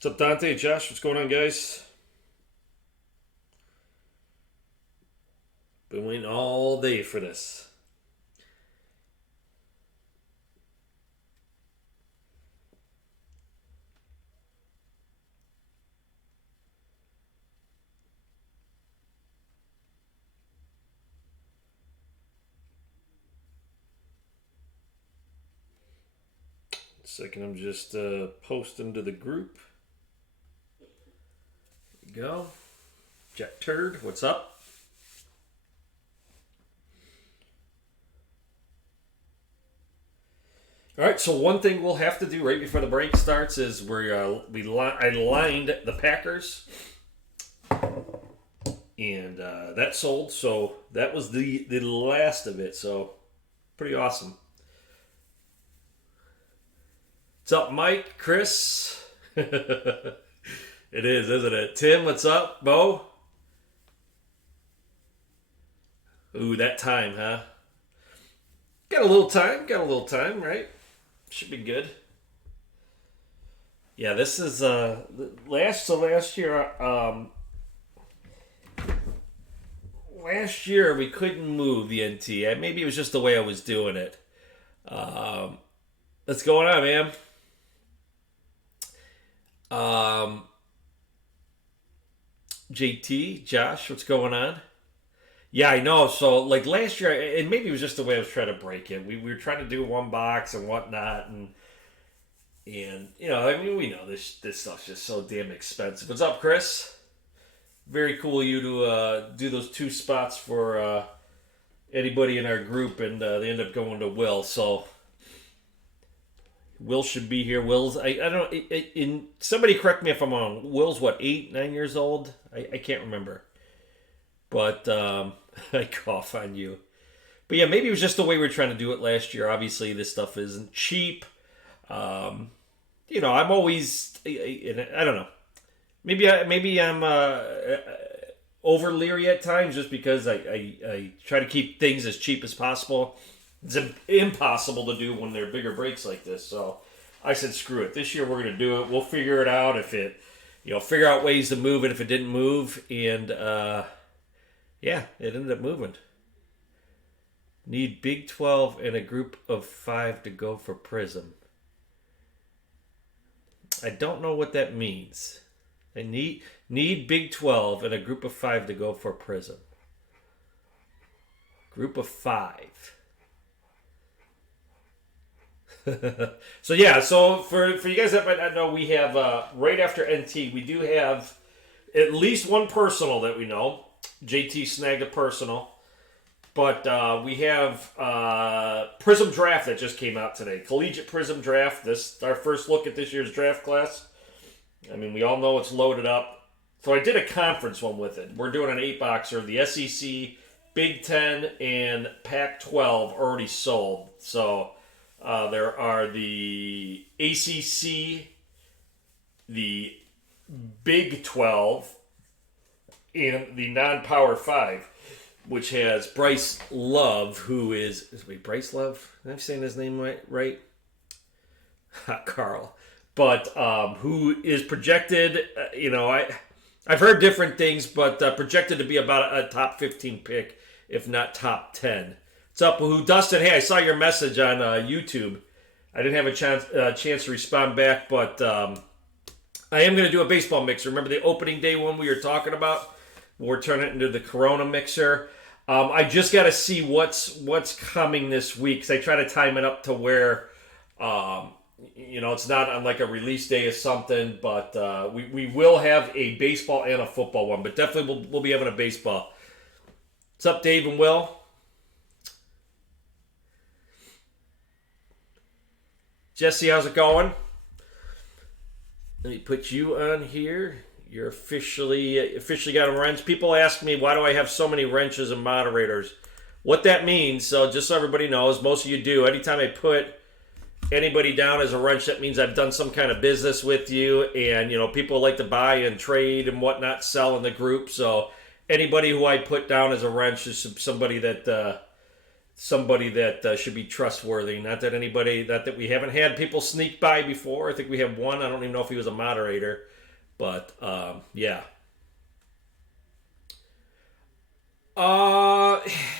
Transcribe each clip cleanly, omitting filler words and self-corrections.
What's up, Dante? Josh, what's going on, guys? Been waiting all day for this. Second, I'm just posting to the group. There we go. Jack Turd, what's up? All right, so one thing we'll have to do right before the break starts is I lined the Packers, and that sold. So that was the last of it. So pretty awesome. What's up, Mike? Chris? It is, isn't it? Tim, what's up? Bo? Ooh, that time, huh? Got a little time, right? Should be good. Yeah, this is last year. Last year we couldn't move the NT. Maybe it was just the way I was doing it. What's going on, man? JT, Josh, what's going on? Yeah, I know. So, like last year, and maybe it was just the way I was trying to break it. We were trying to do one box and whatnot, and I mean, we know this stuff's just so damn expensive. What's up, Chris? Very cool of you to do those two spots for anybody in our group, and they end up going to Will. So Will should be here. Will's I don't know. Somebody correct me if I'm wrong. Will's what, 8, 9 years old? I can't remember. But I cough on you. But yeah, maybe it was just the way we were trying to do it last year. Obviously, this stuff isn't cheap. I'm always, I don't know. Maybe I'm over leery at times just because I try to keep things as cheap as possible. It's impossible to do when they're bigger breaks like this. So I said, screw it. This year we're going to do it. We'll figure it out if it, figure out ways to move it if it didn't move. And, yeah, it ended up moving. Need Big 12 and a group of 5 to go for Prizm. I don't know what that means. I need Big 12 and a group of 5 to go for Prizm. Group of 5. So for you guys that might not know, we have right after NT, we do have at least one personal that we know. JT snagged a personal. But we have Prizm Draft that just came out today. Collegiate Prizm Draft. This our first look at this year's draft class. I mean, we all know it's loaded up. So I did a conference one with it. We're doing an 8-boxer. The SEC, Big 10, and Pac-12 already sold. So there are the ACC, the Big 12, and the non-Power 5, which has Bryce Love, who is Bryce Love? Am I saying his name right? Carl. But who is projected, I've heard different things, but projected to be about a top 15 pick, if not top 10. What's up, who? Dustin, hey, I saw your message on YouTube. I didn't have a chance to respond back, but I am going to do a baseball mixer. Remember the opening day one we were talking about? We're turning it into the Corona mixer. I just got to see what's coming this week, because I try to time it up to where, it's not on like a release day or something, but we will have a baseball and a football one, but definitely we'll be having a baseball. What's up, Dave and Will? Jesse, how's it going? Let me put you on here. You're officially got a wrench. People ask me, why do I have so many wrenches and moderators? What that means, so just so everybody knows, most of you do. Anytime I put anybody down as a wrench, that means I've done some kind of business with you. And, people like to buy and trade and whatnot, sell in the group. So anybody who I put down as a wrench is somebody that somebody that should be trustworthy. Not that we haven't had people sneak by before. I think we have one. I don't even know if he was a moderator, but yeah.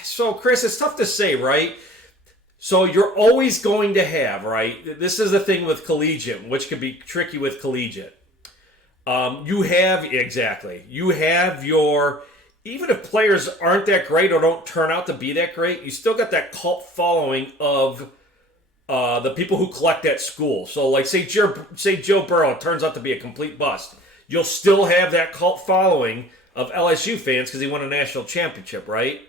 So Chris, it's tough to say, right? So you're always going to have, right? This is the thing with collegiate, which could be tricky with collegiate. You have your, even if players aren't that great or don't turn out to be that great, you still got that cult following of the people who collect at school. So like say Joe Burrow turns out to be a complete bust. You'll still have that cult following of LSU fans because he won a national championship, right?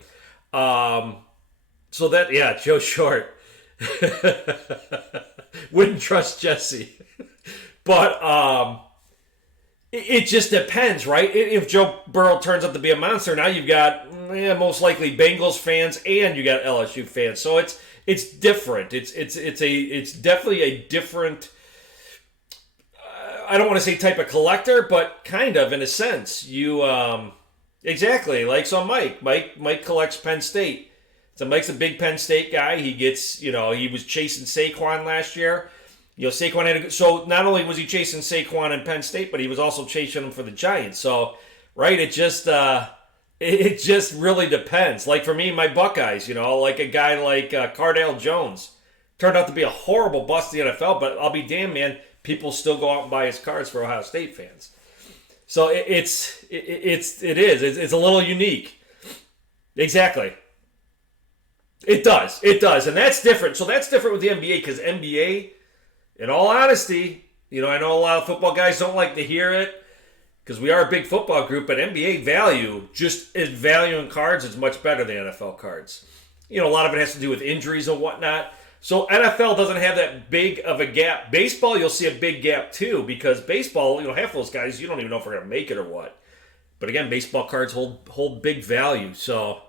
So that, yeah, Joe Short. Wouldn't trust Jesse. But it just depends, right? If Joe Burrow turns out to be a monster, now you've got most likely Bengals fans and you got LSU fans. So it's different. It's definitely a different. I don't want to say type of collector, but kind of in a sense. You exactly like so. Mike collects Penn State. So Mike's a big Penn State guy. He gets he was chasing Saquon last year. Saquon had so not only was he chasing Saquon in Penn State, but he was also chasing him for the Giants. So right, it just really depends. Like for me, my Buckeyes, like a guy like Cardale Jones turned out to be a horrible bust in the NFL, but I'll be damned, man. People still go out and buy his cards for Ohio State fans. So it is. It's a little unique. Exactly. It does, and that's different. So that's different with the NBA because NBA, in all honesty, I know a lot of football guys don't like to hear it because we are a big football group, but NBA value in cards is much better than NFL cards. A lot of it has to do with injuries and whatnot. So NFL doesn't have that big of a gap. Baseball, you'll see a big gap too because baseball, half of those guys, you don't even know if they're going to make it or what. But again, baseball cards hold big value. So,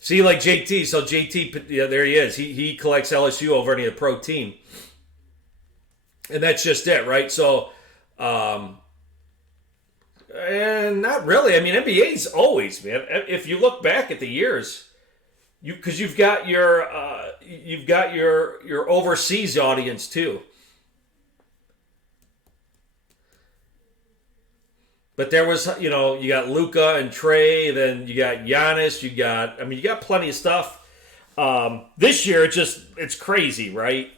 see, like JT. So JT, there he is. He collects LSU over any of the pro team. And that's just it, right? So, and not really. I mean, NBA's always, man. If you look back at the years, because you've got your overseas audience too. But there was, you got Luka and Trey, then you got Giannis, you got plenty of stuff. This year, it's crazy, right?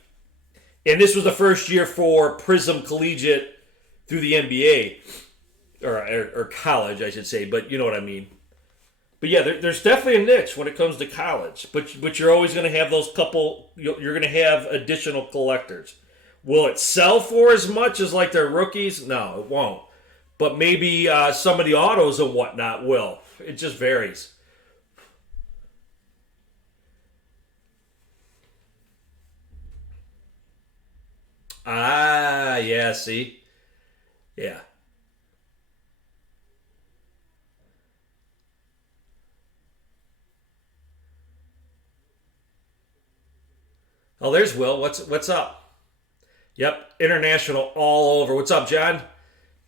And this was the first year for Prizm Collegiate through the NBA, or college, I should say, but you know what I mean. But yeah, there's definitely a niche when it comes to college, but you're always going to have those couple, you're going to have additional collectors. Will it sell for as much as like their rookies? No, it won't. But maybe some of the autos and whatnot will. It just varies. Ah, yeah, see? Yeah. Oh, there's Will. What's up? Yep, international all over. What's up, John?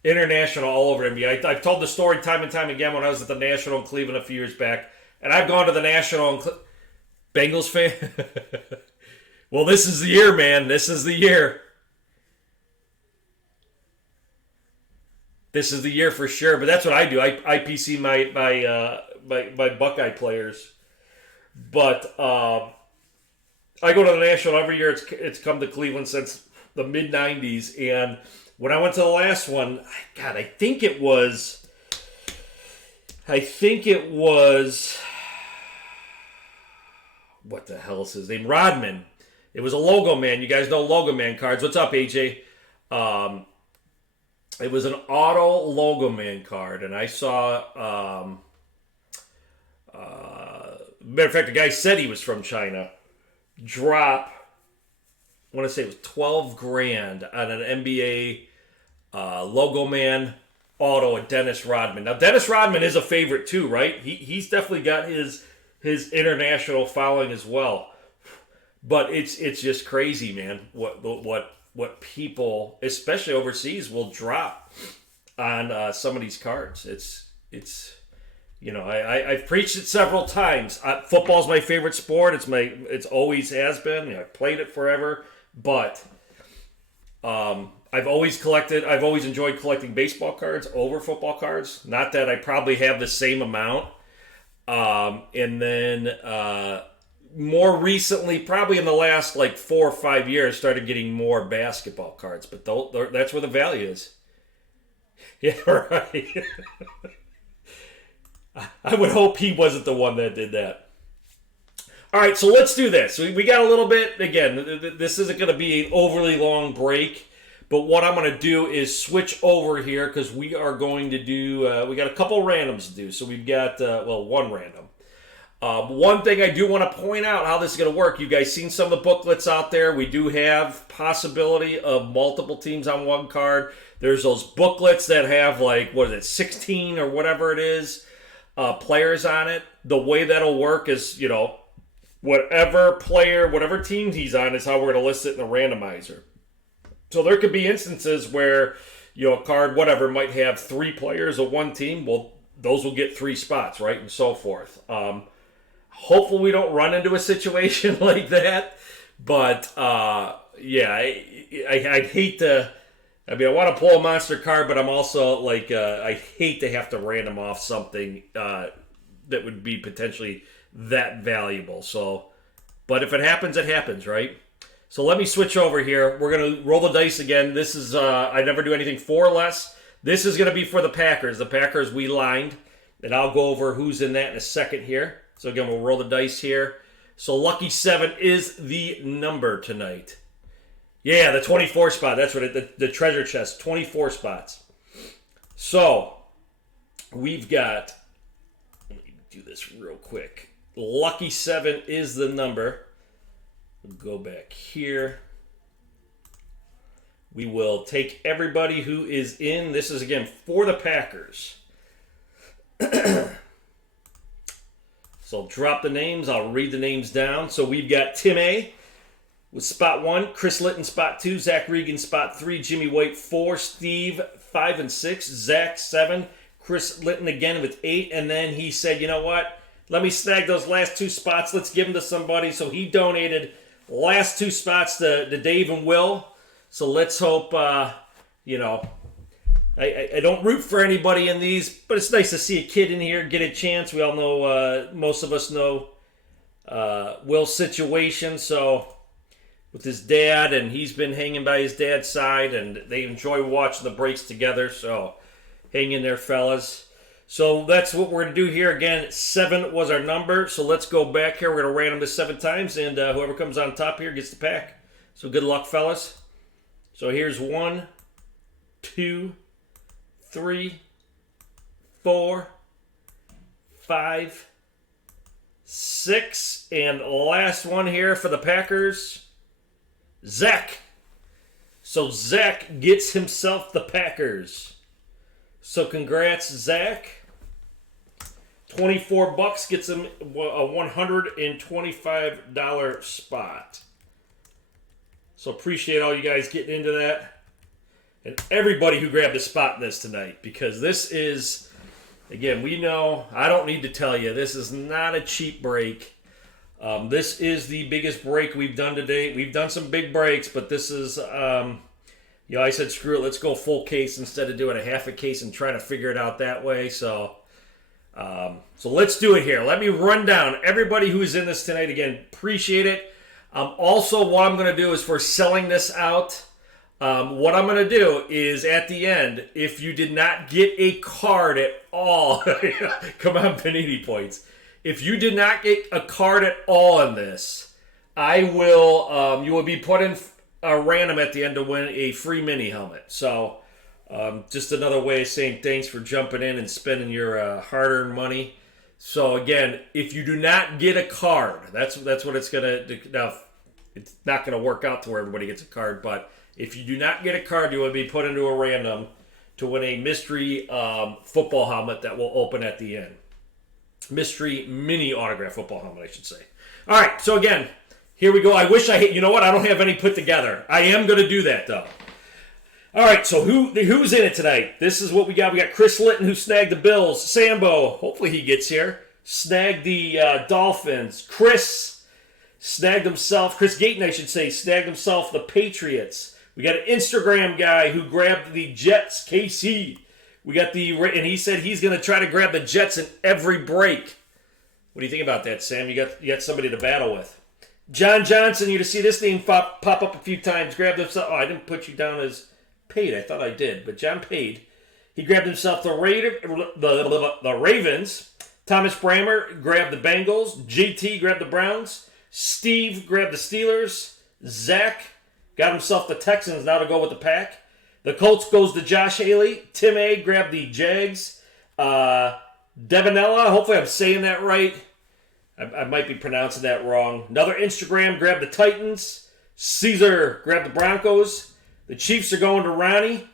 International all over NBA. I've told the story time and time again when I was at the National in Cleveland a few years back, and I've gone to the National in Bengals fan. Well, this is the year, man. This is the year. This is the year for sure. But that's what I do. I IPC my Buckeye players. But I go to the National every year. It's come to Cleveland since the mid '90s, and when I went to the last one, God, I think it was. What the hell is his name? Rodman. It was a Logo Man. You guys know Logo Man cards. What's up, AJ? It was an auto Logo Man card, and I saw. Matter of fact, the guy said he was from China. Drop. I want to say it was 12 grand on an NBA Logo Man auto at Dennis Rodman. Now, Dennis Rodman is a favorite too, right? He's definitely got his international following as well. But it's just crazy, man. What people, especially overseas, will drop on some of these cards. It's You know, I've preached it several times. Football's my favorite sport. It's always has been. You know, I've played it forever, but I've always enjoyed collecting baseball cards over football cards. Not that I probably have the same amount. And then more recently, probably in the last like 4 or 5 years, started getting more basketball cards. But that's where the value is. Yeah, right. I would hope he wasn't the one that did that. All right, so let's do this. We got a little bit, again, this isn't going to be an overly long break, but what I'm going to do is switch over here because we are going to do, we got a couple randoms to do. So we've got, one random. One thing I do want to point out how this is going to work. You guys seen some of the booklets out there. We do have possibility of multiple teams on one card. There's those booklets that have 16 or whatever it is. Players on it. The way that'll work is, whatever player, whatever team he's on is how we're going to list it in the randomizer. So there could be instances where, a card, whatever, might have 3 players of one team. Well, those will get 3 spots, right? And so forth. Hopefully we don't run into a situation like that. But, I'd hate to... I want to pull a monster card, but I'm also I hate to have to random off something that would be potentially that valuable. So, but if it happens, it happens, right? So let me switch over here. We're going to roll the dice again. This is, I never do anything 4 or less. This is going to be for the Packers. The Packers we lined, and I'll go over who's in that in a second here. So again, we'll roll the dice here. So lucky 7 is the number tonight. Yeah, the 24 spot. That's what the treasure chest. 24 spots. So, we've got... Let me do this real quick. Lucky 7 is the number. We'll go back here. We will take everybody who is in. This is, again, for the Packers. So, I'll drop the names. I'll read the names down. So, we've got Tim A. with spot 1, Chris Litton spot 2, Zach Regan spot 3, Jimmy White 4, Steve 5 and 6, Zach 7, Chris Litton again with 8, and then he said, you know what, let me snag those last 2 spots, let's give them to somebody. So he donated last 2 spots to Dave and Will. So let's hope, I don't root for anybody in these, but it's nice to see a kid in here get a chance. We all know, most of us know Will's situation, so... with his dad, and he's been hanging by his dad's side, and they enjoy watching the breaks together, so hang in there, fellas. So that's what we're going to do here. Again, 7 was our number, so let's go back here. We're going to random this 7 times, and whoever comes on top here gets the pack. So good luck, fellas. So here's 1, 2, 3, 4, 5, 6, and last one here for the Packers. Zach. So Zach gets himself the Packers. So congrats, Zach. $24 gets him a $125 spot. So appreciate all you guys getting into that. And everybody who grabbed a spot in this tonight. Because this is, again, we know, I don't need to tell you, this is not a cheap break. This is the biggest break we've done to date. We've done some big breaks, but this is, I said, screw it, let's go full case instead of doing a half a case and trying to figure it out that way. So let's do it here. Let me run down everybody who's in this tonight. Again, appreciate it. Also, what I'm going to do is for selling this out, what I'm going to do is at the end, if you did not get a card at all, come on, Panini points. If you did not get a card at all in this, I will. You will be put in a random at the end to win a free mini helmet. So, just another way of saying thanks for jumping in and spending your hard-earned money. So again, if you do not get a card, that's what it's gonna. Now, it's not gonna work out to where everybody gets a card, but if you do not get a card, you will be put into a random to win a mystery football helmet that will open at the end. Mystery mini autograph football helmet, I should say. All right, so again, here we go. I wish you know what? I don't have any put together. I am going to do that, though. All right, so who's in it tonight? This is what we got. We got Chris Litton, who snagged the Bills. Sambo, hopefully he gets here, snagged the Dolphins. Chris snagged himself, Chris Gayton, I should say, snagged himself the Patriots. We got an Instagram guy who grabbed the Jets, KC. We got and he said he's going to try to grab the Jets in every break. What do you think about that, Sam? You got somebody to battle with. John Johnson, you're to see this name pop up a few times. Grabbed himself. Oh, I didn't put you down as paid. I thought I did, but John paid. He grabbed himself the Ravens. Thomas Brammer grabbed the Bengals. JT grabbed the Browns. Steve grabbed the Steelers. Zach got himself the Texans, now to go with the Pack. The Colts goes to Josh Haley. Tim A grabbed the Jags. Devanella, hopefully I'm saying that right. I might be pronouncing that wrong. Another Instagram grabbed the Titans. Caesar grabbed the Broncos. The Chiefs are going to Ronnie.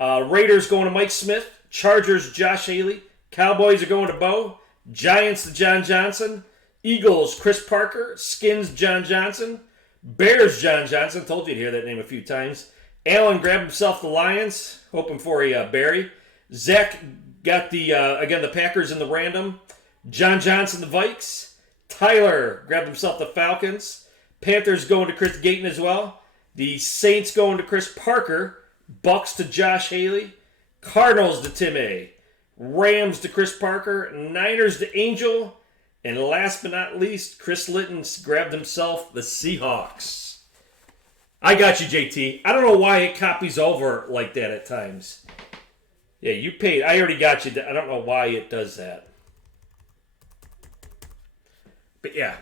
Raiders going to Mike Smith. Chargers, Josh Haley. Cowboys are going to Bo. Giants to John Johnson. Eagles, Chris Parker. Skins, John Johnson. Bears, John Johnson. Told you to hear that name a few times. Allen grabbed himself the Lions. Hoping for a Barry. Zach got again, the Packers in the random. John Johnson, the Vikes. Tyler grabbed himself the Falcons. Panthers going to Chris Gayton as well. The Saints going to Chris Parker. Bucks to Josh Haley. Cardinals to Tim A. Rams to Chris Parker. Niners to Angel. And last but not least, Chris Litton grabbed himself the Seahawks. I got you, JT. I don't know why it copies over like that at times. Yeah, you paid. I already got you. I don't know why it does that. But yeah.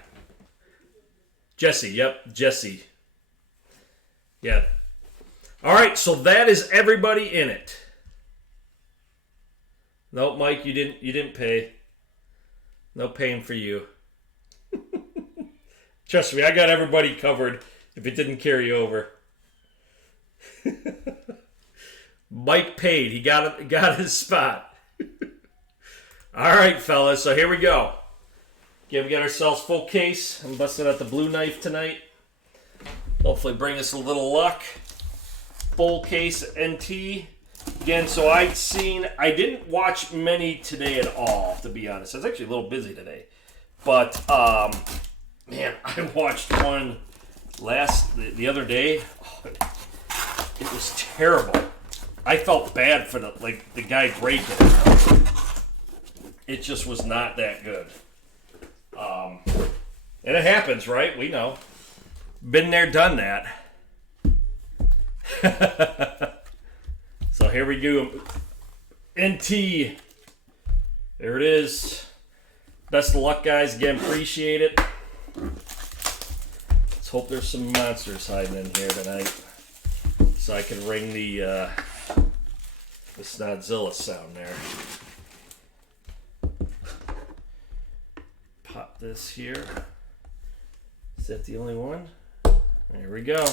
Jesse. Yep, Jesse. Yeah. All right, so that is everybody in it. Nope, Mike, you didn't pay. No paying for you. Trust me, I got everybody covered if it didn't carry over. Mike paid. He got his spot. All right, fellas, so here we go. Yeah, we got ourselves full case. I'm busting out the blue knife tonight. Hopefully bring us a little luck. Full case NT. Again, so I didn't watch many today at all, to be honest. I was actually a little busy today. But, man, I watched one the other day. Oh, it was terrible. I felt bad for the guy breaking it. It just was not that good. And it happens, right? We know. Been there, done that. So here we go. NT. There it is. Best of luck, guys. Again, appreciate it. Let's hope there's some monsters hiding in here tonight, so I can ring the Snodzilla sound there. Pop this here. Is that the only one? There we go.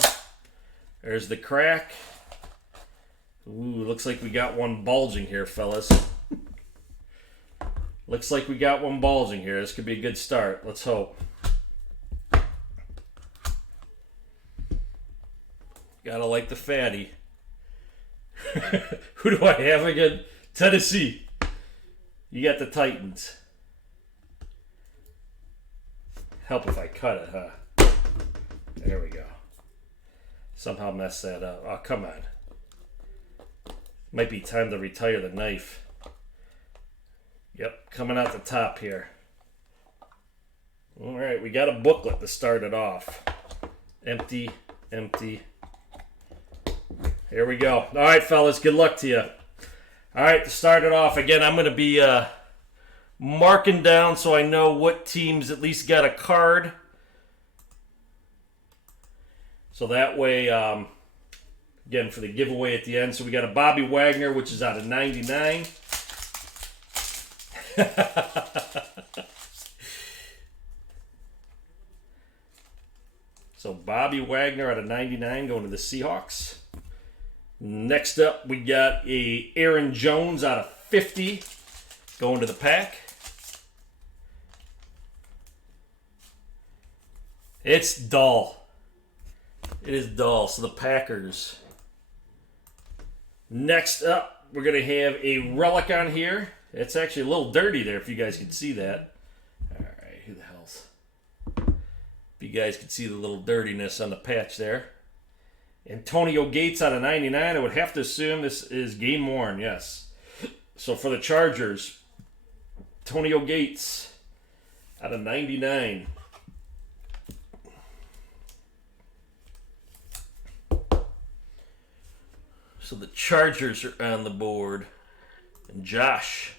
There's the crack. Ooh, looks like we got one bulging here, fellas. Looks like we got one bulging here. This could be a good start. Let's hope. Gotta like the fatty. Who do I have again? Tennessee. You got the Titans. Help if I cut it, huh? There we go. Somehow messed that up. Oh, come on. Might be time to retire the knife. Yep, coming out the top here. All right, we got a booklet to start it off. Empty, empty. Here we go. All right, fellas, good luck to you. All right, to start it off, again, I'm going to be marking down so I know what teams at least got a card. So that way, again, for the giveaway at the end. So we got a Bobby Wagner, which is out of 99. So Bobby Wagner out of 99 going to the Seahawks. Next up, we got a Aaron Jones out of 50 going to the Pack. It's dull. It is dull. So the Packers Next up, we're going to have a relic on here. It's actually a little dirty there, if you guys can see that. All right, who the hell's... If you guys can see the little dirtiness on the patch there. Antonio Gates out of 99. I would have to assume this is game worn, yes. So for the Chargers, Antonio Gates out of 99. So the Chargers are on the board. And Josh.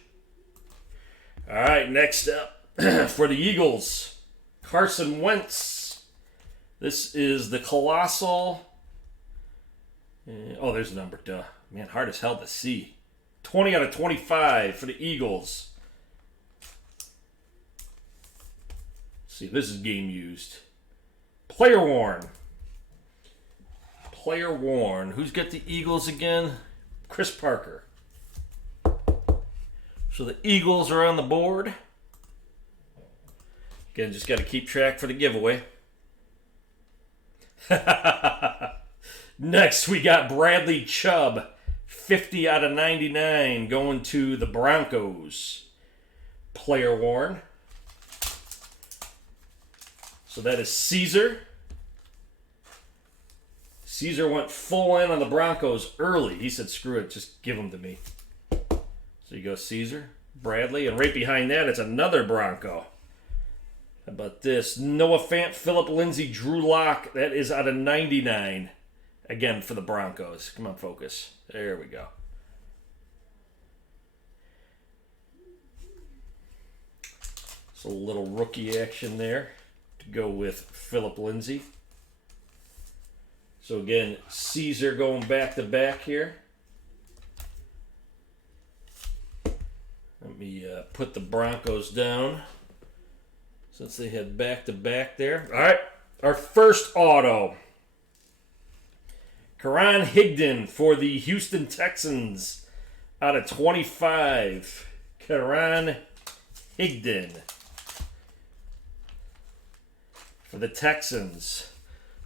All right, next up for the Eagles, Carson Wentz. This is the Colossal. Oh, there's a number, duh. Man, hard as hell to see. 20 out of 25 for the Eagles. Let's see, this is game used. Player worn. Player worn. Who's got the Eagles again? Chris Parker. So the Eagles are on the board. Again, just got to keep track for the giveaway. Next, we got Bradley Chubb. 50 out of 99 going to the Broncos. Player worn. So that is Caesar. Caesar went full in on the Broncos early. He said, screw it, just give them to me. So you go Caesar, Bradley, and right behind that, it's another Bronco. How about this? Noah Fant, Phillip Lindsay, Drew Lock. That is out of 99. Again, for the Broncos. Come on, focus. There we go. So a little rookie action there to go with Phillip Lindsay. So again, Caesar going back to back here. Let me put the Broncos down since they had back to back there. All right, our first auto. Karan Higdon for the Houston Texans out of 25. Karan Higdon for the Texans.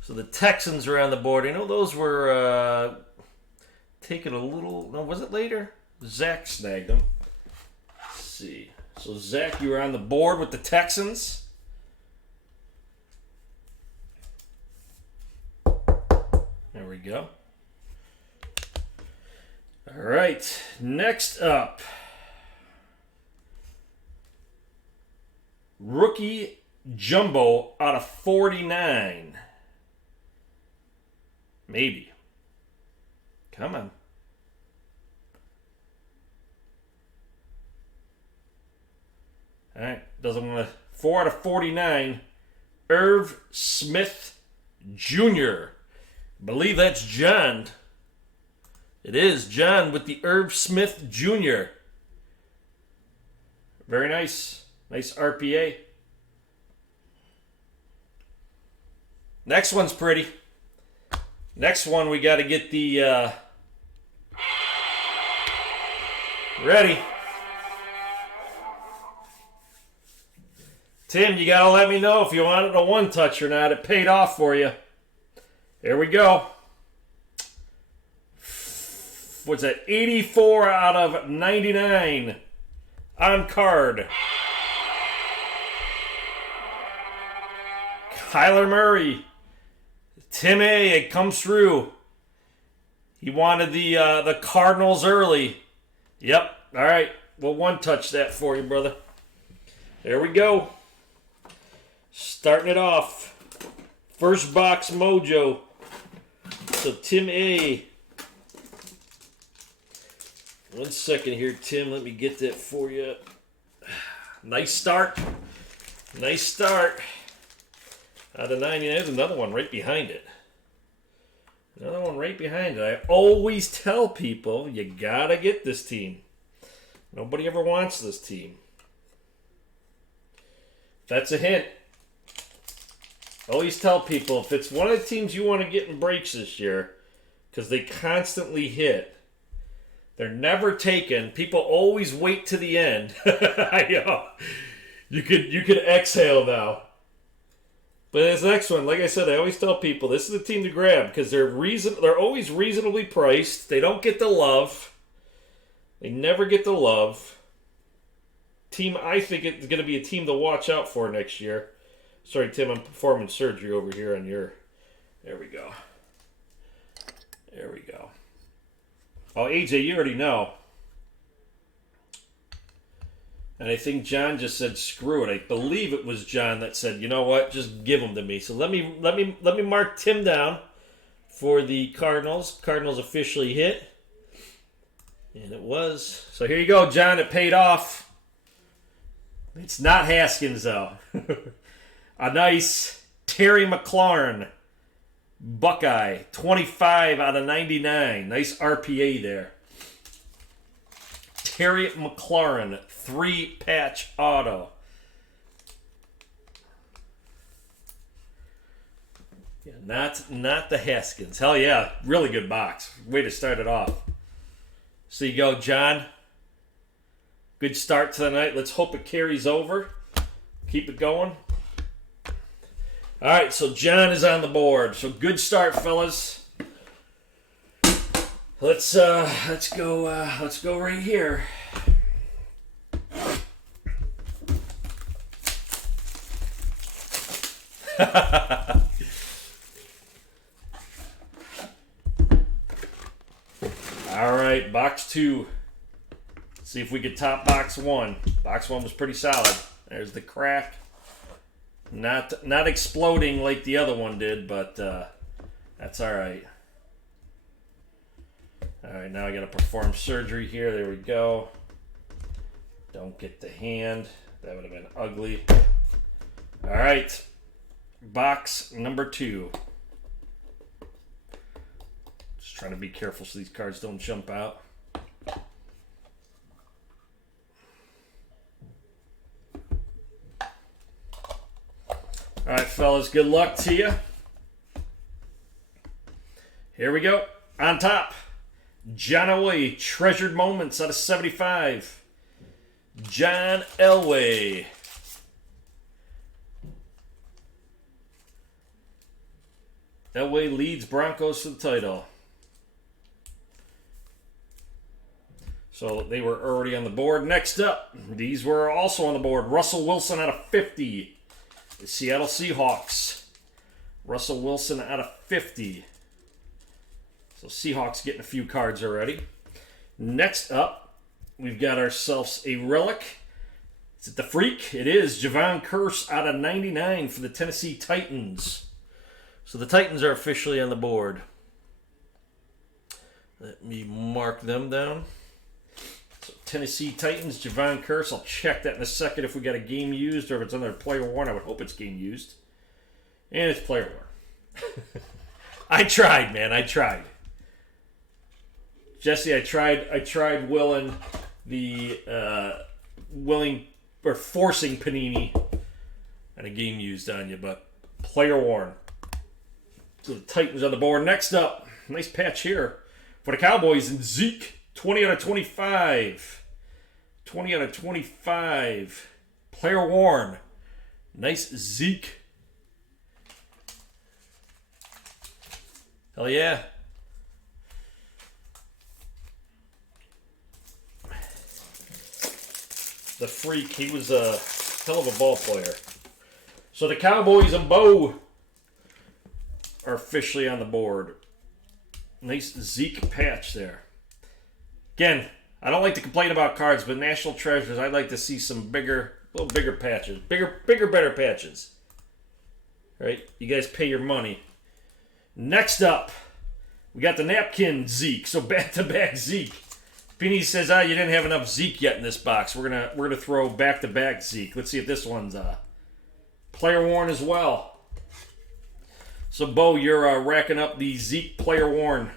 So the Texans are on the board. You know, those were taken a little... No, was it later? Zach snagged them. Let's see. So, Zach, you were on the board with the Texans. There we go. All right. Next up. Rookie Jumbo out of 49. Maybe. Come on. All right. Doesn't want to. 4 out of 49. Irv Smith Jr. Believe that's John. It is John with the Irv Smith Jr. Very nice. Nice RPA. Next one's pretty. Next one, we got to get the... ready. Tim, you got to let me know if you wanted a one-touch or not. It paid off for you. There we go. What's that? 84 out of 99 on card. Kyler Murray. Tim A, it comes through. He wanted the Cardinals early. Yep. All right. We'll one-touch that for you, brother. There we go. Starting it off. First box mojo. So Tim A. 1 second here, Tim. Let me get that for you. Nice start. Nice start. Out of 99, there's another one right behind it. Another one right behind it. I always tell people, you gotta get this team. Nobody ever wants this team. That's a hint. Always tell people, if it's one of the teams you want to get in breaks this year, because they constantly hit, they're never taken. People always wait to the end. I know. You could exhale now. But this next one, like I said, I always tell people this is the team to grab because they're always reasonably priced. They don't get the love. They never get the love. Team, I think it's going to be a team to watch out for next year. Sorry, Tim, I'm performing surgery over here on your... There we go. There we go. Oh, AJ, you already know. And I think John just said screw it. I believe it was John that said, you know what, just give them to me. So let me mark Tim down for the Cardinals. Cardinals officially hit. And it was. So here you go, John. It paid off. It's not Haskins, though. A nice Terry McLaurin Buckeye. 25 out of 99. Nice RPA there. Terry McLaurin, 3-patch auto. Yeah, not the Haskins. Hell yeah, really good box. Way to start it off. So you go, John. Good start to the night. Let's hope it carries over. Keep it going. All right, so John is on the board. So good start, fellas. Let's go right here. All right, box 2. See if we could top box 1. Box 1 was pretty solid. There's the crack. Not exploding like the other one did, but that's all right. All right, now I got to perform surgery here. There we go. Don't get the hand. That would have been ugly. All right. Box number 2. Just trying to be careful so these cards don't jump out. All right, fellas, good luck to you. Here we go. On top. John Elway, treasured moments out of 75. John Elway. Elway leads Broncos to the title. So they were already on the board. Next up, these were also on the board. Russell Wilson out of 50. The Seattle Seahawks. Russell Wilson out of 50. So Seahawks getting a few cards already. Next up, we've got ourselves a relic. Is it the Freak? It is. Javon Curse out of 99 for the Tennessee Titans. So the Titans are officially on the board. Let me mark them down. So Tennessee Titans, Javon Curse. I'll check that in a second if we got a game used or if it's under player worn. I would hope it's game used. And it's player worn. I tried, man. I tried. Jesse, I tried willing forcing Panini and a game used on you, but player worn. So the Titans on the board. Next up, nice patch here for the Cowboys and Zeke, 20 out of 25. 20 out of 25. Player worn. Nice Zeke. Hell yeah. The Freak, he was a hell of a ball player. So the Cowboys and Bo are officially on the board. Nice Zeke patch there. Again, I don't like to complain about cards, but National Treasures, I'd like to see some little bigger patches. Bigger, better patches. All right? You guys pay your money. Next up, we got the napkin Zeke. So back-to-back Zeke. Beanie says, you didn't have enough Zeke yet in this box. We're gonna throw back-to-back Zeke. Let's see if this one's player worn as well. So Bo, you're racking up the Zeke player worn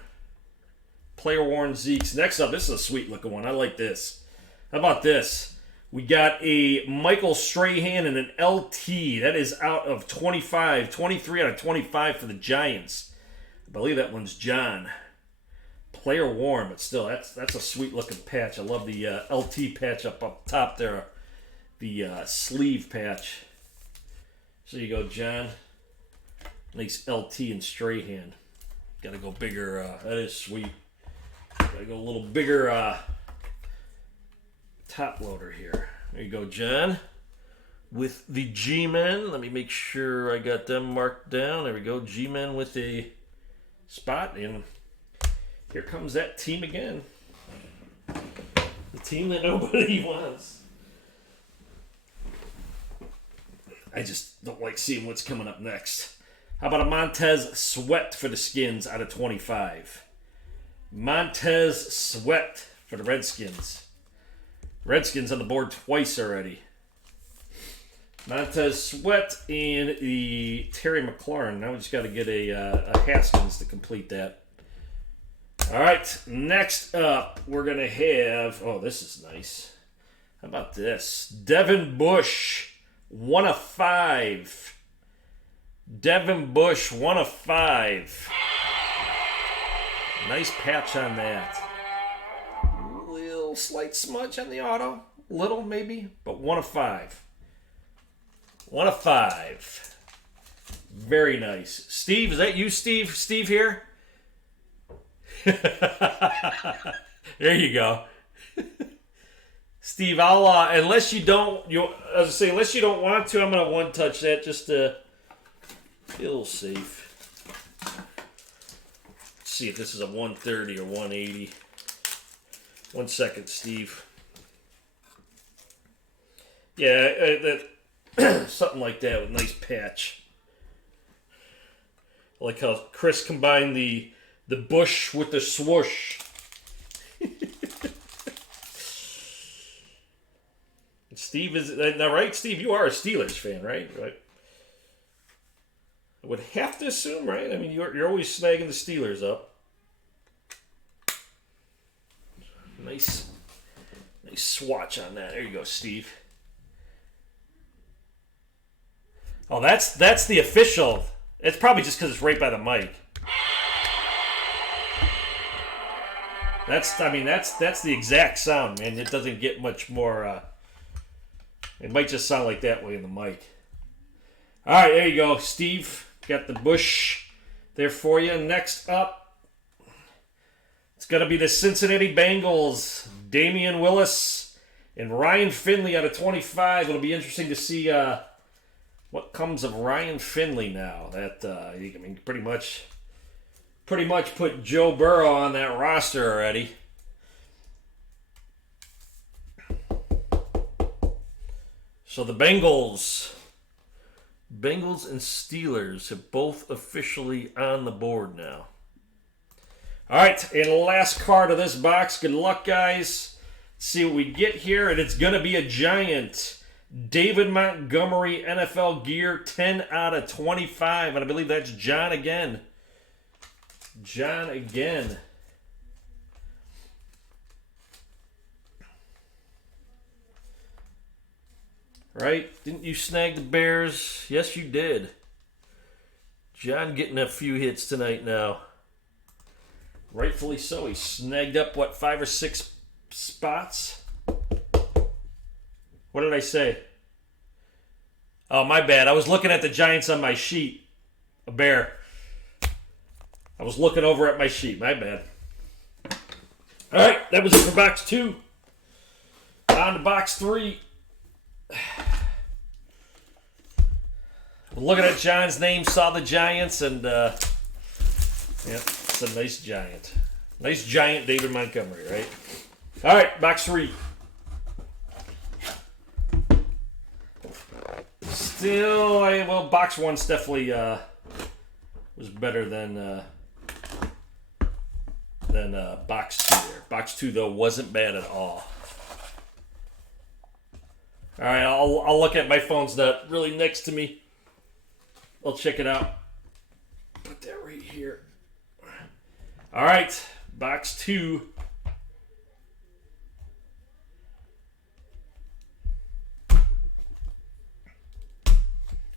Zekes. Next up, this is a sweet looking one. I like this. How about this? We got a Michael Strahan and an LT. That is out of 25. 23 out of 25 for the Giants. I believe that one's John. Player worn, but still, that's a sweet looking patch. I love the LT patch up top there. The sleeve patch. So you go, John. Nice LT and Strahan. Got to go bigger. That is sweet. Got to go a little bigger top loader here. There you go, John. With the G-Men. Let me make sure I got them marked down. There we go. G-Men with a spot. And here comes that team again. The team that nobody wants. I just don't like seeing what's coming up next. How about a Montez Sweat for the Skins out of 25? Montez Sweat for the Redskins. Redskins on the board twice already. Montez Sweat and the Terry McLaurin. Now we just got to get a Haskins to complete that. All right, next up we're going to have... Oh, this is nice. How about this? Devin Bush, 1 of 5. Devin Bush, 1 of 5. Nice patch on that. Little slight smudge on the auto. Little, maybe, but 1 of 5. 1 of 5. Very nice. Steve, is that you, Steve? Steve here? There you go. Steve, I'll unless you don't unless you don't want to, I'm gonna one touch that just to be a little safe. Let's see if this is a 130 or 180. 1 second, Steve. Yeah, something like that with a nice patch. I like how Chris combined the bush with the swoosh. Steve is now right. Steve, you are a Steelers fan, right? Right. I would have to assume, right? I mean, you're always snagging the Steelers up. Nice swatch on that. There you go, Steve. Oh, that's the official. It's probably just because it's right by the mic. That's the exact sound, man. It doesn't get much more. It might just sound like that way in the mic. All right, there you go, Steve. Got the Bush there for you. Next up, it's going to be the Cincinnati Bengals. Damian Willis and Ryan Finley out of 25. It'll be interesting to see what comes of Ryan Finley now. That I mean, pretty much put Joe Burrow on that roster already. So the Bengals and Steelers have both officially on the board now. All right, and last card of this box. Good luck, guys. Let's see what we get here, and it's going to be a giant. David Montgomery NFL gear, 10 out of 25, and I believe that's John again. John again. Right? Didn't you snag the Bears? Yes, you did. John getting a few hits tonight now. Rightfully so. He snagged up, 5 or 6 spots? What did I say? Oh, my bad. I was looking at the Giants on my sheet. A bear. I was looking over at my sheet. My bad. All right, that was it for box 2. On to box 3. Looking at John's name, saw the Giants, and yep, it's a nice giant. Nice giant David Montgomery, right? All right, box 3. Still, box 1's definitely was better than box 2 there. Box 2, though, wasn't bad at all. All right, I'll look at my phone's not really next to me. I'll check it out. Put that right here. All right, box 2.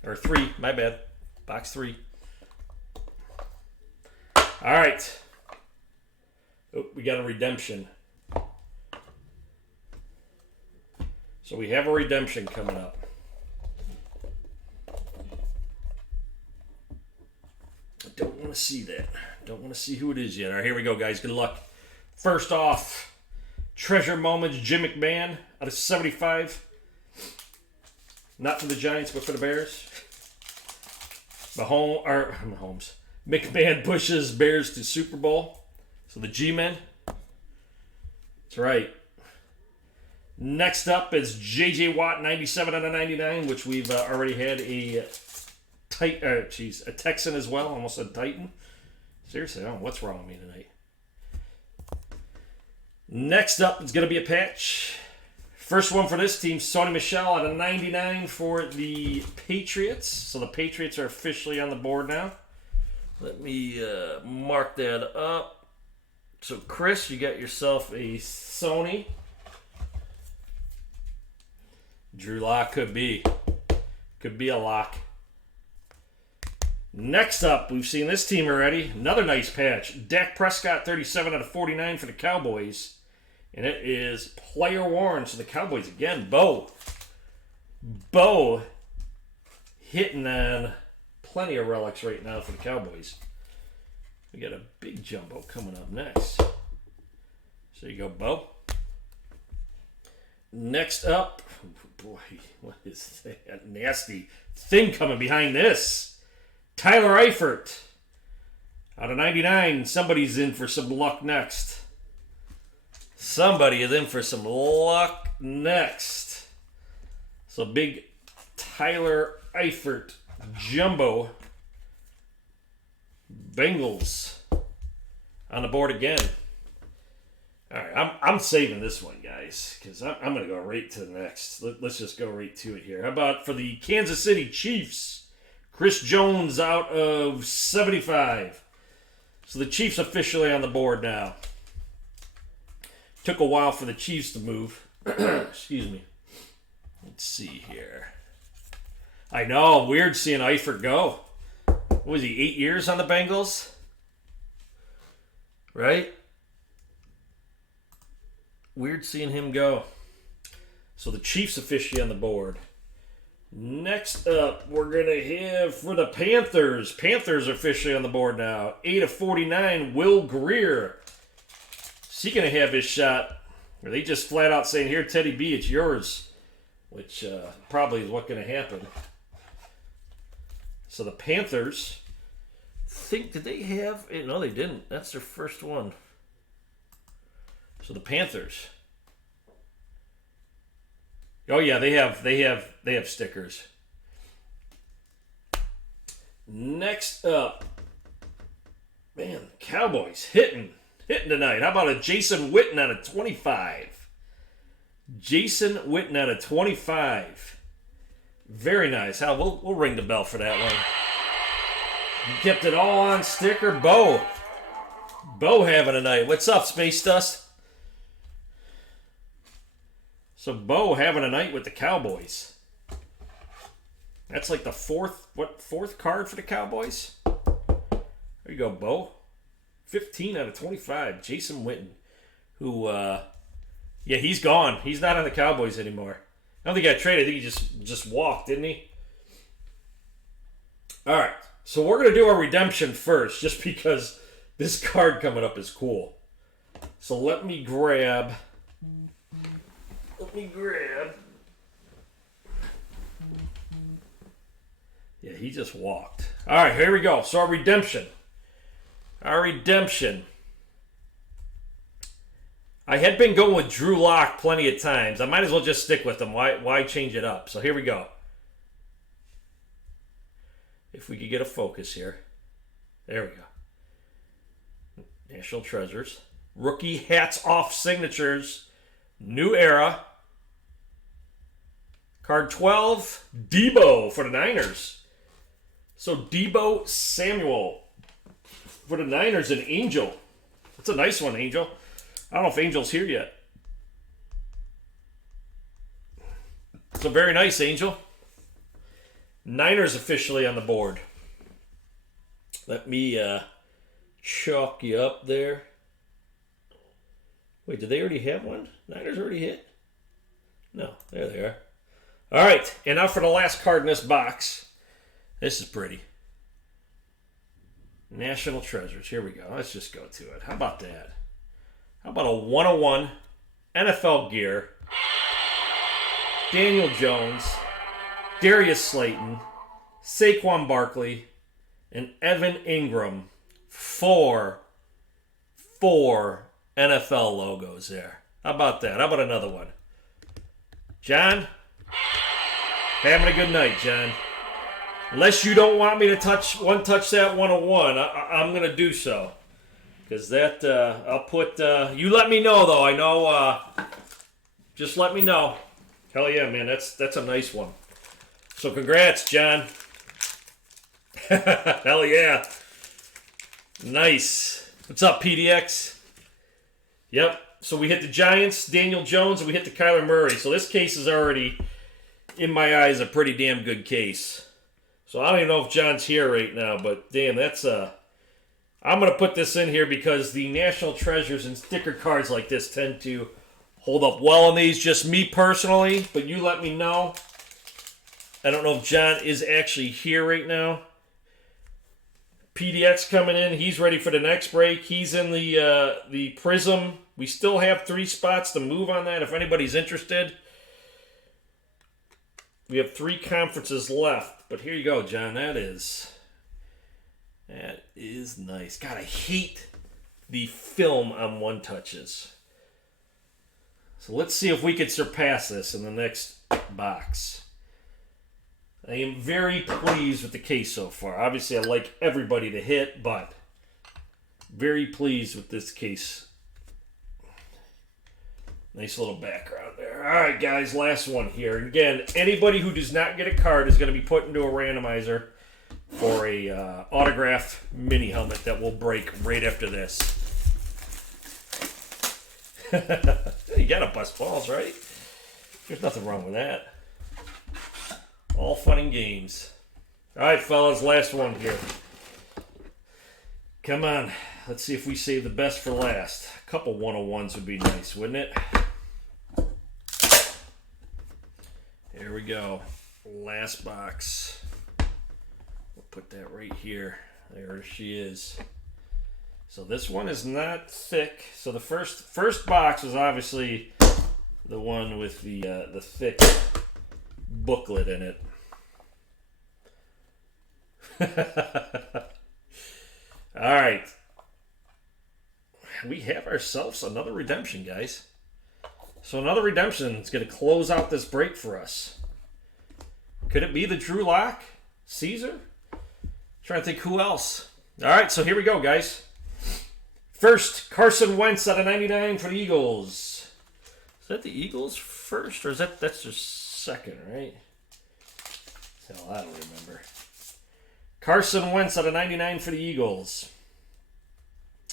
Or 3, my bad. Box 3. All right. Oh, we got a redemption. So we have a redemption coming up. I don't want to see that. Don't want to see who it is yet. All right, here we go, guys. Good luck. First off, Treasure Moments, Jim McMahon out of 75. Not for the Giants, but for the Bears. Mahomes. McMahon pushes Bears to Super Bowl. So the G-Men. That's right. Next up is J.J. Watt, 97 out of 99, which we've already had a Texan as well. Almost a Titan. Seriously, I don't know what's wrong with me tonight. Next up is going to be a patch. First one for this team, Sony Michel out of 99 for the Patriots. So the Patriots are officially on the board now. Let me mark that up. So Chris, you got yourself a Sony. Drew Lock could be a lock. Next up, we've seen this team already. Another nice patch. Dak Prescott, 37 out of 49 for the Cowboys. And it is player worn. So the Cowboys again. Bo hitting on plenty of relics right now for the Cowboys. We got a big jumbo coming up next. So there you go, Bo. Next up, oh boy, what is that nasty thing coming behind this? Tyler Eifert out of 99. Somebody's in for some luck next. Somebody is in for some luck next. So big Tyler Eifert jumbo. Bengals on the board again. All right, I'm saving this one, guys, because I'm going to go right to the next. Let's just go right to it here. How about for the Kansas City Chiefs? Chris Jones out of 75. So the Chiefs officially on the board now. Took a while for the Chiefs to move. Excuse me. Let's see here. I know, weird seeing Eifert go. What was he, 8 years on the Bengals? Right? Weird seeing him go. So the Chiefs officially on the board. Next up, we're going to have for the Panthers. Panthers officially on the board now. 8 of 49, Will Greer. Is he going to have his shot? Or are they just flat out saying, here, Teddy B, it's yours? Which probably is what's going to happen. So the Panthers, did they have? No, they didn't. That's their first one. So the Panthers. Oh yeah, they have stickers. Next up, man, Cowboys hitting tonight. How about a Jason Witten out of 25? Jason Witten out of 25. Very nice. Hal, we'll ring the bell for that one. You kept it all on sticker. Bo having a night. What's up, Space Dust? So Bo having a night with the Cowboys. That's like the fourth card for the Cowboys? There you go, Bo. 15 out of 25. Jason Witten. Who, yeah, he's gone. He's not on the Cowboys anymore. I don't think he got traded. I think he just walked, didn't he? All right. So we're going to do our redemption first, just because this card coming up is cool. So let me grab... Yeah, he just walked. All right, here we go. So our redemption. I had been going with Drew Lock plenty of times. I might as well just stick with him. Why change it up? So here we go. If we could get a focus here. There we go. National Treasures. Rookie hats off signatures. New era. Card 12, Debo for the Niners. So Debo Samuel for the Niners, an Angel. That's a nice one, Angel. I don't know if Angel's here yet. So very nice, Angel. Niners officially on the board. Let me chalk you up there. Wait, did they already have one? Niners already hit? No, there they are. All right, and now for the last card in this box. This is pretty. National Treasures. Here we go. Let's just go to it. How about that? How about a 101 NFL gear? Daniel Jones, Darius Slayton, Saquon Barkley, and Evan Ingram. Four NFL logos there. How about that? How about another one? John? Having a good night, John. Unless you don't want me to touch that 101, I'm going to do so. Because that, I'll put, you let me know, though. I know, just let me know. Hell yeah, man. That's a nice one. So congrats, John. Hell yeah. Nice. What's up, PDX? Yep. So we hit the Giants, Daniel Jones, and we hit the Kyler Murray. So this case is already, in my eyes, a pretty damn good case. So I don't even know if John's here right now, but damn, that's I'm going to put this in here because the National Treasures and sticker cards like this tend to hold up well on these. Just me personally, but you let me know. I don't know if John is actually here right now. PDX coming in. He's ready for the next break. He's in the Prizm. We still have 3 spots to move on that if anybody's interested. We have 3 conferences left. But here you go, John. That is nice. God, I hate the film on one-touches. So let's see if we could surpass this in the next box. I am very pleased with the case so far. Obviously, I like everybody to hit, but very pleased with this case. Nice little background there. All right, guys, last one here. And again, anybody who does not get a card is going to be put into a randomizer for a autograph mini helmet that will break right after this. You got to bust balls, right? There's nothing wrong with that. All fun and games. All right, fellas, last one here. Come on. Let's see if we save the best for last. A couple 101s would be nice, wouldn't it? Here we go. Last box. We'll put that right here. There she is. So this one is not thick. So the first box was obviously the one with the thick booklet in it. All right. We have ourselves another redemption, guys. So another redemption is going to close out this break for us. Could it be the Drew Lock? Caesar? Trying to think who else. All right, so here we go, guys. First, Carson Wentz out of 99 for the Eagles. Is that the Eagles first, or is that's their second, right? Hell, I don't remember. Carson Wentz out of 99 for the Eagles.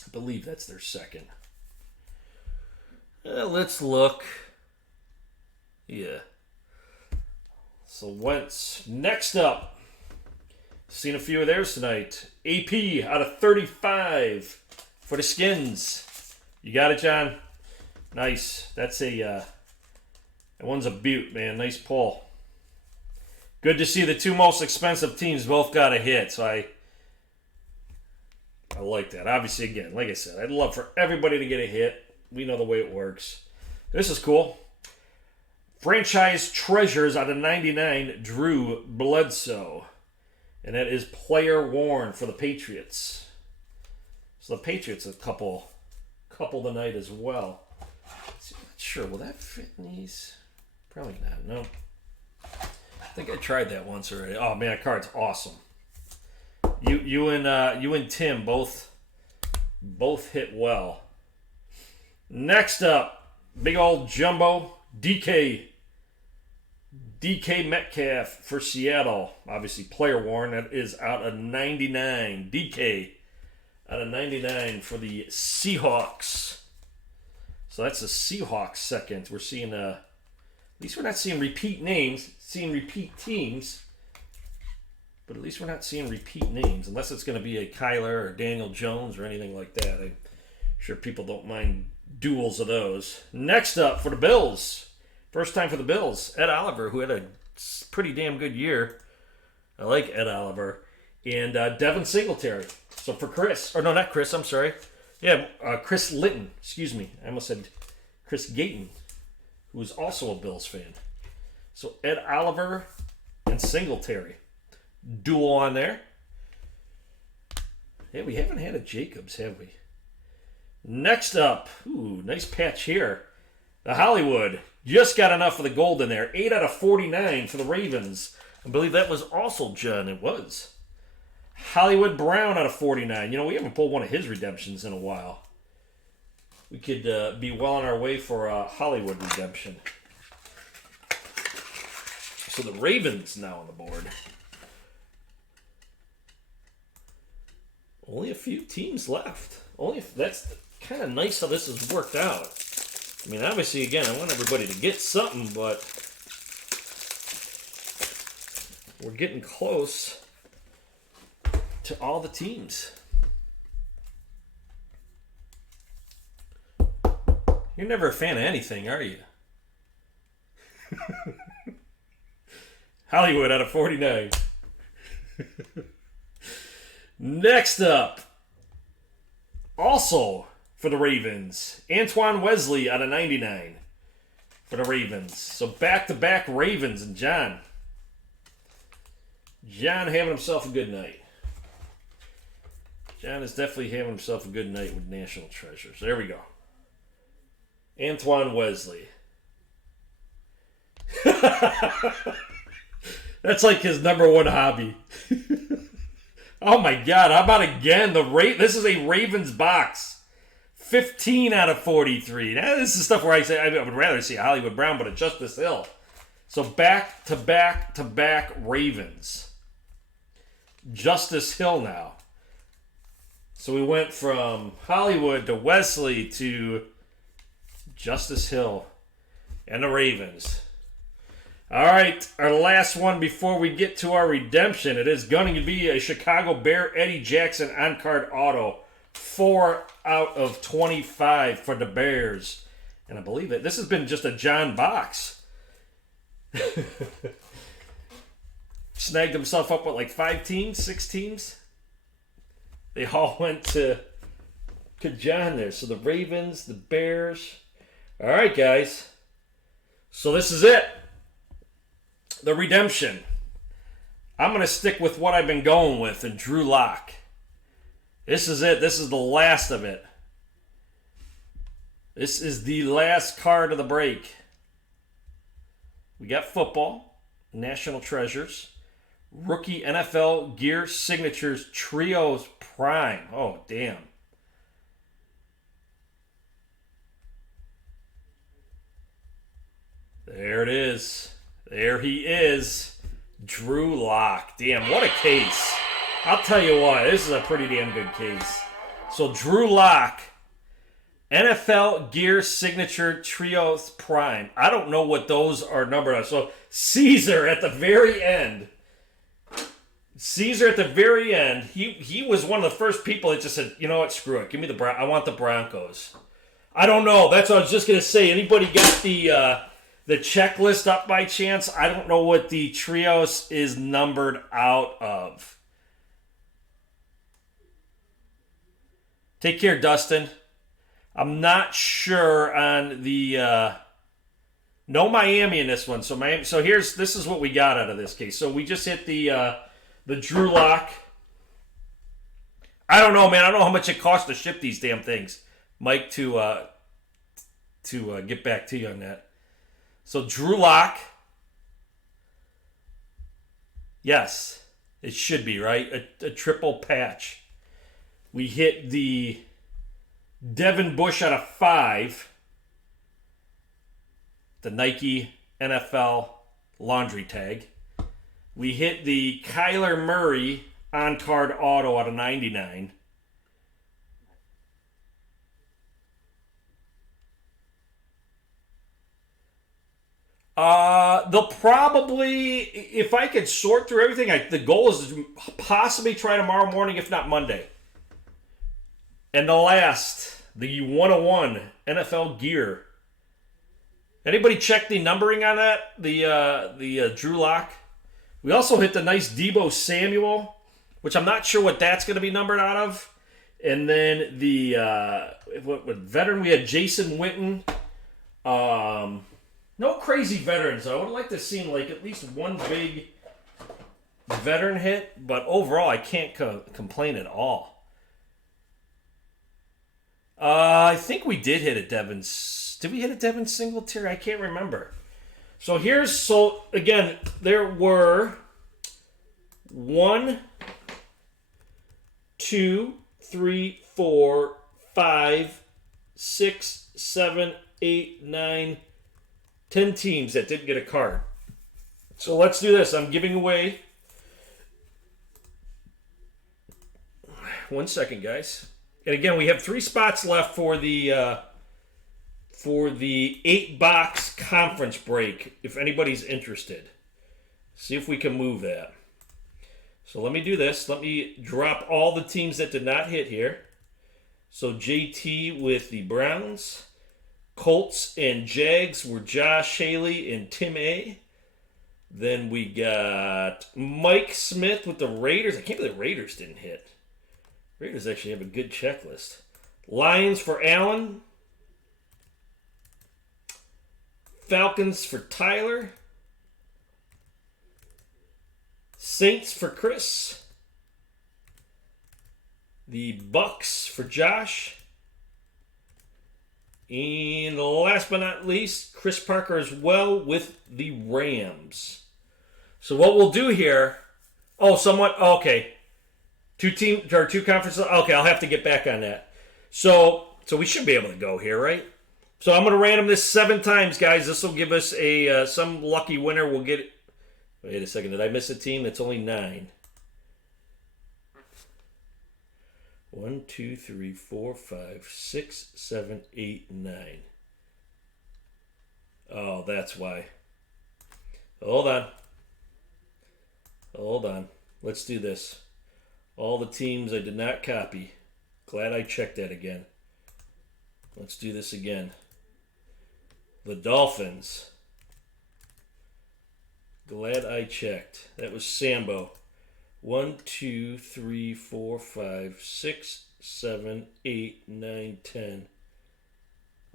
I believe that's their second. Let's look. Yeah. So Wentz. Next up. Seen a few of theirs tonight. AP out of 35 for the Skins. You got it, John? Nice. That's that one's a beaut, man. Nice pull. Good to see the 2 most expensive teams both got a hit. So I like that. Obviously, again, like I said, I'd love for everybody to get a hit. We know the way it works. This is cool. Franchise Treasures out of 99, Drew Bledsoe. And that is player worn for the Patriots. So the Patriots a couple tonight as well. I'm not sure. Will that fit in these? Probably not. No. I think I tried that once already. Oh man, that card's awesome. You and Tim both hit well. Next up, big old jumbo DK Metcalf for Seattle. Obviously player worn. That is out of 99. DK out of 99 for the Seahawks. So that's the Seahawks second. We're seeing at least we're not seeing repeat names, seeing repeat teams. But at least we're not seeing repeat names, unless it's going to be a Kyler or Daniel Jones or anything like that. I'm sure people don't mind duels of those. Next up for the Bills. First time for the Bills. Ed Oliver, who had a pretty damn good year. I like Ed Oliver. And Devin Singletary. So for Chris, or no, not Chris, I'm sorry. Yeah, Chris Litton, excuse me. I almost said Chris Gayton, who is also a Bills fan. So Ed Oliver and Singletary. Duel on there. Yeah, we haven't had a Jacobs, have we? Next up, ooh, nice patch here. The Hollywood. Just got enough of the gold in there. 8 out of 49 for the Ravens. I believe that was also John. It was. Hollywood Brown out of 49. You know, we haven't pulled one of his redemptions in a while. We could be well on our way for a Hollywood redemption. So the Ravens now on the board. Only a few teams left. That's kind of nice how this has worked out. I mean, obviously, again, I want everybody to get something, but we're getting close to all the teams. You're never a fan of anything, are you? Hollywood out of 49. Next up, also for the Ravens, Antoine Wesley out of 99 for the Ravens. So back-to-back Ravens and John. John having himself a good night. John is definitely having himself a good night with National Treasures. There we go. Antoine Wesley. That's like his number one hobby. Oh my God, how about again? This is a Ravens box. 15 out of 43. Now this is stuff where I say I would rather see Hollywood Brown, but it's Justice Hill. So back-to-back Ravens. Justice Hill now. So we went from Hollywood to Wesley to Justice Hill and the Ravens. All right, our last one before we get to our redemption. It is going to be a Chicago Bear Eddie Jackson on-card auto. 4 out of 25 for the Bears. And I believe it. This has been just a John box. Snagged himself up with like 5 teams, 6 teams. They all went to John there. So the Ravens, the Bears. All right, guys. So this is it. The redemption. I'm going to stick with what I've been going with and Drew Lock. This is it. This is the last of it. This is the last card of the break. We got football, National Treasures, Rookie NFL Gear Signatures Trios Prime. Oh, damn. There it is. There he is. Drew Lock. Damn, what a case. I'll tell you what, this is a pretty damn good case. So Drew Lock, NFL Gear Signature Trios Prime. I don't know what those are numbered on. So Caesar at the very end. He was one of the first people that just said, you know what, screw it. Give me I want the Broncos. I don't know. That's what I was just going to say. Anybody got the checklist up by chance? I don't know what the Trios is numbered out of. Take care, Dustin. I'm not sure on the no Miami in this one. So this is what we got out of this case. So we just hit the Drew Lock. I don't know, man. I don't know how much it costs to ship these damn things, Mike. To get back to you on that. So Drew Lock. Yes, it should be right. A triple patch. We hit the Devin Bush out of 5. The Nike NFL laundry tag. We hit the Kyler Murray on-card auto out of 99. They'll probably, if I could sort through everything, the goal is to possibly try tomorrow morning, if not Monday. And the last, the 101 NFL gear. Anybody check the numbering on that? The Drew Lock. We also hit the nice Deebo Samuel which I'm not sure what that's going to be numbered out of. And then the what veteran, we had Jason Witten. No crazy veterans. I would like to see like at least one big veteran hit, but overall I can't complain at all. I think we did hit a Devin. Did we hit a Devin Singletary? I can't remember. So again, there were 1, 2, 3, 4, 5, 6, 7, 8, 9, 10 teams that didn't get a card. So let's do this. I'm giving away. 1 second, guys. And again, we have 3 spots left for the 8-box conference break, if anybody's interested. See if we can move that. So let me do this. Let me drop all the teams that did not hit here. So JT with the Browns. Colts and Jags were Josh Haley and Tim A. Then we got Mike Smith with the Raiders. I can't believe the Raiders didn't hit. Raiders actually have a good checklist. Lions for Allen. Falcons for Tyler. Saints for Chris. The Bucks for Josh. And last but not least, Chris Parker as well with the Rams. So what we'll do here... okay. 2 conferences. Okay, I'll have to get back on that. So we should be able to go here, right? So I'm going to random this 7 times, guys. This will give us some lucky winner. We'll get... Wait a second. Did I miss a team? That's only 9. 1, 2, 3, 4, 5, 6, 7, 8, 9. Oh, that's why. Hold on. Let's do this. All the teams I did not copy. Glad I checked that again. Let's do this again. The Dolphins. Glad I checked. That was Sambo. 1, 2, 3, 4, 5, 6, 7, 8, 9, 10,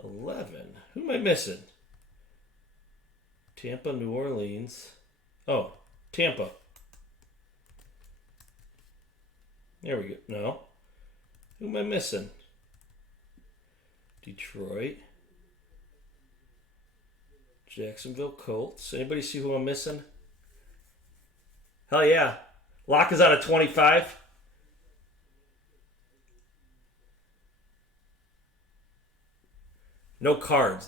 11. Who am I missing? Tampa, New Orleans. Oh, Tampa. There we go. No. Who am I missing? Detroit. Jacksonville Colts. Anybody see who I'm missing? Hell yeah. Lock is out of 25. No cards.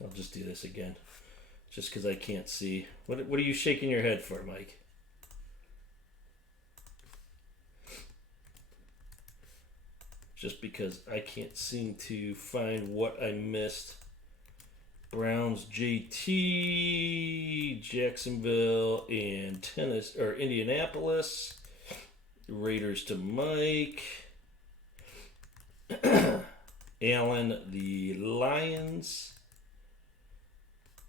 I'll just do this again. Just because I can't see. What are you shaking your head for, Mike? Just because I can't seem to find what I missed. Browns, JT, Jacksonville, and Indianapolis. Raiders to Mike. Allen, the Lions.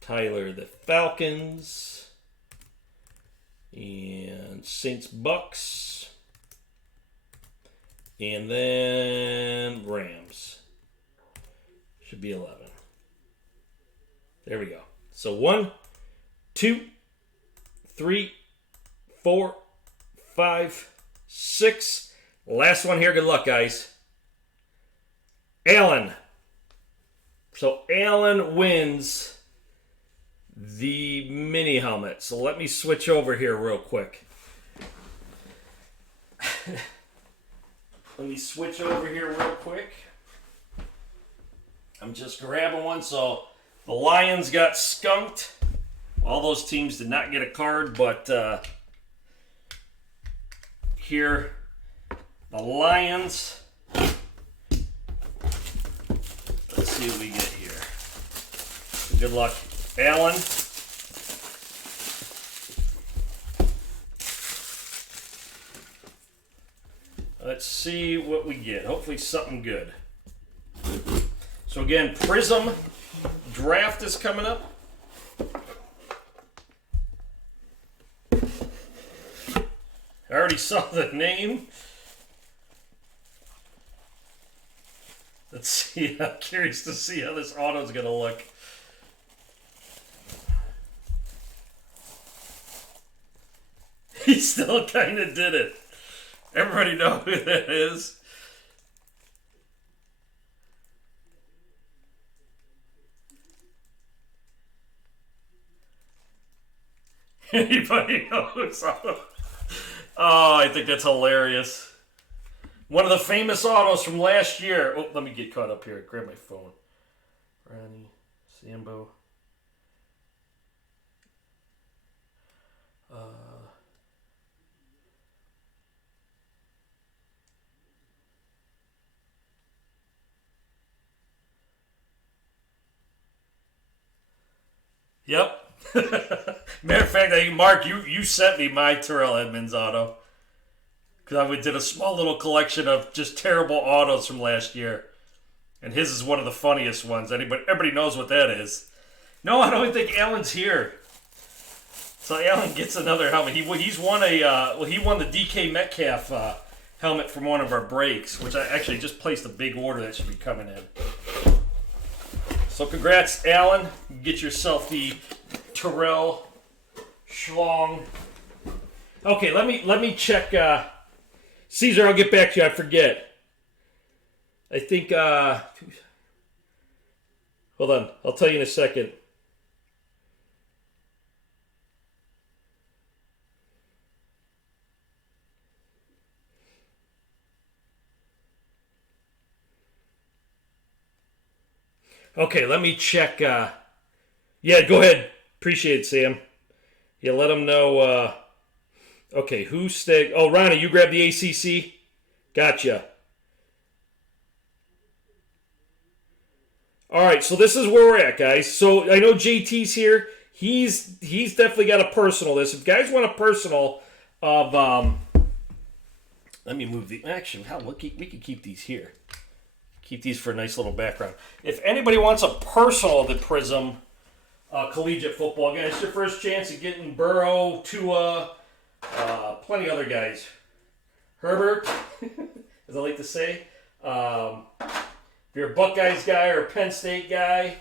Tyler, the Falcons. And Saints, Bucks. And then Rams. Should be 11. There we go. So 1, 2, 3, 4, 5, 6. Last one here. Good luck, guys. Allen. So Allen wins the mini helmet. So let me switch over here real quick. I'm just grabbing one. So the Lions got skunked. All those teams did not get a card, but here, the Lions. Let's see what we get here. Good luck, Allen. Let's see what we get. Hopefully something good. So again, Prizm draft is coming up. I already saw the name. Let's see. I'm curious to see how this auto's going to look. He still kind of did it. Everybody know who that is. Anybody know who's auto? Oh, I think that's hilarious. One of the famous autos from last year. Oh, let me get caught up here. Grab my phone. Ronnie Sambo. Yep. Matter of fact, I think, Mark, you sent me my Terrell Edmonds auto. Because I did a small little collection of just terrible autos from last year. And his is one of the funniest ones. Everybody knows what that is. No, I don't think Alan's here. So Alan gets another helmet. He's won he won the DK Metcalf helmet from one of our breaks, which I actually just placed a big order that should be coming in. So congrats, Alan. Get yourself the Terrell Schlong. Okay, let me check. Caesar, I'll get back to you. I forget. I think. Hold on. I'll tell you in a second. Okay, let me check. Yeah, go ahead. Appreciate it, Sam. Yeah, let them know. Okay, who's staying? Oh, Ronnie, you grabbed the ACC? Gotcha. All right, so this is where we're at, guys. So I know JT's here. He's definitely got a personal. If you guys want a personal of, let me move the. Actually, we could keep these here. Keep these for a nice little background. If anybody wants a personal of the Prizm collegiate football, again, it's your first chance at getting Burrow, Tua, plenty other guys. Herbert, as I like to say. If you're a Buckeyes guy or a Penn State guy,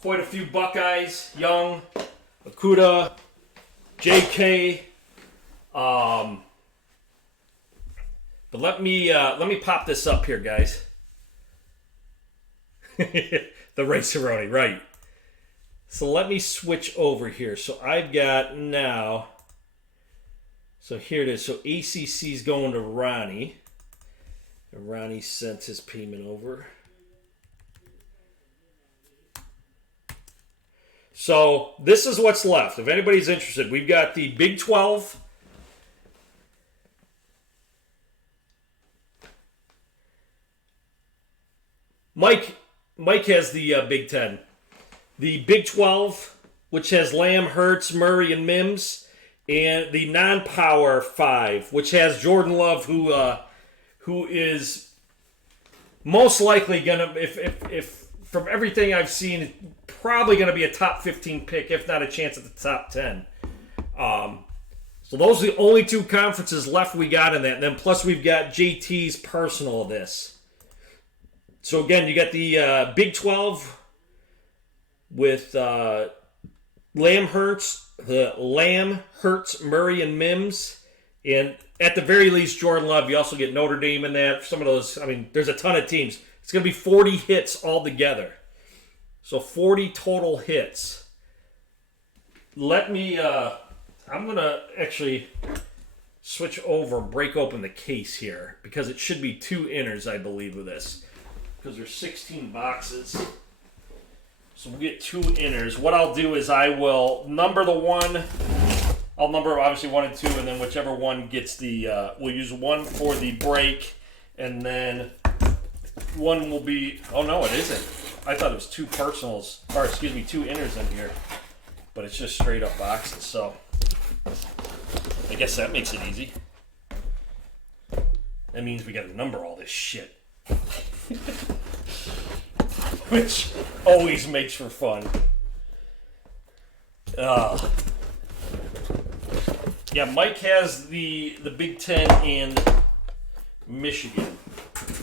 quite a few Buckeyes, Young, Okuda, JK. But let me pop this up here, guys. The Raceroni, right. So let me switch over here. So I've got now, so here it is. So ACC's going to Ronnie. And Ronnie sent his payment over. So this is what's left. If anybody's interested, we've got the Big 12. Mike has the Big 10. The Big 12, which has Lamb, Hurts, Murray, and Mims. And the non-power 5, which has Jordan Love, who is most likely going to, if from everything I've seen, probably going to be a top 15 pick, if not a chance at the top 10. So those are the only two conferences left we got in that. And then plus we've got JT's personal of this. So again, you got the Big 12 with Lamb, Hurts, Murray, and Mims. And at the very least, Jordan Love. You also get Notre Dame in that. Some of those, I mean, there's a ton of teams. It's going to be 40 hits altogether. So 40 total hits. Let me, I'm going to actually switch over and break open the case here. Because it should be 2 inners, I believe, with this. Because there's 16 boxes. So we'll get 2 inners. What I'll do is I will number the 1. I'll number obviously 1 and 2, and then whichever one gets the, we'll use 1 for the break, and then 1 will be, oh no, it isn't. I thought it was 2 personals, or excuse me, 2 inners in here. But it's just straight up boxes, so I guess that makes it easy. That means we gotta number all this shit. Which always makes for fun. Yeah, Mike has the Big Ten and Michigan.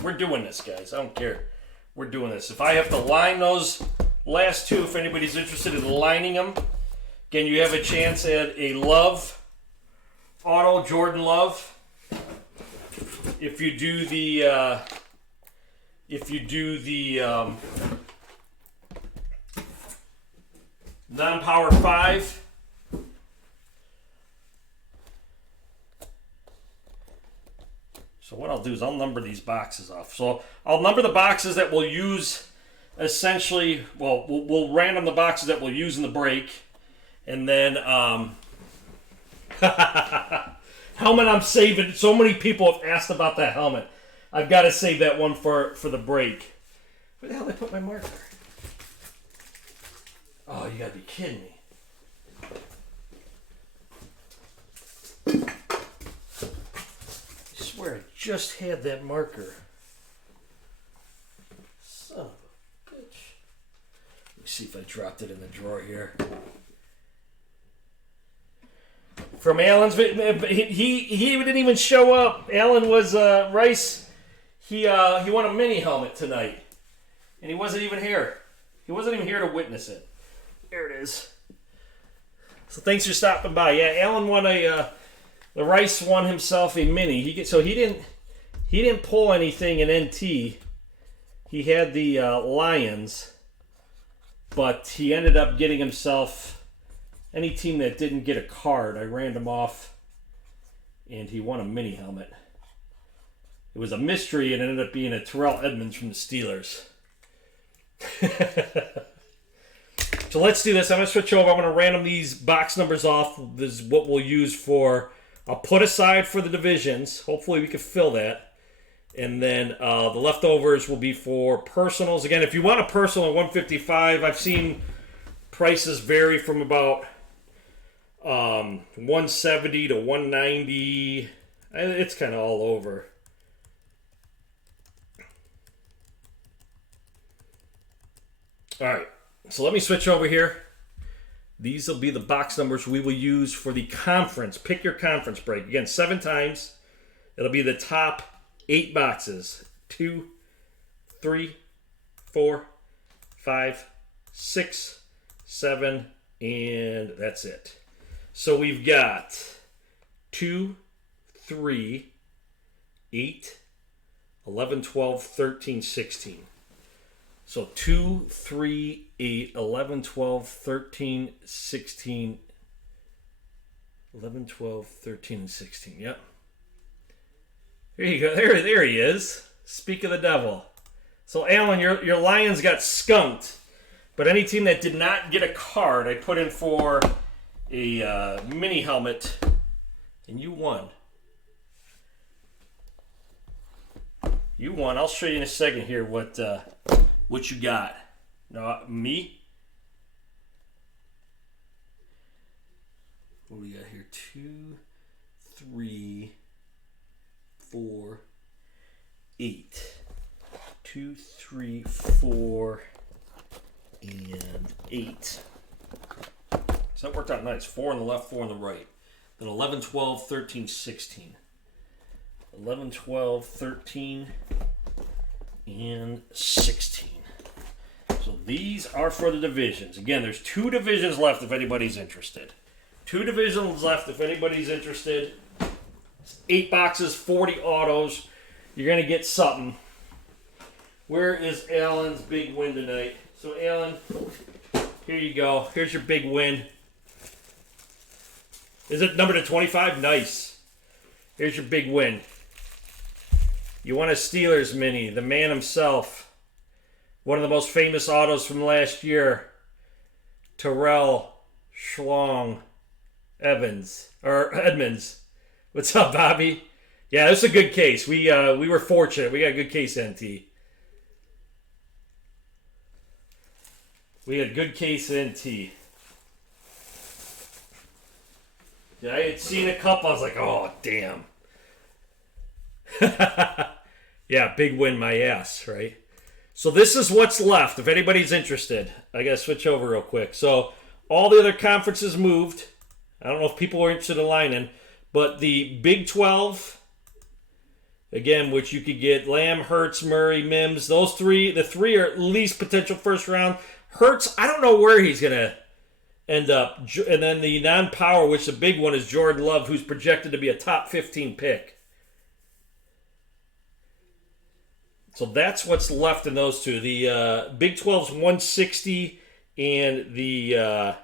We're doing this, guys. I don't care. We're doing this. If I have to line those last two, if anybody's interested in lining them, again, you have a chance at a Love auto, Jordan Love. If you do the non-power 5. So what I'll do is I'll number these boxes off. So I'll number the boxes that we'll use essentially, well, we'll random the boxes that we'll use in the break. And then, helmet I'm saving. So many people have asked about that helmet. I've got to save that one for the break. Where the hell did I put my marker? Oh, you gotta be kidding me. I swear I just had that marker. Son of a bitch. Let me see if I dropped it in the drawer here. From Alan's, he didn't even show up. Alan was Rice. He won a mini helmet tonight, and he wasn't even here. He wasn't even here to witness it. There it is. So thanks for stopping by. Yeah, Alan won the Rice won himself a mini. He didn't pull anything in NT. He had the Lions, but he ended up getting himself any team that didn't get a card. I ran him off, and he won a mini helmet. It was a mystery, and it ended up being a Terrell Edmonds from the Steelers. So let's do this. I'm going to switch over. I'm going to random these box numbers off. This is what we'll use for, I'll put aside for the divisions. Hopefully we can fill that. And then the leftovers will be for personals. Again, if you want a personal at 155, I've seen prices vary from about 170 to 190. It's kind of all over. All right. So let me switch over here. These will be the box numbers we will use for the conference. Pick your conference break. Again, 7 times. It'll be the top 8 boxes. 2, 3, 4, 5, 6, 7, and that's it. So we've got 2, 3, 8, 11, 12, 13, 16. So 2, 3, 8, 11, 12, 13, 16. 11, 12, 13, and 16. Yep. There you go. There he is. Speak of the devil. So, Alan, your Lions got skunked. But any team that did not get a card, I put in for a mini helmet. And you won. You won. I'll show you in a second here what you got. No, me? What do we got here? 2, 3, 4, 8. 2, 3, 4, and 8. So that worked out nice. 4 on the left, 4 on the right. Then 11, 12, 13, 16. 11, 12, 13, and 16. So these are for the divisions. Again, there's 2 divisions left if anybody's interested. 2 divisions left if anybody's interested. It's 8 boxes, 40 autos. You're going to get something. Where is Alan's big win tonight? So, Alan, here you go. Here's your big win. Is it number to 25? Nice. Here's your big win. You won a Steelers mini. The man himself. One of the most famous autos from last year. Terrell Schlong Edmonds. What's up, Bobby? Yeah, this is a good case. We were fortunate. We got a good case, NT. We had a good case, NT. Yeah, I had seen a couple. I was like, oh, damn. Yeah, big win my ass, right? So this is what's left. If anybody's interested, I got to switch over real quick. So all the other conferences moved. I don't know if people are interested in lining, but the Big 12, again, which you could get Lamb, Hurts, Murray, Mims, those three, the three are at least potential first round. Hurts, I don't know where he's going to end up. And then the non-power, which the big one is Jordan Love, who's projected to be a top 15 pick. So that's what's left in those two. The Big 12's 160 and the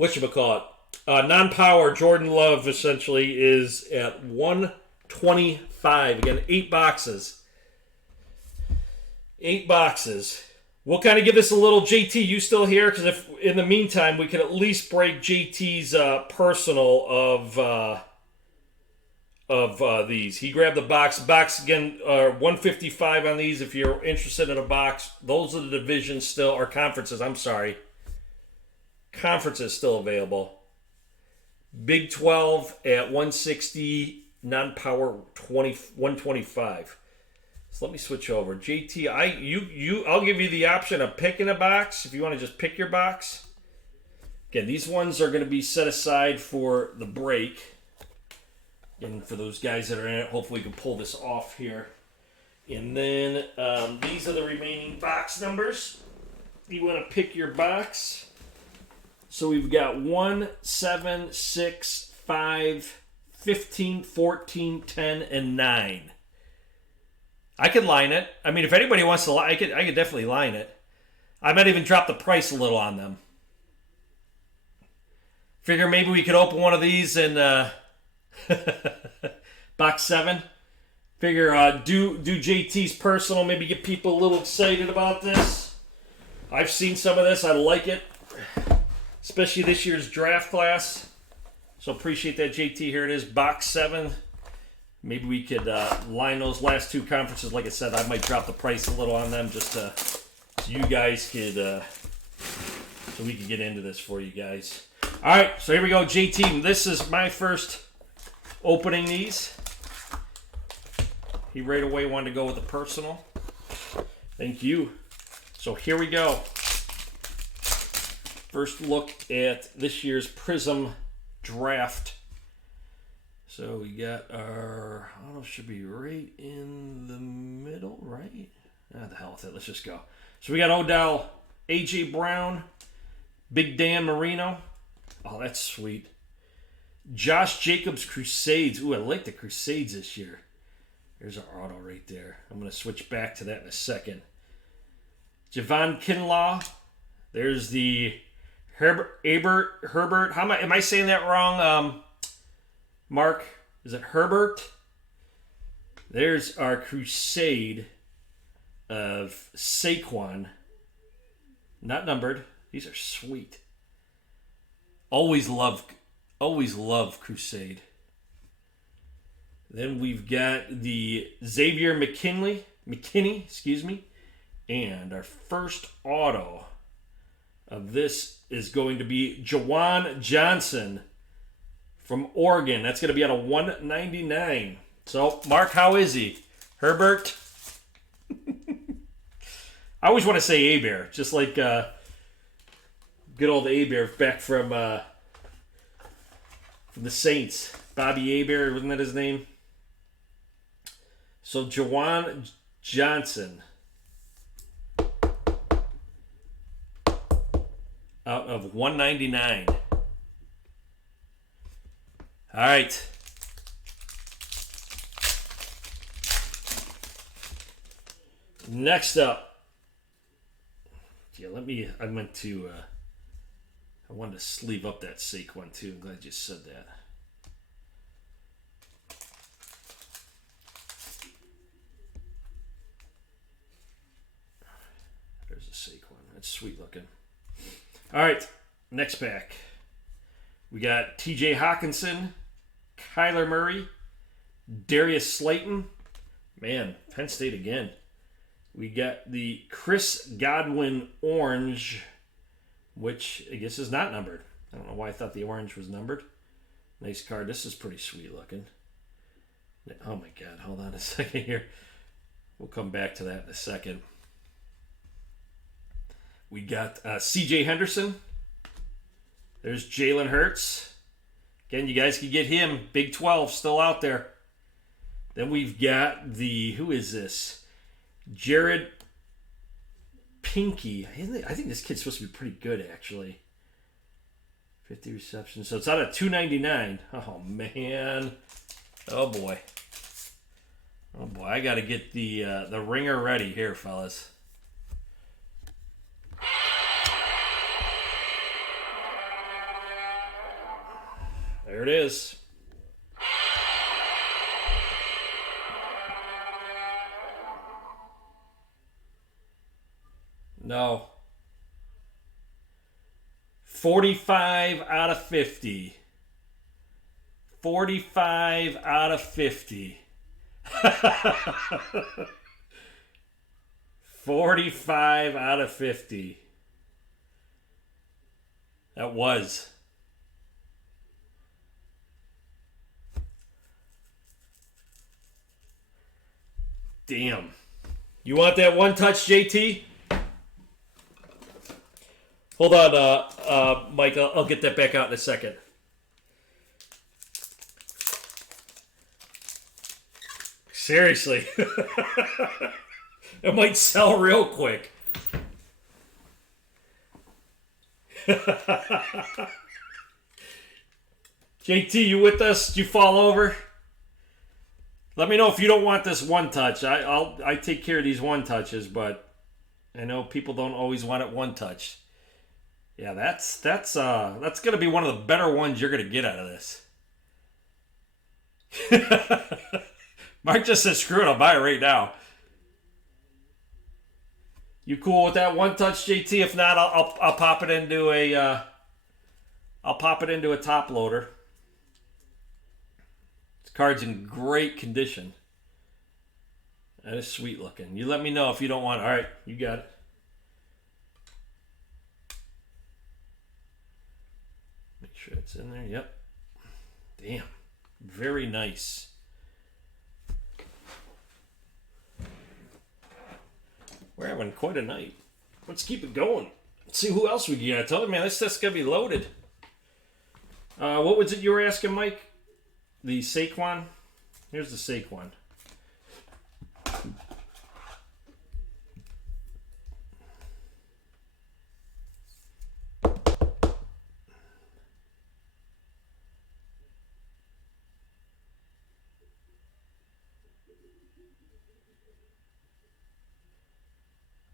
whatchamacallit, non-power Jordan Love essentially is at 125. Again, 8 boxes. 8 boxes. We'll kind of give this a little JT. You still here? Because if in the meantime we can at least break JT's personal of these. He grabbed the box. Box again, 155 on these. If you're interested in a box, those are the divisions still, or conferences. I'm sorry, conferences still available. Big 12 at 160, non-power 125. So let me switch over. JT, I'll give you the option of picking a box if you want to just pick your box. Again, these ones are going to be set aside for the break. And for those guys that are in it, hopefully we can pull this off here. And then these are the remaining box numbers. You want to pick your box. So we've got 1, 7, 6, 5, 15, 14, 10, and 9. I could line it. I mean, if anybody wants to line, I could definitely line it. I might even drop the price a little on them. Figure maybe we could open one of these in box 7. Figure do JT's personal, maybe get people a little excited about this. I've seen some of this. I like it, especially this year's draft class. So appreciate that, JT. Here it is, box 7. Maybe we could line those last 2 conferences. Like I said, I might drop the price a little on them just so you guys could, so we could get into this for you guys. All right, so here we go, JT. This is my first opening these. He right away wanted to go with the personal. Thank you. So here we go. First look at this year's Prizm draft. So we got our, I don't know, should be right in the middle, right? Ah, the hell with it. Let's just go. So we got Odell, A.J. Brown, Big Dan Marino. Oh, that's sweet. Josh Jacobs, Crusades. Ooh, I like the Crusades this year. There's our auto right there. I'm going to switch back to that in a second. Javon Kinlaw. There's the Herbert. How am I saying that wrong? Mark, is it Herbert? There's our Crusade of Saquon. Not numbered. These are sweet. Always love Crusade. Then we've got the Xavier McKinney, and our first auto of this is going to be Jawan Johnson from Oregon. That's going to be out of 199. So, Mark, how is he? Herbert? I always want to say Abear, just like good old Abear back from the Saints. Bobby Abear, wasn't that his name? So, Jawan Johnson out of 199. All right. Next up. Yeah, I wanted to sleeve up that Saquon too. I'm glad you said that. There's a Saquon. That's sweet looking. All right. Next pack. We got TJ Hawkinson, Kyler Murray, Darius Slayton. Man, Penn State again. We got the Chris Godwin orange, which I guess is not numbered. I don't know why I thought the orange was numbered. Nice card. This is pretty sweet looking. Oh my God, hold on a second here. We'll come back to that in a second. We got C.J. Henderson. There's Jalen Hurts. Again, you guys can get him. Big 12 still out there. Then we've got who is this? Jared Pinky. I think this kid's supposed to be pretty good, actually. 50 receptions. So it's out of 299. Oh, man. Oh, boy. Oh, boy. I got to get the ringer ready here, fellas. There it is. No. 45 out of 50. 45 out of 50. 45 out of 50. That was. Damn. You want that one touch, JT? Hold on, Mike. I'll get that back out in a second. Seriously. It might sell real quick. JT, you with us? Did you fall over? Let me know if you don't want this one touch. I take care of these one touches, but I know people don't always want it one touch. Yeah, that's gonna be one of the better ones you're gonna get out of this. Mark just said, "Screw it, I'll buy it right now." You cool with that one touch, JT? If not, I'll pop it into a top loader. Card's in great condition. That is sweet looking. You let me know if you don't want it. All right, you got it. Make sure it's in there. Yep. Damn. Very nice. We're having quite a night. Let's keep it going. Let's see who else we got. I told you, man, this stuff's going to be loaded. What was it you were asking, Mike? The Saquon. Here's the Saquon.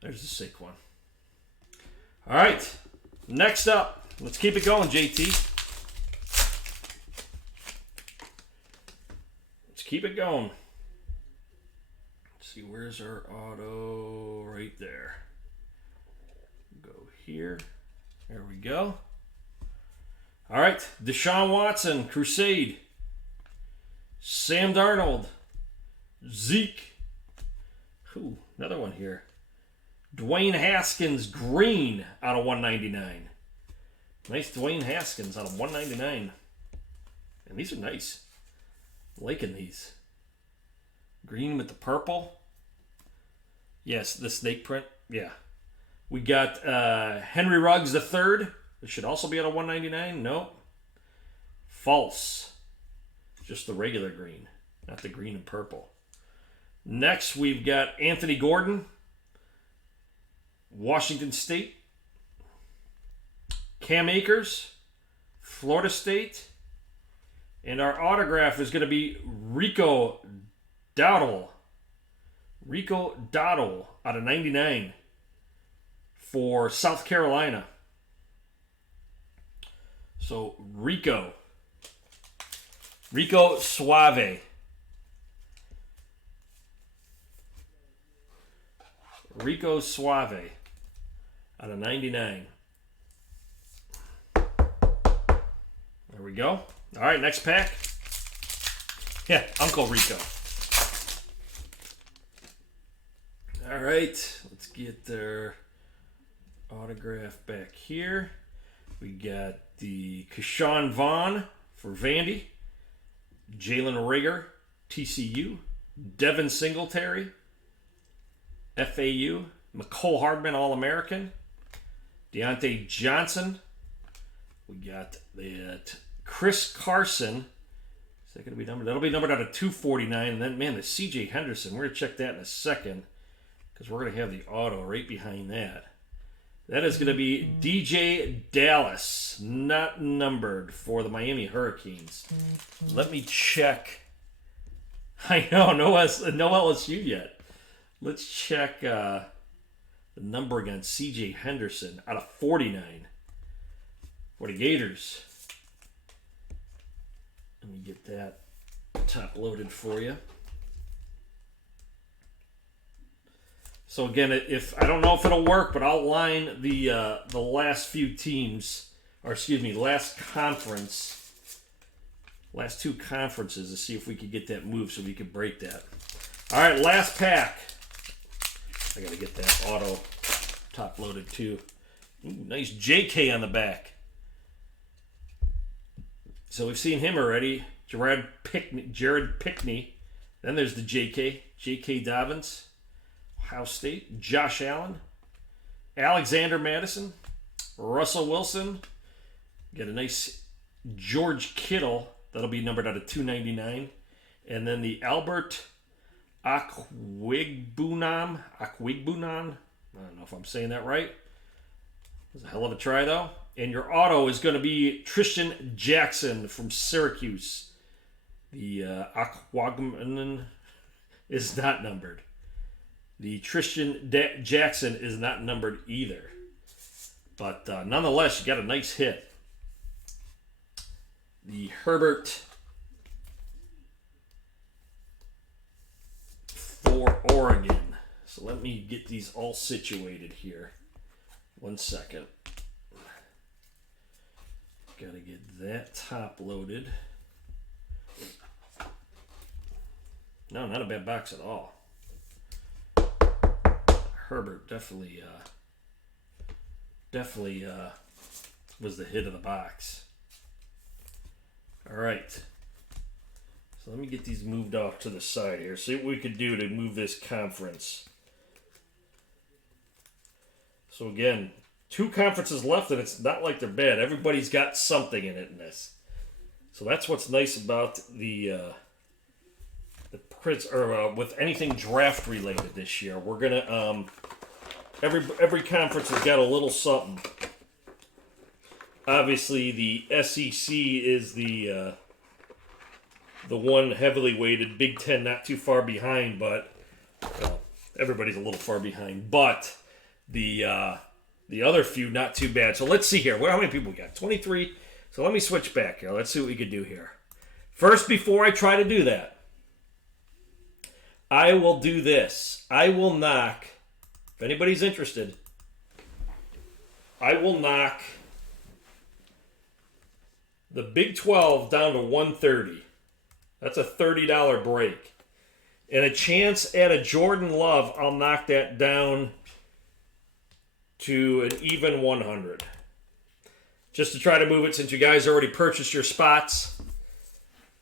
There's the Saquon. All right. Next up, let's keep it going, JT. Keep it going. Let's see, where's our auto? Right there. Go here. There we go. All right. Deshaun Watson, Crusade. Sam Darnold. Zeke. Ooh, another one here. Dwayne Haskins, green out of 199. Nice Dwayne Haskins out of 199. And these are nice. Liking these. Green with the purple. Yes, the snake print. Yeah. We got Henry Ruggs III. It should also be on a 199. Nope. False. Just the regular green. Not the green and purple. Next, we've got Anthony Gordon. Washington State. Cam Akers. Florida State. And our autograph is going to be Rico Dowdle. Rico Dowdle out of 99 for South Carolina. So Rico Suave. Rico Suave out of 99. There we go. All right, next pack. Yeah, Uncle Rico. All right, let's get their autograph back here. We got the Keyshawn Vaughn for Vandy. Jalen Reagor, TCU. Devin Singletary, FAU. McCole Hardman, All-American. Deontay Johnson. We got that Chris Carson. Is that going to be numbered? That'll be numbered out of 249. And then, man, the C.J. Henderson. We're going to check that in a second because we're going to have the auto right behind that. That is going to be DJ Dallas, not numbered for the Miami Hurricanes. Let me check. I know, no LSU yet. Let's check the numbering on C.J. Henderson out of 49 for the Gators. Let me get that top loaded for you. So again, if I don't know if it'll work, but I'll line the last few teams, or excuse me, last two conferences to see if we could get that move so we could break that. All right, last pack. I got to get that auto top loaded too. Ooh, nice JK on the back. So we've seen him already. Jared Pickney. Then there's the JK. J.K. Dobbins. Ohio State. Josh Allen. Alexander Madison. Russell Wilson. Get a nice George Kittle. That'll be numbered out of 299. And then the Albert Okwuegbunam. I don't know if I'm saying that right. It was a hell of a try, though. And your auto is going to be Tristan Jackson from Syracuse. The Aquagman is not numbered. The Tristan Jackson is not numbered either. But nonetheless, you got a nice hit. The Herbert for Oregon. So let me get these all situated here. 1 second. Got to get that top loaded. No, not a bad box at all. Herbert definitely was the hit of the box. All right. So let me get these moved off to the side here. See what we could do to move this conference. So again, 2 conferences left, and it's not like they're bad. Everybody's got something in it in this. So that's what's nice about the Prizm, or with anything draft related this year. We're gonna every conference has got a little something. Obviously, the SEC is the one heavily weighted. Big Ten not too far behind, but everybody's a little far behind. But the other few not too bad. So let's see here. How many people we got? 23. So let me switch back here. Let's see what we can do here. First, before I try to do that, I will do this. I will knock, if anybody's interested, I will knock the Big 12 down to 130. That's a $30 break. And a chance at a Jordan Love, I'll knock that down to an even 100. Just to try to move it since you guys already purchased your spots.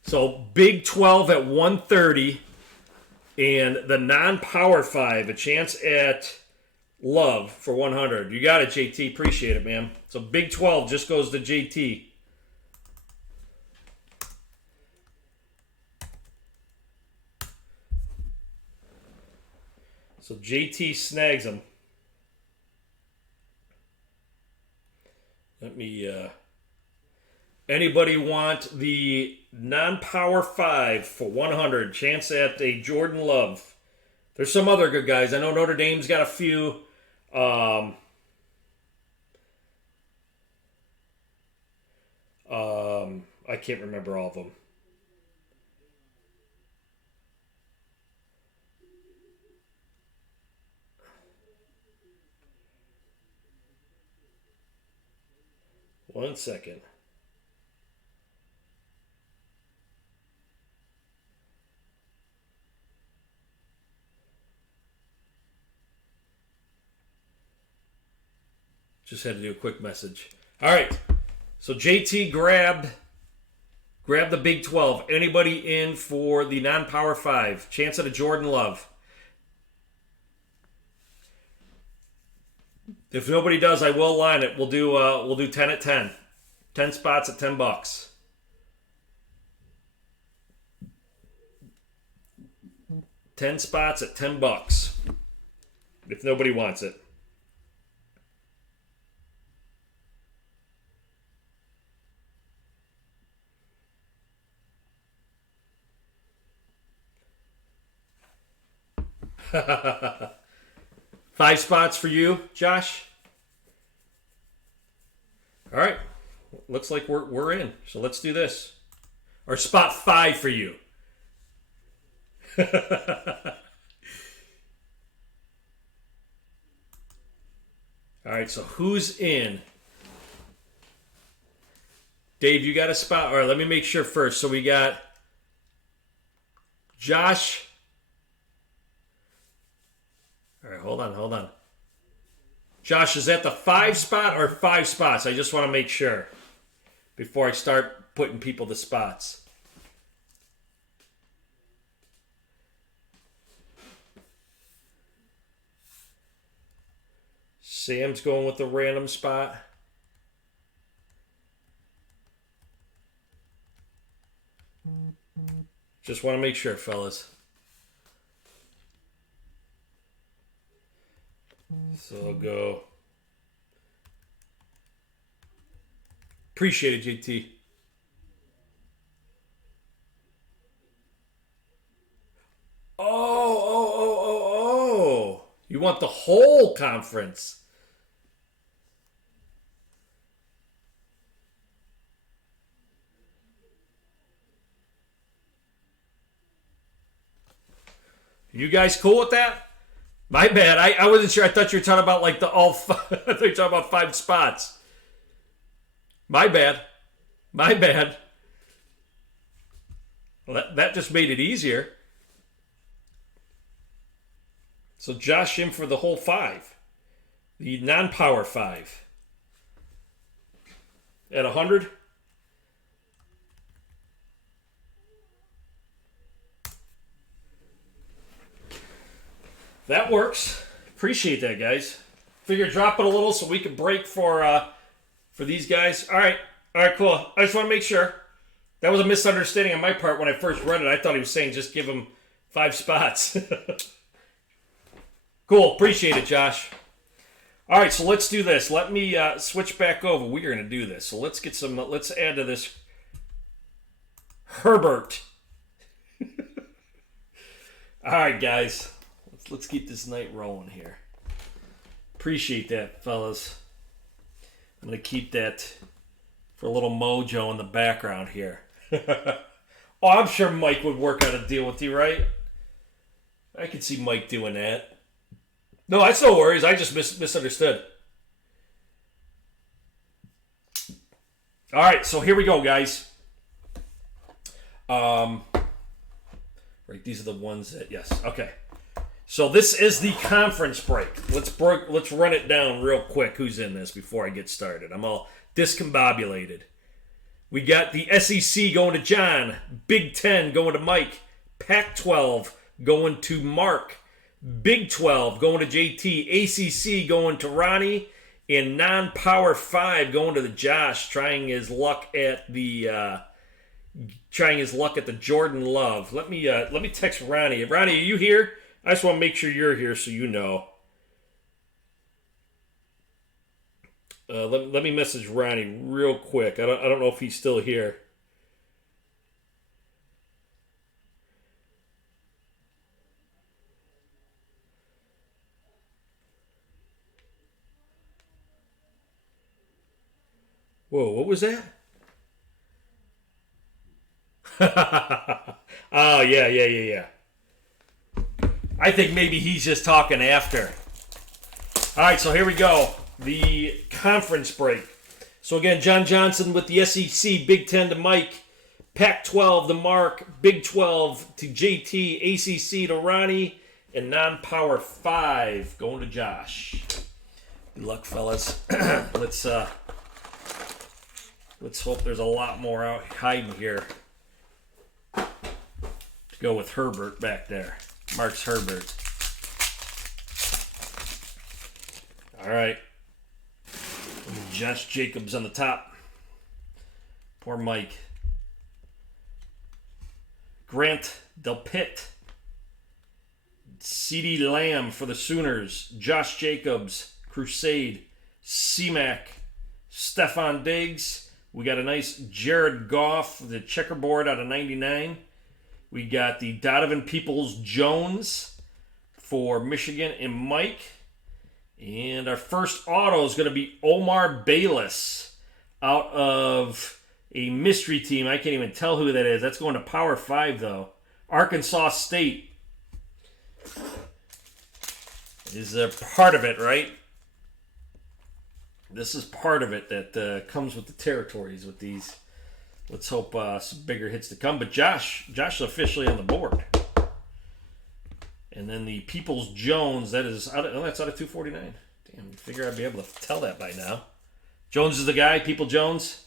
So Big 12 at 130. And the non-Power 5, a chance at Love for 100. You got it, JT. Appreciate it, man. So Big 12 just goes to JT. So JT snags them. Let me, anybody want the non-Power 5 for 100? Chance at a Jordan Love. There's some other good guys. I know Notre Dame's got a few. I can't remember all of them. One second. Just had to do a quick message. All right. So JT grabbed the Big 12. Anybody in for the non-Power 5? Chance at a Jordan Love. If nobody does, I will line it. We'll do 10 at 10. 10 spots at $10. 10 spots at $10. If nobody wants it. Five spots for you, Josh. All right. Looks like we're in. So let's do this. Or spot 5 for you. All right, so who's in? Dave, you got a spot? All right, let me make sure first. So we got Josh. All right, hold on. Josh, is that the 5 spot or 5 spots? I just want to make sure before I start putting people to spots. Sam's going with the random spot. Just want to make sure, fellas. So I'll go. Appreciate it, JT. Oh. You want the whole conference. You guys cool with that? My bad. I wasn't sure. I thought you were talking about like the all. I thought you were talking about 5 spots. My bad. Well, that just made it easier. So Josh in for the whole 5, the non-power 5 at 100. That works. Appreciate that, guys. Figure drop it a little so we can break for these guys. All right, cool. I just want to make sure. That was a misunderstanding on my part when I first read it. I thought he was saying just give him 5 spots. Cool. Appreciate it, Josh. All right, so let's do this. Let me switch back over. We're going to do this. So let's get some. Let's add to this. Herbert. All right, guys. Let's keep this night rolling here. Appreciate that, fellas. I'm going to keep that for a little mojo in the background here. Oh, I'm sure Mike would work out a deal with you, right? I could see Mike doing that. No, that's no worries. I just misunderstood. All right, so here we go, guys. Right, these are the ones that, yes, okay. So this is the conference break. Let's run it down real quick. Who's in this before I get started? I'm all discombobulated. We got the SEC going to John. Big Ten going to Mike. Pac-12 going to Mark. Big 12 going to JT. ACC going to Ronnie. And non-power 5 going to the Josh, trying his luck at the Jordan Love. Let me text Ronnie. Ronnie, are you here? I just want to make sure you're here so you know. Let me message Ronnie real quick. I don't know if he's still here. Whoa, what was that? Oh, yeah. I think maybe he's just talking after. All right, so here we go. The conference break. So again, John Johnson with the SEC, Big Ten to Mike, Pac-12 to Mark, Big 12 to JT, ACC to Ronnie, and non-power 5 going to Josh. Good luck, fellas. Let's hope there's a lot more out hiding here. To go with Herbert back there. Mark's Herbert. All right. Josh Jacobs on the top. Poor Mike. Grant Delpit. CeeDee Lamb for the Sooners. Josh Jacobs. Crusade. C-Mac. Stephon Diggs. We got a nice Jared Goff, the checkerboard out of 99. We got the Donovan Peoples-Jones for Michigan and Mike. And our first auto is going to be Omar Bayless out of a mystery team. I can't even tell who that is. That's going to Power 5, though. Arkansas State is a part of it, right? This is part of it that comes with the territories with these. Let's hope some bigger hits to come. But Josh is officially on the board. And then the Peoples-Jones, that's out of 249. Damn, figure I'd be able to tell that by now. Jones is the guy, Peoples-Jones.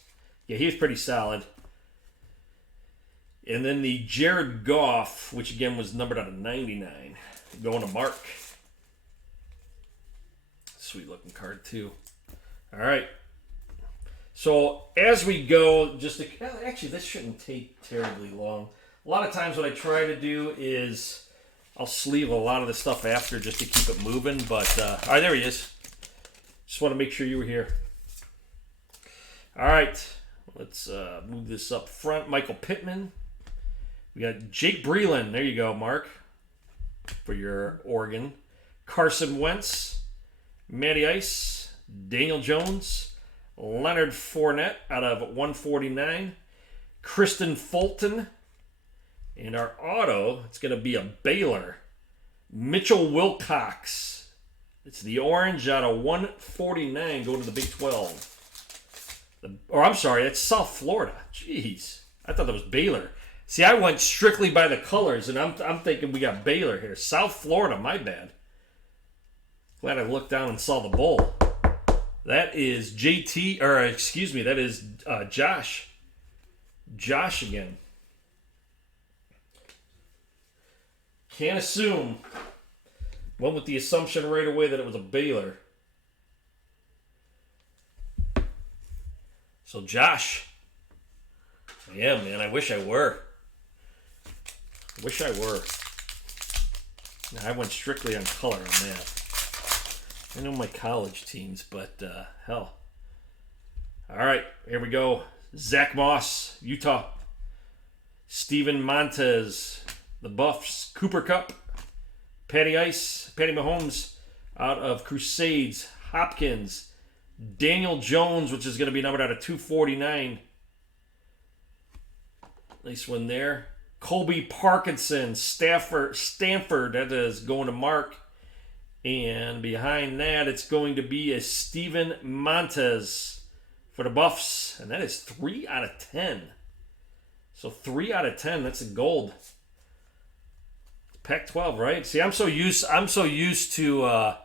Yeah, he was pretty solid. And then the Jared Goff, which again was numbered out of 99. Going to Mark. Sweet looking card too. All right. So as we go, actually this shouldn't take terribly long. A lot of times what I try to do is I'll sleeve a lot of the stuff after just to keep it moving. But all right, there he is. Just want to make sure you were here. All right, let's move this up front. Michael Pittman. We got Jake Breland. There you go, Mark, for your Oregon. Carson Wentz. Matty Ice. Daniel Jones. Leonard Fournette out of 149. Kristen Fulton. And our auto, it's going to be a Baylor. Mitchell Wilcox. It's the orange out of 149 going to the Big 12. That's South Florida. Jeez. I thought that was Baylor. See, I went strictly by the colors, and I'm thinking we got Baylor here. South Florida, my bad. Glad I looked down and saw the bowl. That is that is Josh. Josh again. Can't assume. Went with the assumption right away that it was a Baylor. So Josh. Yeah, man, I wish I were. I went strictly on color on that. I know my college teams, but hell. All right, here we go. Zach Moss, Utah. Steven Montez, the Buffs. Cooper Kupp. Patty Mahomes out of Crusades. Hopkins. Daniel Jones, which is going to be numbered out of 249. Nice one there. Colby Parkinson, Stanford, that is going to Mark. And behind that, it's going to be a Steven Montez for the Buffs. And that is 3 out of 10. So 3 out of 10, that's a gold. Pac-12, right? See, I'm so used to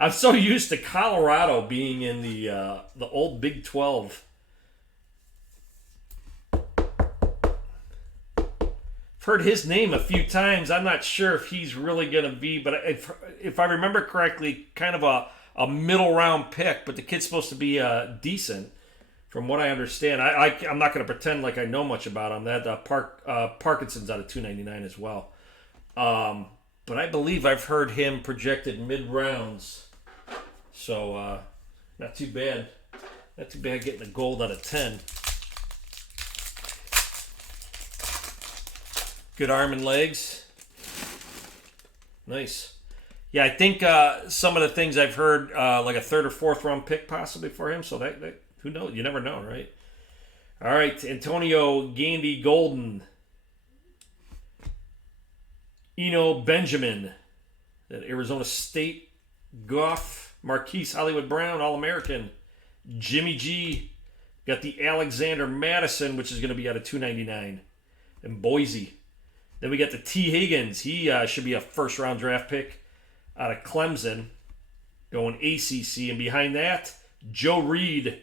I'm so used to Colorado being in the old Big 12. Heard his name a few times. I'm not sure if he's really going to be, but if I remember correctly, kind of a middle round pick, but the kid's supposed to be decent from what I understand. I'm not going to pretend like I know much about him. That Parkinson's out of 299 as well. But I believe I've heard him projected mid-rounds. So not too bad. Not too bad getting a gold out of 10. Good arm and legs. Nice. Yeah, I think some of the things I've heard, like a 3rd or 4th round pick possibly for him. So that who knows? You never know, right? All right, Antonio Gandy Golden. Eno Benjamin. That Arizona State. Goff. Marquise Hollywood Brown, All-American. Jimmy G. Got the Alexander Madison, which is going to be out of 299. And Boise. Then we got the T. Higgins. He should be a first-round draft pick out of Clemson, going ACC. And behind that, Joe Reed,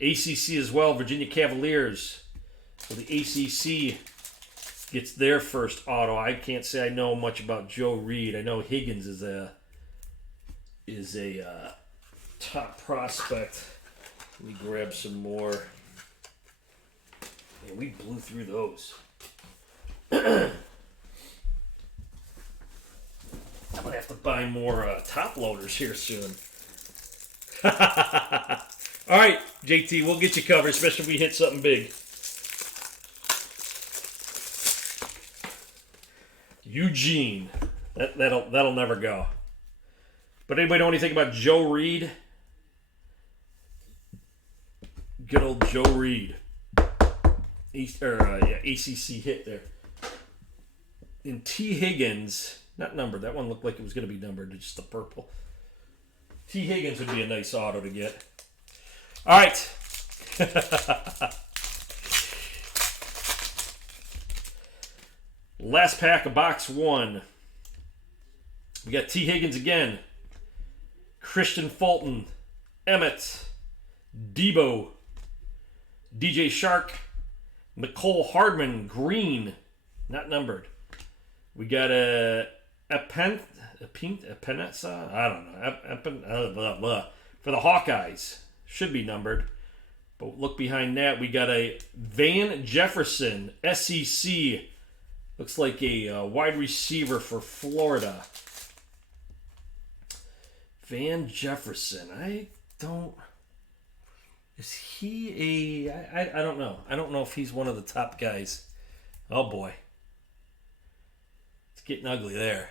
ACC as well, Virginia Cavaliers. So the ACC gets their first auto. I can't say I know much about Joe Reed. I know Higgins is a top prospect. Let me grab some more. Yeah, we blew through those. I'm gonna have to buy more top loaders here soon. All right, JT, we'll get you covered, especially if we hit something big. Eugene, that'll never go. But anybody know anything about Joe Reed? Good old Joe Reed. ACC hit there. And T. Higgins, not numbered. That one looked like it was going to be numbered. It's just the purple. T. Higgins would be a nice auto to get. All right. Last pack of box 1. We got T. Higgins again. Christian Fulton. Emmett. Debo. DJ Shark. Nicole Hardman. Green. Not numbered. We got a Penetza? I don't know. For the Hawkeyes. Should be numbered. But look behind that. We got a Van Jefferson. SEC. Looks like a wide receiver for Florida. Van Jefferson. Is he I don't know. I don't know if he's one of the top guys. Oh boy. It's getting ugly there.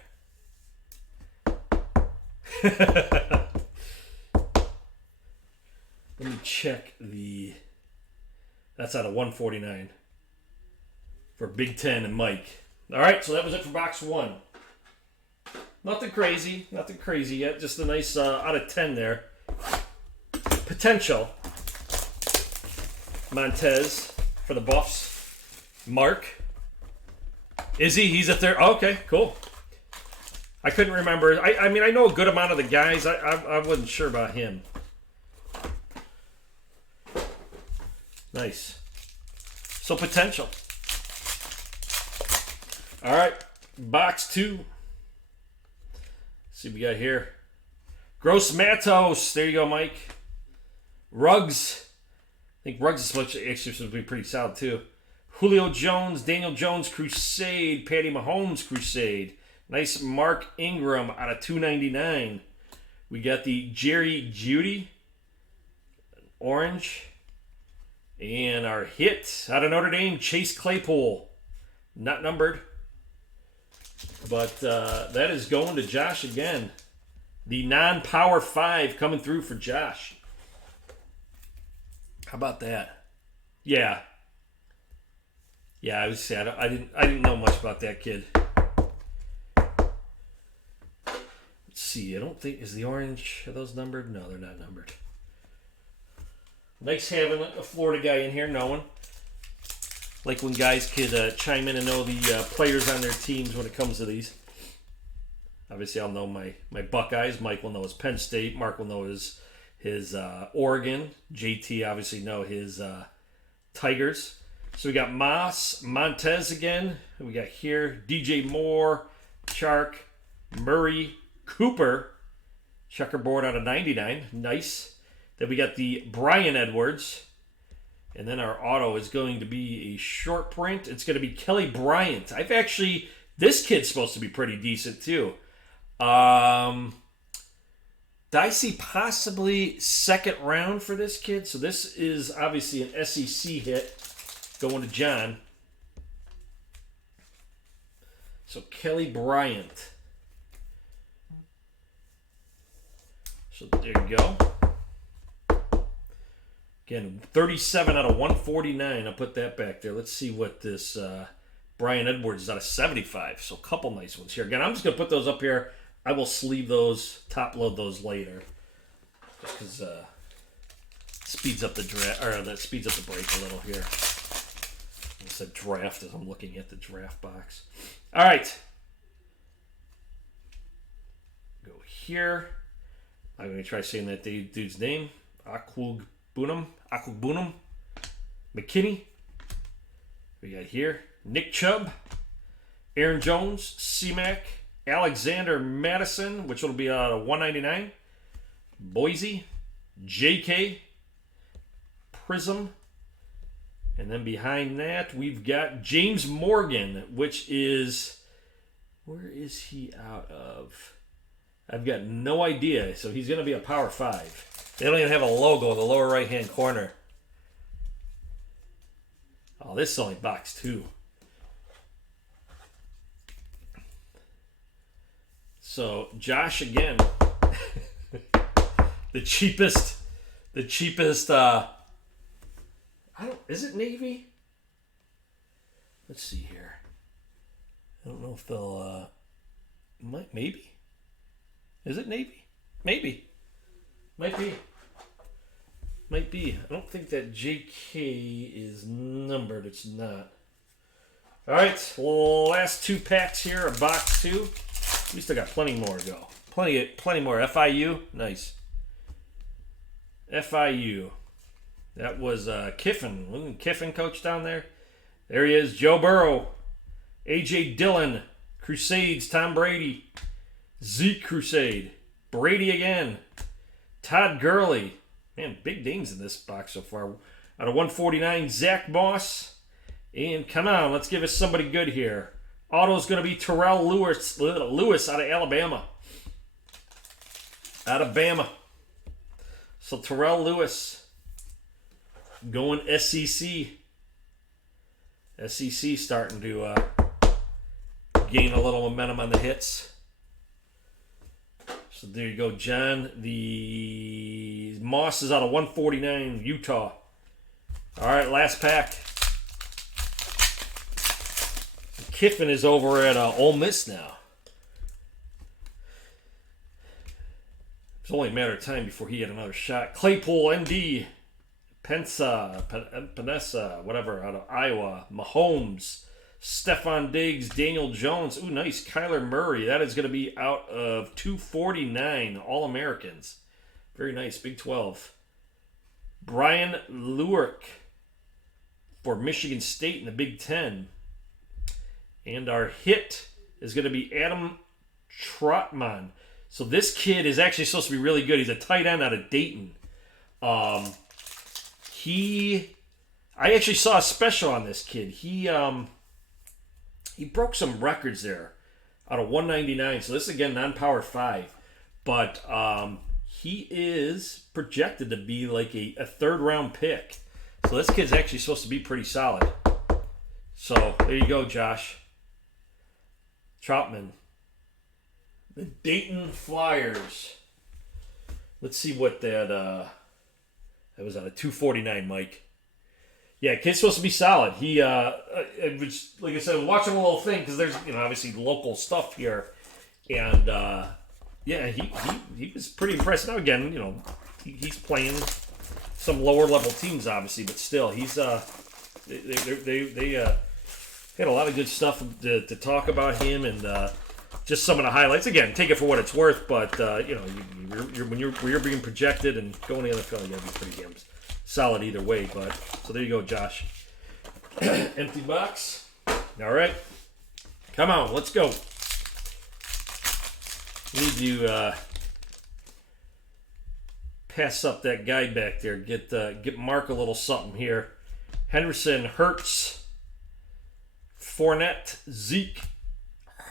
Let me check that's out of 149 for Big Ten and Mike. All right, so that was it for box 1. Nothing crazy yet. Just a nice out of 10 there. Potential. Montez for the Buffs. Mark. Is he? He's up there. Oh, okay, cool. I couldn't remember. I mean, I know a good amount of the guys. I wasn't sure about him. Nice. So potential. All right, box 2. Let's see what we got here. Gross Matos. There you go, Mike. Ruggs. I think Ruggs is actually supposed to be pretty solid too. Julio Jones, Daniel Jones, Crusade, Patty Mahomes, Crusade. Nice Mark Ingram out of 299. We got the Jerry Jeudy, orange. And our hit out of Notre Dame, Chase Claypool. Not numbered. But that is going to Josh again. The non-Power 5 coming through for Josh. How about that? Yeah. Yeah, I would say I didn't know much about that kid. Let's see. I don't think is the orange. Are those numbered? No, they're not numbered. Nice having a Florida guy in here knowing. Like when guys could chime in and know the players on their teams when it comes to these. Obviously, I'll know my Buckeyes. Mike will know his Penn State. Mark will know his Oregon. JT obviously know his Tigers. So we got Montez again. We got here DJ Moore, Chark, Murray, Cooper. Checkerboard out of 99. Nice. Then we got the Brian Edwards. And then our auto is going to be a short print. It's going to be Kelly Bryant. This kid's supposed to be pretty decent too. Did I see possibly second round for this kid? So this is obviously an SEC hit going to John. So Kelly Bryant. So there you go. Again, 37 out of 149. I'll put that back there. Let's see what this Brian Edwards is out of 75. So a couple nice ones here. Again, I'm just going to put those up here. I will sleeve those, top load those later. Just because speeds up the draft, or that speeds up the break a little here. I said draft as I'm looking at the draft box. All right. Go here. I'm going to try saying that dude's name. Bunham, McKinney. We got here Nick Chubb, Aaron Jones, C-Mac, Alexander Madison, which will be 199. Boise, JK, Prizm, and then behind that we've got James Morgan, which is, where is he out of? I've got no idea. So he's going to be a Power 5. They don't even have a logo in the lower right-hand corner. Oh, this is only box 2. So Josh again, the cheapest. Is it Navy? Let's see here. I don't know if they'll. Maybe. Is it Navy? Maybe. Might be. I don't think that JK is numbered. It's not. All right, last 2 packs here of box 2. We still got plenty more to go. Plenty more. FIU, nice. FIU. That was Kiffin. Wasn't Kiffin coach down there? There he is. Joe Burrow, AJ Dillon, Crusades, Tom Brady, Zeke Crusade, Brady again, Todd Gurley. Man, big names in this box so far. Out of 149, Zach Moss. And come on, let's give us somebody good here. Auto's going to be Terrell Lewis out of Alabama. So Terrell Lewis going SEC. SEC starting to gain a little momentum on the hits. So there you go, John. The Moss is out of 149, Utah. All right, last pack. Kiffin is over at Ole Miss now. It's only a matter of time before he had another shot. Claypool, ND, Panessa, whatever, out of Iowa. Mahomes, Stephon Diggs, Daniel Jones. Ooh, nice. Kyler Murray. That is going to be out of 249 All-Americans. Very nice. Big 12. Brian Lewerke for Michigan State in the Big 10. And our hit is going to be Adam Trotman. So this kid is actually supposed to be really good. He's a tight end out of Dayton. I actually saw a special on this kid. He broke some records there out of 199. So this is, again, non-Power 5. But he is projected to be like a third-round pick. So this kid's actually supposed to be pretty solid. So there you go, Josh. Troutman. The Dayton Flyers. Let's see what that was out of 249, Mike. Yeah, kid's supposed to be solid. He it was, like I said, watching a little thing because there's obviously local stuff here, and yeah, he was pretty impressive. Now again, he's playing some lower level teams obviously, but still he's they had a lot of good stuff to talk about him, and just some of the highlights. Again, take it for what it's worth, but when you're being projected and going to the NFL, you got to be pretty damn solid either way. But so there you go, Josh. Empty box. All right, come on, let's go. Need to pass up that guy back there. Get Mark a little something here. Henderson, Hurts, Fournette, Zeke,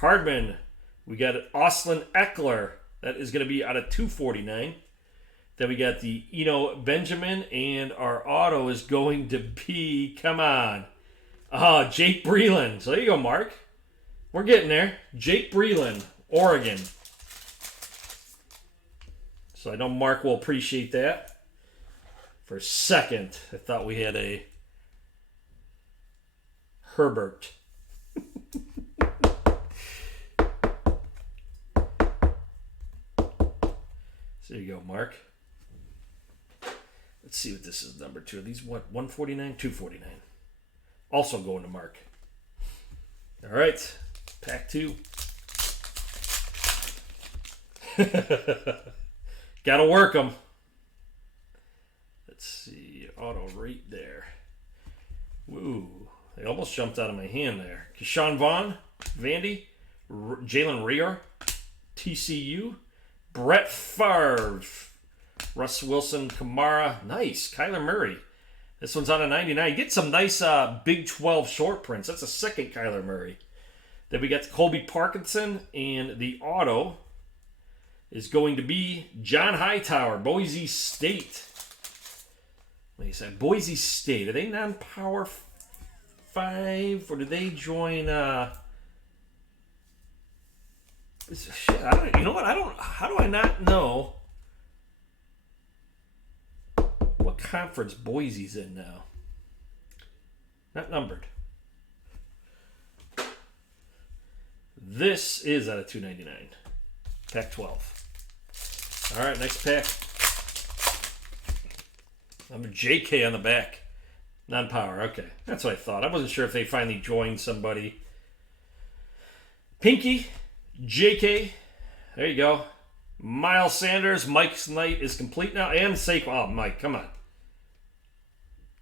Hardman. We got Auslin Eckler. That is going to be out of 249. Then we got the Benjamin, and our auto is going to be, come on, Jake Breeland. So there you go, Mark. We're getting there. Jake Breeland, Oregon. So I know Mark will appreciate that. For a second, I thought we had a Herbert. So there you go, Mark. Let's see what this is number 2. Are these what? 149? 249. Also going to Mark. All right. Pack 2. Gotta work them. Let's see. Auto right there. Woo. They almost jumped out of my hand there. Keyshawn Vaughn, Vandy, Jalen Reagor, TCU, Brett Favre, Russ Wilson, Kamara. Nice. Kyler Murray. This one's on a 99. Get some nice Big 12 short prints. That's a second Kyler Murray. Then we got Colby Parkinson, and the auto is going to be John Hightower, Boise State. What do you say? Boise State. Are they non-power 5, or do they join? Shit, you know what? I don't. How do I not know what conference Boise's in now? Not numbered. This is out of 299. Pac-12. All right, next pack. Number JK on the back. Non-power. Okay, that's what I thought. I wasn't sure if they finally joined somebody. Pinky, JK. There you go. Miles Sanders. Mike's night is complete now. And Saquon. Oh, Mike, come on.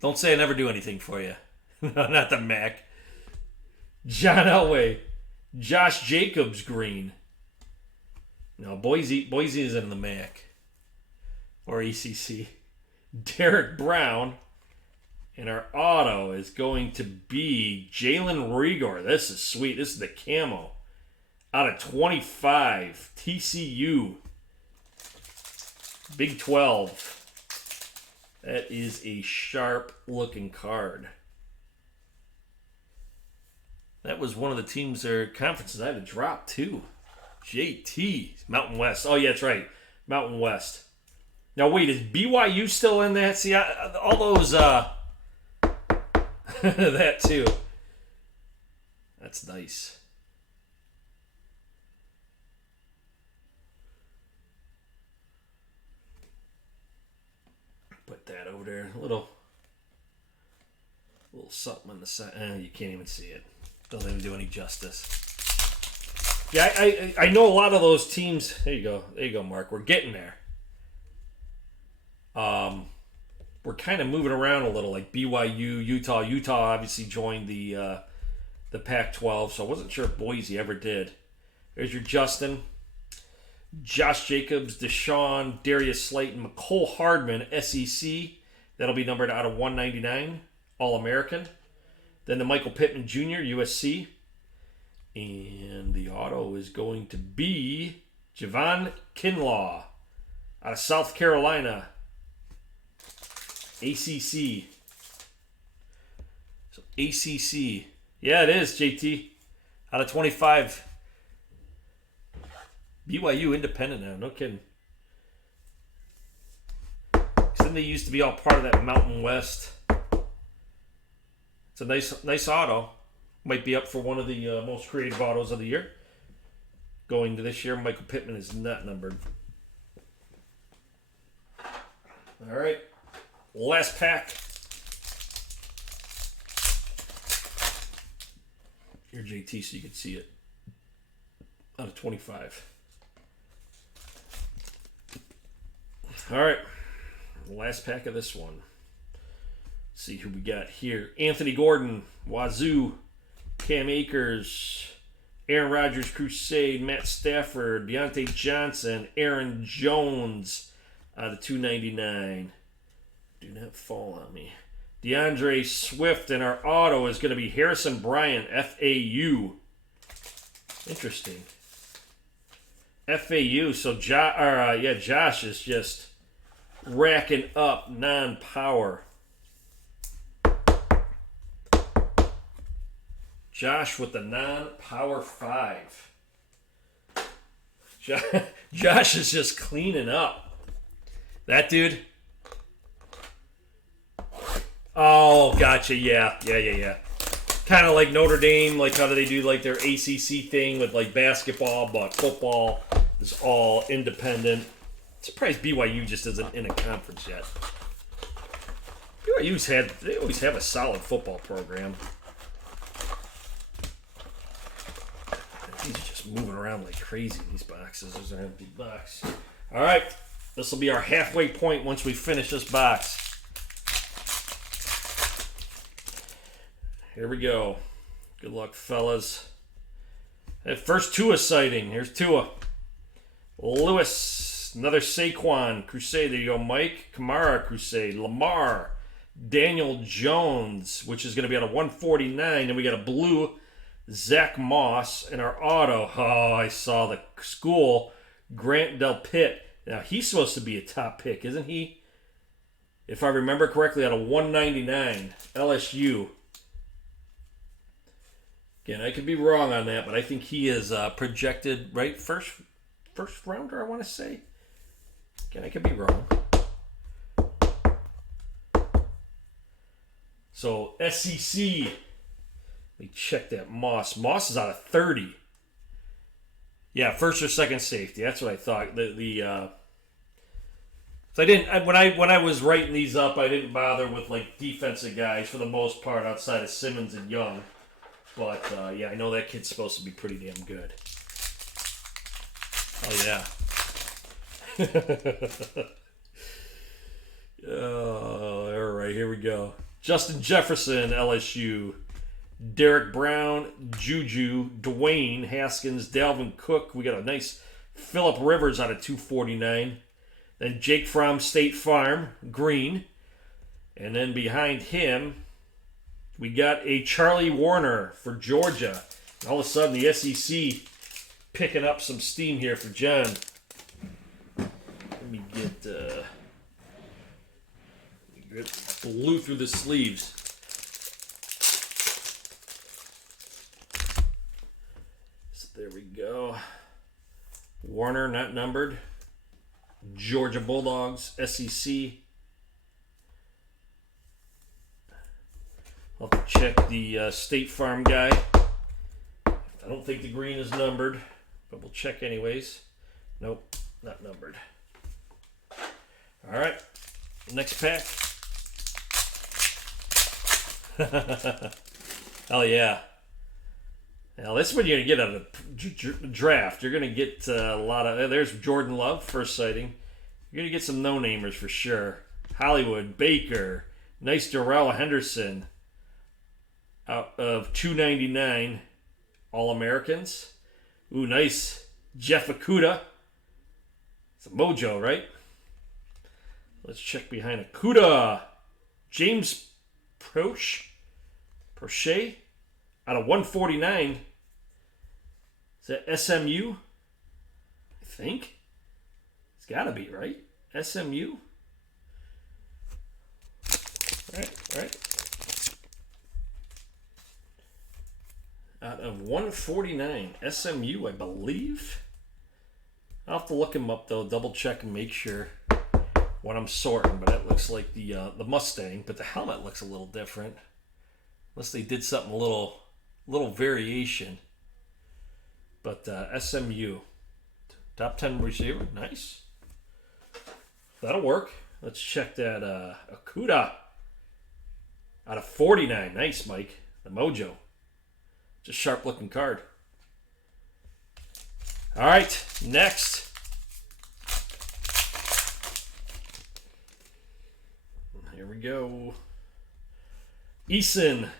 Don't say I never do anything for you. No, not the Mac. John Elway. Josh Jacobs green. No, Boise is in the MAC. Or ACC. Derek Brown. And our auto is going to be Jalen Reagor. This is sweet. This is the camo. Out of 25. TCU. Big 12. That is a sharp looking card. That was one of the teams or conferences I had to drop too. JT. Mountain West. Oh, yeah, that's right. Mountain West. Now, wait, is BYU still in that? See, all those, that too. That's nice. Put that over there. A little something on the side. You can't even see it. Doesn't even do any justice. Yeah, I know a lot of those teams. There you go, Mark. We're getting there. We're kind of moving around a little, like BYU, Utah. Utah obviously joined the Pac-12, so I wasn't sure if Boise ever did. There's your Justin, Josh Jacobs, Deshaun, Darius Slayton, McCole Hardman, SEC. That'll be numbered out of 199, All-American. Then the Michael Pittman Jr., USC. And the auto is going to be Javon Kinlaw out of South Carolina. ACC. So ACC. Yeah, it is, JT. Out of 25. BYU independent now. No kidding. Then they used to be all part of that Mountain West. It's a nice auto. Might be up for one of the most creative autos of the year. Going to this year, Michael Pittman is not numbered. All right. Last pack. Here, JT, so you can see it. Out of 25. All right. Last pack of this one. Let's see who we got here. Anthony Gordon, Wazoo, Cam Akers, Aaron Rodgers, Crusade, Matt Stafford, Deontay Johnson, Aaron Jones out of 299. Do not fall on me. DeAndre Swift, and our auto is going to be Harrison Bryant, FAU. Interesting. FAU. So Josh is just racking up non-power. Josh with the non-power 5. Josh is just cleaning up. That dude. Oh, gotcha. Yeah. Kind of like Notre Dame, like how do they do like their ACC thing with like basketball, but football is all independent. Surprised BYU just isn't in a conference yet. They always have a solid football program. These are just moving around like crazy, these boxes. There's an empty box. All right. This will be our halfway point once we finish this box. Here we go. Good luck, fellas. That first Tua sighting. Here's Tua. Louis Nice. Another Saquon Crusade. There you go, Mike. Kamara Crusade. Lamar. Daniel Jones, which is going to be out of 149. And we got a blue Zach Moss in our auto. Oh, I saw the school. Grant Del Pitt. Now, he's supposed to be a top pick, isn't he? If I remember correctly, out of 199. LSU. Again, I could be wrong on that, but I think he is projected, right? First rounder, I want to say. Again, I could be wrong. So, SEC. Let me check that Moss. Moss is out of 30. Yeah, first or second safety. That's what I thought. So I didn't. When I was writing these up, I didn't bother with like defensive guys for the most part, outside of Simmons and Young. But yeah, I know that kid's supposed to be pretty damn good. Oh yeah. Oh, all right, here we go. Justin Jefferson, LSU. Derek Brown, Juju, Dwayne Haskins, Dalvin Cook. We got a nice Phillip Rivers out of 249. Then Jake Fromm, State Farm, green. And then behind him, we got a Charlie Warner for Georgia. And all of a sudden, the SEC picking up some steam here for John. Let me get blue through the sleeves. So there we go. Warner, not numbered. Georgia Bulldogs, SEC. I'll have to check the State Farm guy. I don't think the green is numbered, but we'll check anyways. Nope, not numbered. All right, next pack. Hell yeah. Now, this is what you're going to get out of the draft. You're going to get a lot of... There's Jordan Love, first sighting. You're going to get some no-namers for sure. Hollywood, Baker, nice Darrell Henderson out of 299 All-Americans. Ooh, nice Jeff Okudah. It's a mojo, right? Let's check behind Okudah. James Prochet out of 149. Is that SMU? I think. It's got to be, right? SMU? Right. Out of 149. SMU, I believe. I'll have to look him up, though. Double check and make sure when I'm sorting. But that looks like the Mustang. But the helmet looks a little different. Unless they did something a little variation. But SMU. Top 10 receiver. Nice. That'll work. Let's check that Okudah. Out of 49. Nice, Mike. The mojo. Just sharp looking card. All right. Next. Here we go. Eason.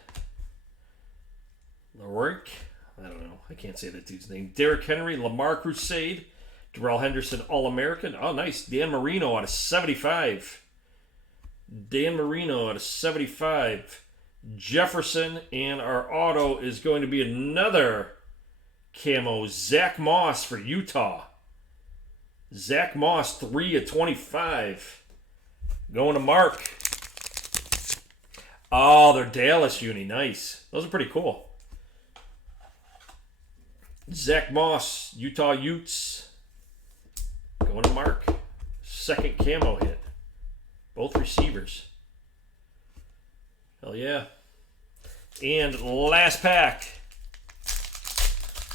Lorick. I don't know. I can't say that dude's name. Derrick Henry, Lamar Crusade, Darrell Henderson, All-American. Oh, nice. Dan Marino out of 75. Dan Marino out of 75. Jefferson, and our auto is going to be another camo. Zach Moss for Utah. Zach Moss, 3 of 25. Going to Mark. Oh, they're Dallas uni. Nice. Those are pretty cool. Zach Moss, Utah Utes. Going to Mark. Second camo hit. Both receivers. Hell yeah. And last pack.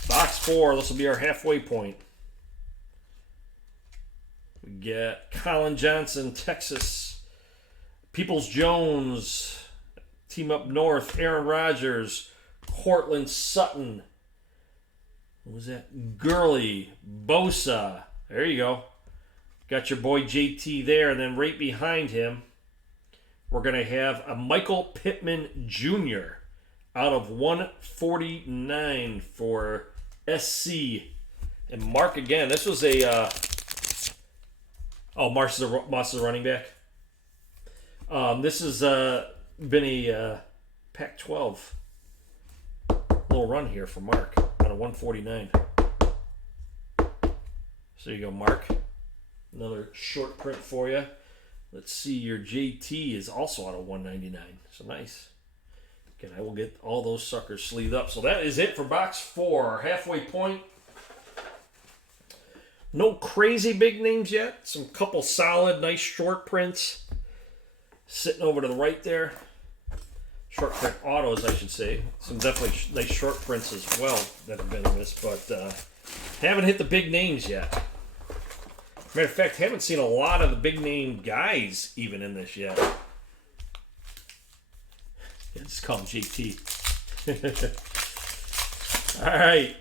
Box 4. This will be our halfway point. We get Colin Johnson, Texas. Peoples Jones. Team Up North. Aaron Rodgers. Cortland Sutton. What was that? Gurley. Bosa. There you go. Got your boy JT there. And then right behind him, we're going to have a Michael Pittman Jr. out of 149 for SC. And Mark, again, this was a Oh, Moss is a running back. This has been a Pac-12 little run here for Mark out of 149. So there you go, Mark. Another short print for you. Let's see, your JT is also out of 199. So nice. Again, I will get all those suckers sleeved up. So that is it for box 4. Halfway point. No crazy big names yet. Some couple solid, nice short prints. Sitting over to the right there. Short print autos, I should say. Some definitely nice short prints as well that have been in this. But haven't hit the big names yet. Matter of fact, haven't seen a lot of the big name guys even in this yet. Yeah, just call him JT. All right.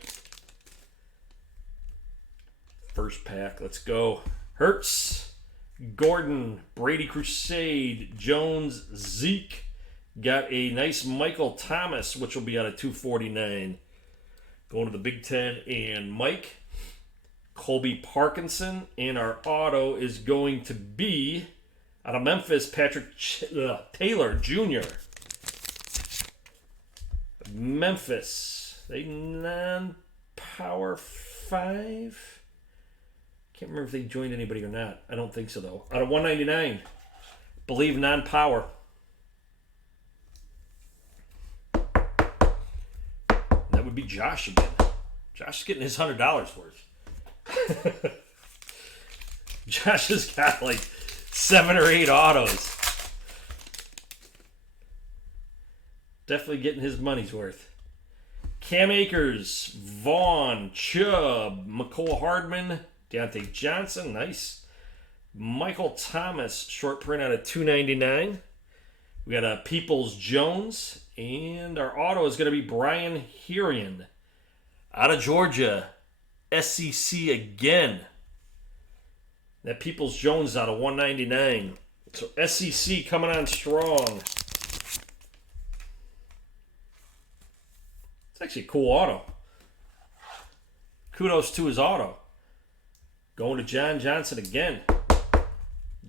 First pack, let's go. Hurts, Gordon, Brady Crusade, Jones, Zeke. Got a nice Michael Thomas, which will be out of 249. Going to the Big Ten, and Mike. Colby Parkinson, and our auto is going to be out of Memphis, Patrick Taylor Jr. Memphis, a non-power 5. Can't remember if they joined anybody or not. I don't think so, though. Out of 199, believe non-power. That would be Josh again. Josh is getting his $100 worth. Josh has got like 7 or 8 autos. Definitely getting his money's worth. Cam Akers, Vaughn, Chubb, McCole Hardman, Deontay Johnson, nice. Michael Thomas, short print out of 299. We got a Peoples Jones, and our auto is going to be Brian Herian out of Georgia. SEC again. That Peoples Jones out of 199. So SEC coming on strong. It's actually a cool auto. Kudos to his auto. Going to John Johnson again.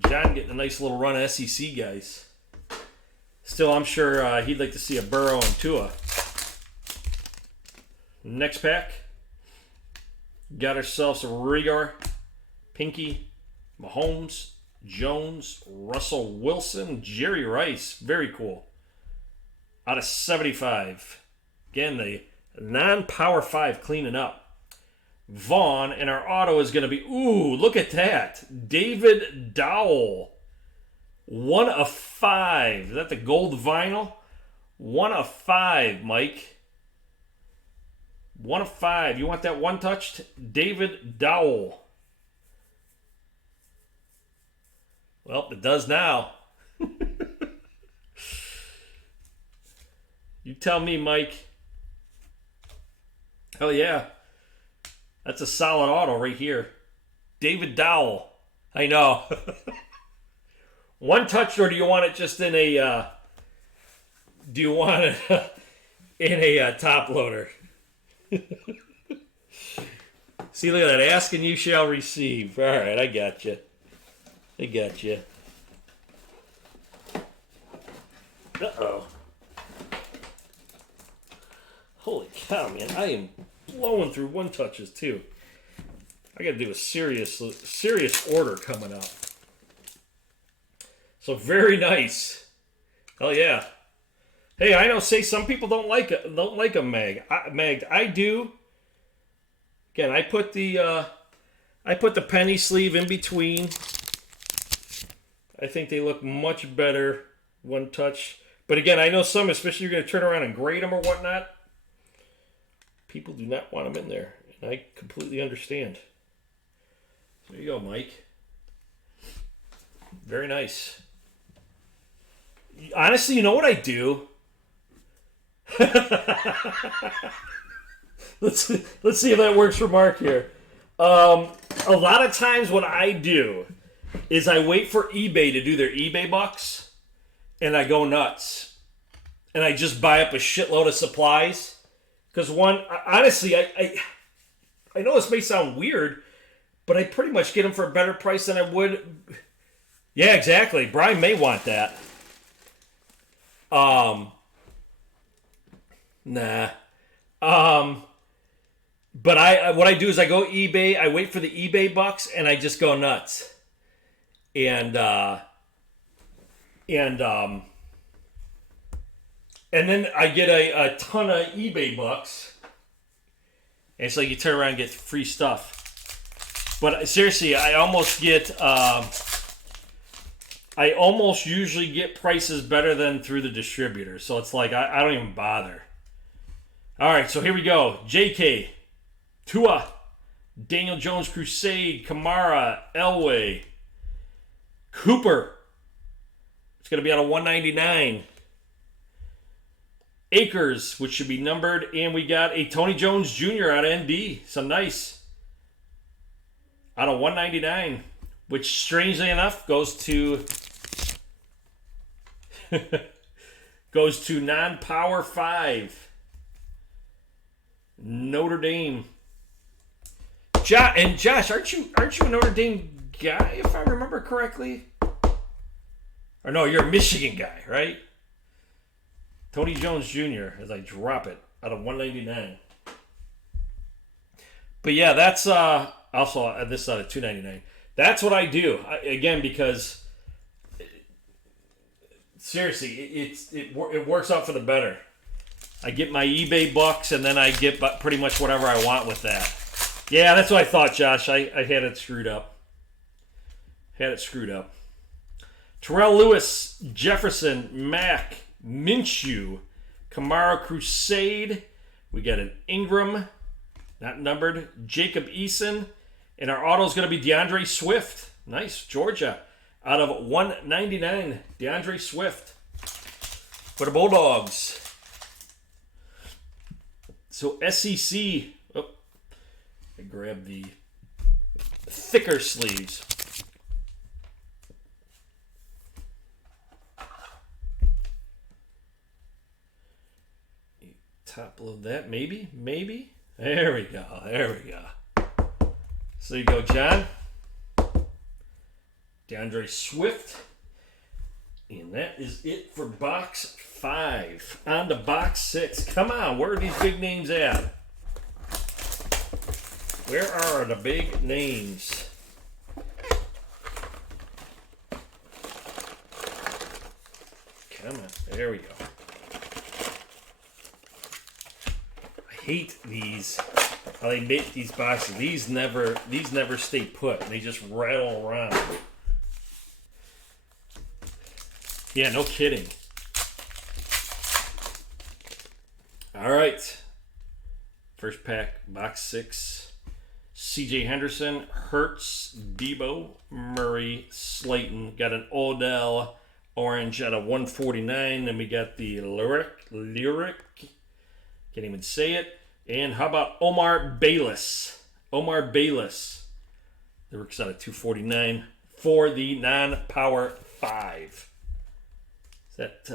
John getting a nice little run of SEC guys. Still, I'm sure he'd like to see a Burrow and Tua. Next pack. Got ourselves a Rieger, Pinky, Mahomes, Jones, Russell Wilson, Jerry Rice. Very cool. Out of 75. Again, the non-power 5 cleaning up. Vaughn, and our auto is going to be, ooh, look at that. David Dowell. 1 of 5. Is that the gold vinyl? 1 of 5, Mike. 1 of 5. You want that one touched? David Dowell. Well, it does now. You tell me, Mike. Hell yeah. That's a solid auto right here. David Dowell. I know. One touch, or do you want it just in a... do you want it in a top loader? See, look at that. Ask and you shall receive. All right, I got you. Uh-oh. Holy cow, man. I am blowing through one touches, too. I got to do a serious order coming up. So, very nice. Hell yeah. Hey, I know. Say some people don't like a magged. I do. Again, I put the penny sleeve in between. I think they look much better one touch. But again, I know some, especially you're going to turn around and grade them or whatnot. People do not want them in there, and I completely understand. There you go, Mike. Very nice. Honestly, you know what I do? Let's see if that works for Mark here. A lot of times what I do is I wait for eBay to do their eBay bucks, and I go nuts. And I just buy up a shitload of supplies. Because honestly, I know this may sound weird, but I pretty much get them for a better price than I would. Yeah, exactly. Brian may want that. Nah. But what I do is I go eBay, I wait for the eBay bucks, and I just go nuts. And then I get a ton of eBay bucks. And it's like you turn around and get free stuff. But seriously, I almost usually get prices better than through the distributor. So it's like, I don't even bother. All right, so here we go. JK, Tua, Daniel Jones, Crusade, Kamara, Elway, Cooper. It's going to be out of 199. Akers, which should be numbered. And we got a Tony Jones Jr. out of ND. So nice. Out of 199. Which, strangely enough, goes to non-power 5. Notre Dame. And Josh, aren't you a Notre Dame guy, if I remember correctly? Or no, you're a Michigan guy, right? Tony Jones Jr. as I drop it out of 199. But yeah, that's also this out of 299. That's what I do. Again, because seriously, it works out for the better. I get my eBay bucks, and then I get pretty much whatever I want with that. Yeah, that's what I thought, Josh. I had it screwed up. Terrell Lewis, Jefferson, Mack, Minshew, Kamara, Crusade. We got an Ingram, not numbered, Jacob Eason, and our auto is going to be DeAndre Swift. Nice, Georgia. Out of 199, DeAndre Swift for the Bulldogs. So SEC, I grab the thicker sleeves. Top load that, maybe. There we go. So you go, John. DeAndre Swift. And that is it for box 5. On to box 6. Come on, where are these big names at? Where are the big names? Come on, there we go. I hate these. How they make these boxes. These never stay put. They just rattle around. Yeah, no kidding. All right. First pack, box 6. CJ Henderson, Hurts, Debo, Murray, Slayton. Got an Odell orange at a 149. Then we got the Lyric. Can't even say it. And how about Omar Bayless? The Lyric's out of 249 for the non-power 5. Is that,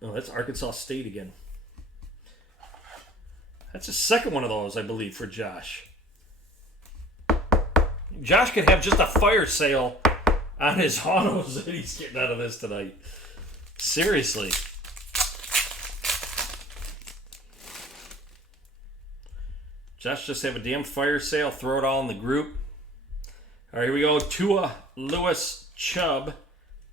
that's Arkansas State again. That's the second one of those, I believe, for Josh. Josh could have just a fire sale on his autos that he's getting out of this tonight. Seriously. Josh just have a damn fire sale. Throw it all in the group. All right, here we go. Tua, Lewis, Chubb,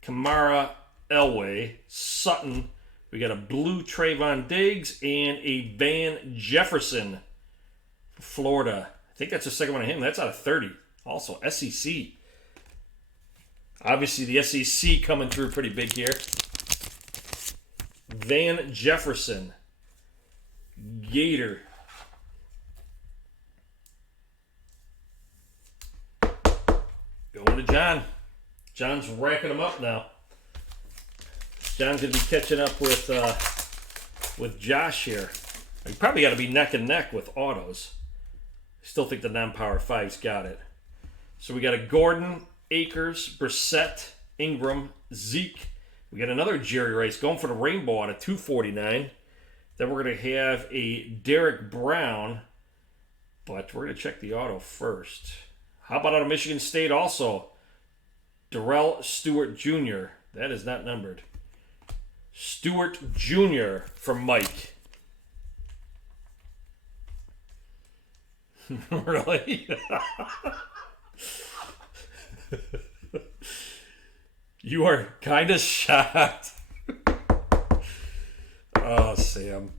Kamara, Elway, Sutton. We got a blue Trayvon Diggs and a Van Jefferson for Florida. I think that's the second one of him. That's out of 30. Also, SEC. Obviously, the SEC coming through pretty big here. Van Jefferson. Gator. Going to John. John's racking them up now. John's going to be catching up with Josh here. You probably got to be neck and neck with autos. I still think the non-power 5's got it. So we got a Gordon, Akers, Brissett, Ingram, Zeke. We got another Jerry Rice going for the rainbow out of 249. Then we're going to have a Derek Brown. But we're going to check the auto first. How about out of Michigan State also? Darrell Stewart Jr. That is not numbered. Stewart Jr. from Mike. Really? You are kind of shocked. Oh, Sam.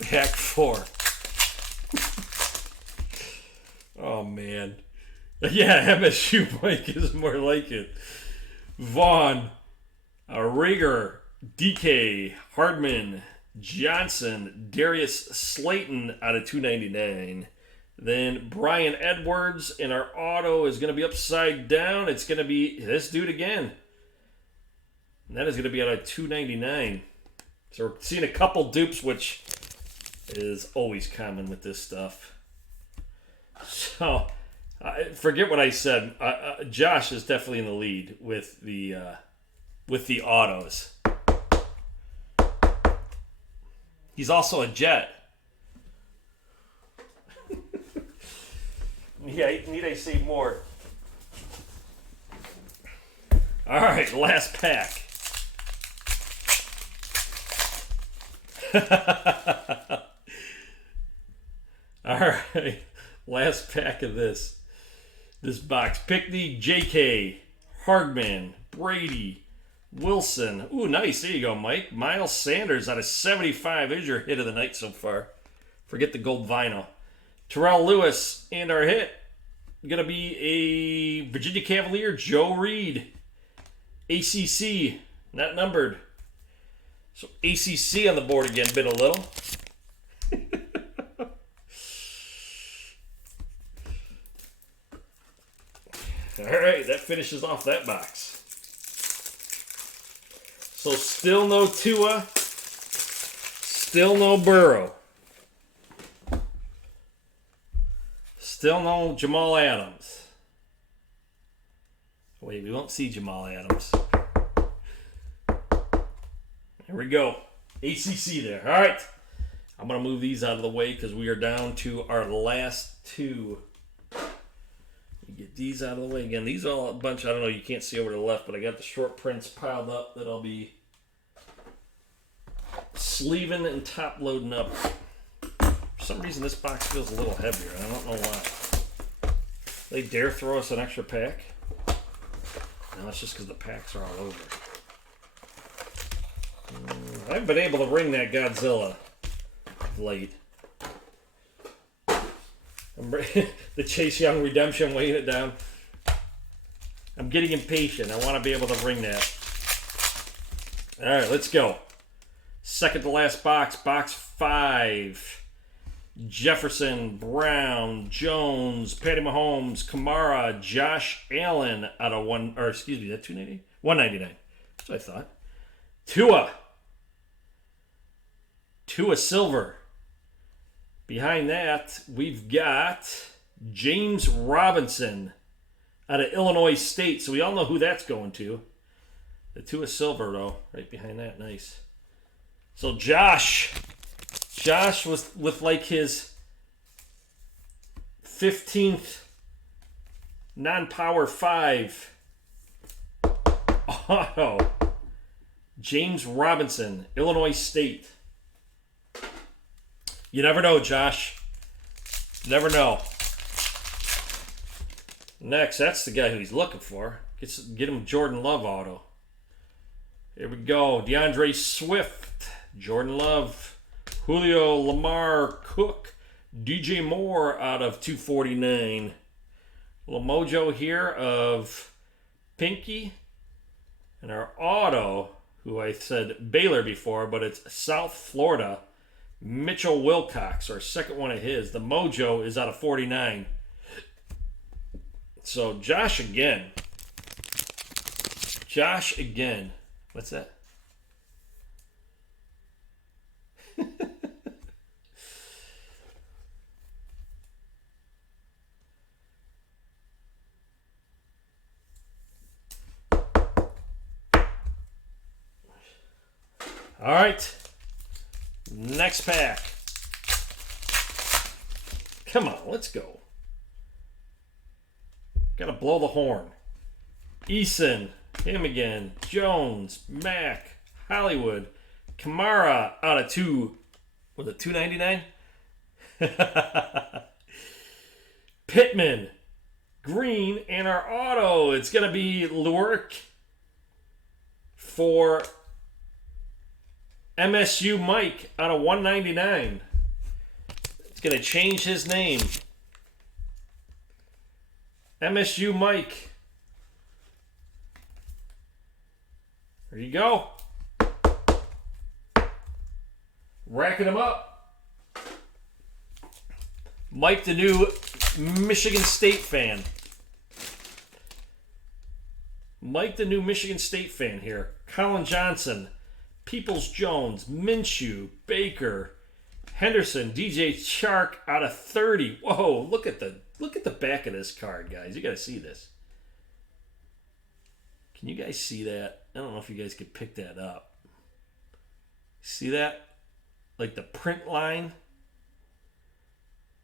Pack 4. Oh, man. Yeah, MSU Mike is more like it. Vaughn, Rager, DK, Hardman, Johnson, Darius Slayton out of 299. Then Brian Edwards, and our auto is going to be upside down. It's going to be this dude again. And that is going to be out of 299. So we're seeing a couple dupes, which is always common with this stuff. So, forget what I said. Josh is definitely in the lead with the autos. He's also a Jet. Yeah, need I say more? All right, last pack. All right, last pack of this box. Pickney, JK, Hardman, Brady, Wilson. Ooh, nice. There you go, Mike. Miles Sanders out of 75 is your hit of the night so far. Forget the gold vinyl. Terrell Lewis, and our hit going to be a Virginia Cavalier, Joe Reed. ACC, not numbered. So ACC on the board again, bit a little. All right, that finishes off that box. So still no Tua, still no Burrow. Still no Jamal Adams. Wait, we won't see Jamal Adams. Here we go. ACC there. All right. I'm going to move these out of the way because we are down to our last two. Get these out of the way. Again, these are all a bunch. I don't know. You can't see over to the left, but I got the short prints piled up that I'll be sleeving and top loading up. For some reason, this box feels a little heavier. I don't know why. They dare throw us an extra pack? No, it's just because the packs are all over. I haven't been able to ring that Godzilla of late. The Chase Young redemption, weighing it down. I'm getting impatient. I want to be able to ring that. All right, let's go. Second to last box, box 5. Jefferson, Brown, Jones, Patty Mahomes, Kamara, Josh Allen out of 290? 199. That's what I thought. Tua Silver. Behind that, we've got James Robinson out of Illinois State. So we all know who that's going to. The Tua Silver, though, right behind that. Nice. So Josh was with like his 15th non-power 5 auto. James Robinson, Illinois State. You never know, Josh. Never know. Next, that's the guy who he's looking for. Get him Jordan Love auto. Here we go. DeAndre Swift, Jordan Love, Julio, Lamar, Cook, DJ Moore out of 249. Little mojo here of Pinky. And our auto, who I said Baylor before, but it's South Florida. Mitchell Wilcox, our second one of his. The mojo is out of 49. So Josh again. What's that? All right. Next pack. Come on, let's go. Gotta blow the horn. Eason, him again. Jones, Mack, Hollywood, Kamara out of 2. Was it $2.99? Pittman, Green, and our auto. It's gonna be Lurk for MSU Mike out of 199. It's going to change his name. MSU Mike. There you go. Racking them up. Mike, the new Michigan State fan. Mike, the new Michigan State fan here. Colin Johnson, Peoples-Jones, Minshew, Baker, Henderson, DJ Chark out of 30. Whoa, look at the back of this card, guys. You got to see this. Can you guys see that? I don't know if you guys could pick that up. See that? Like the print line.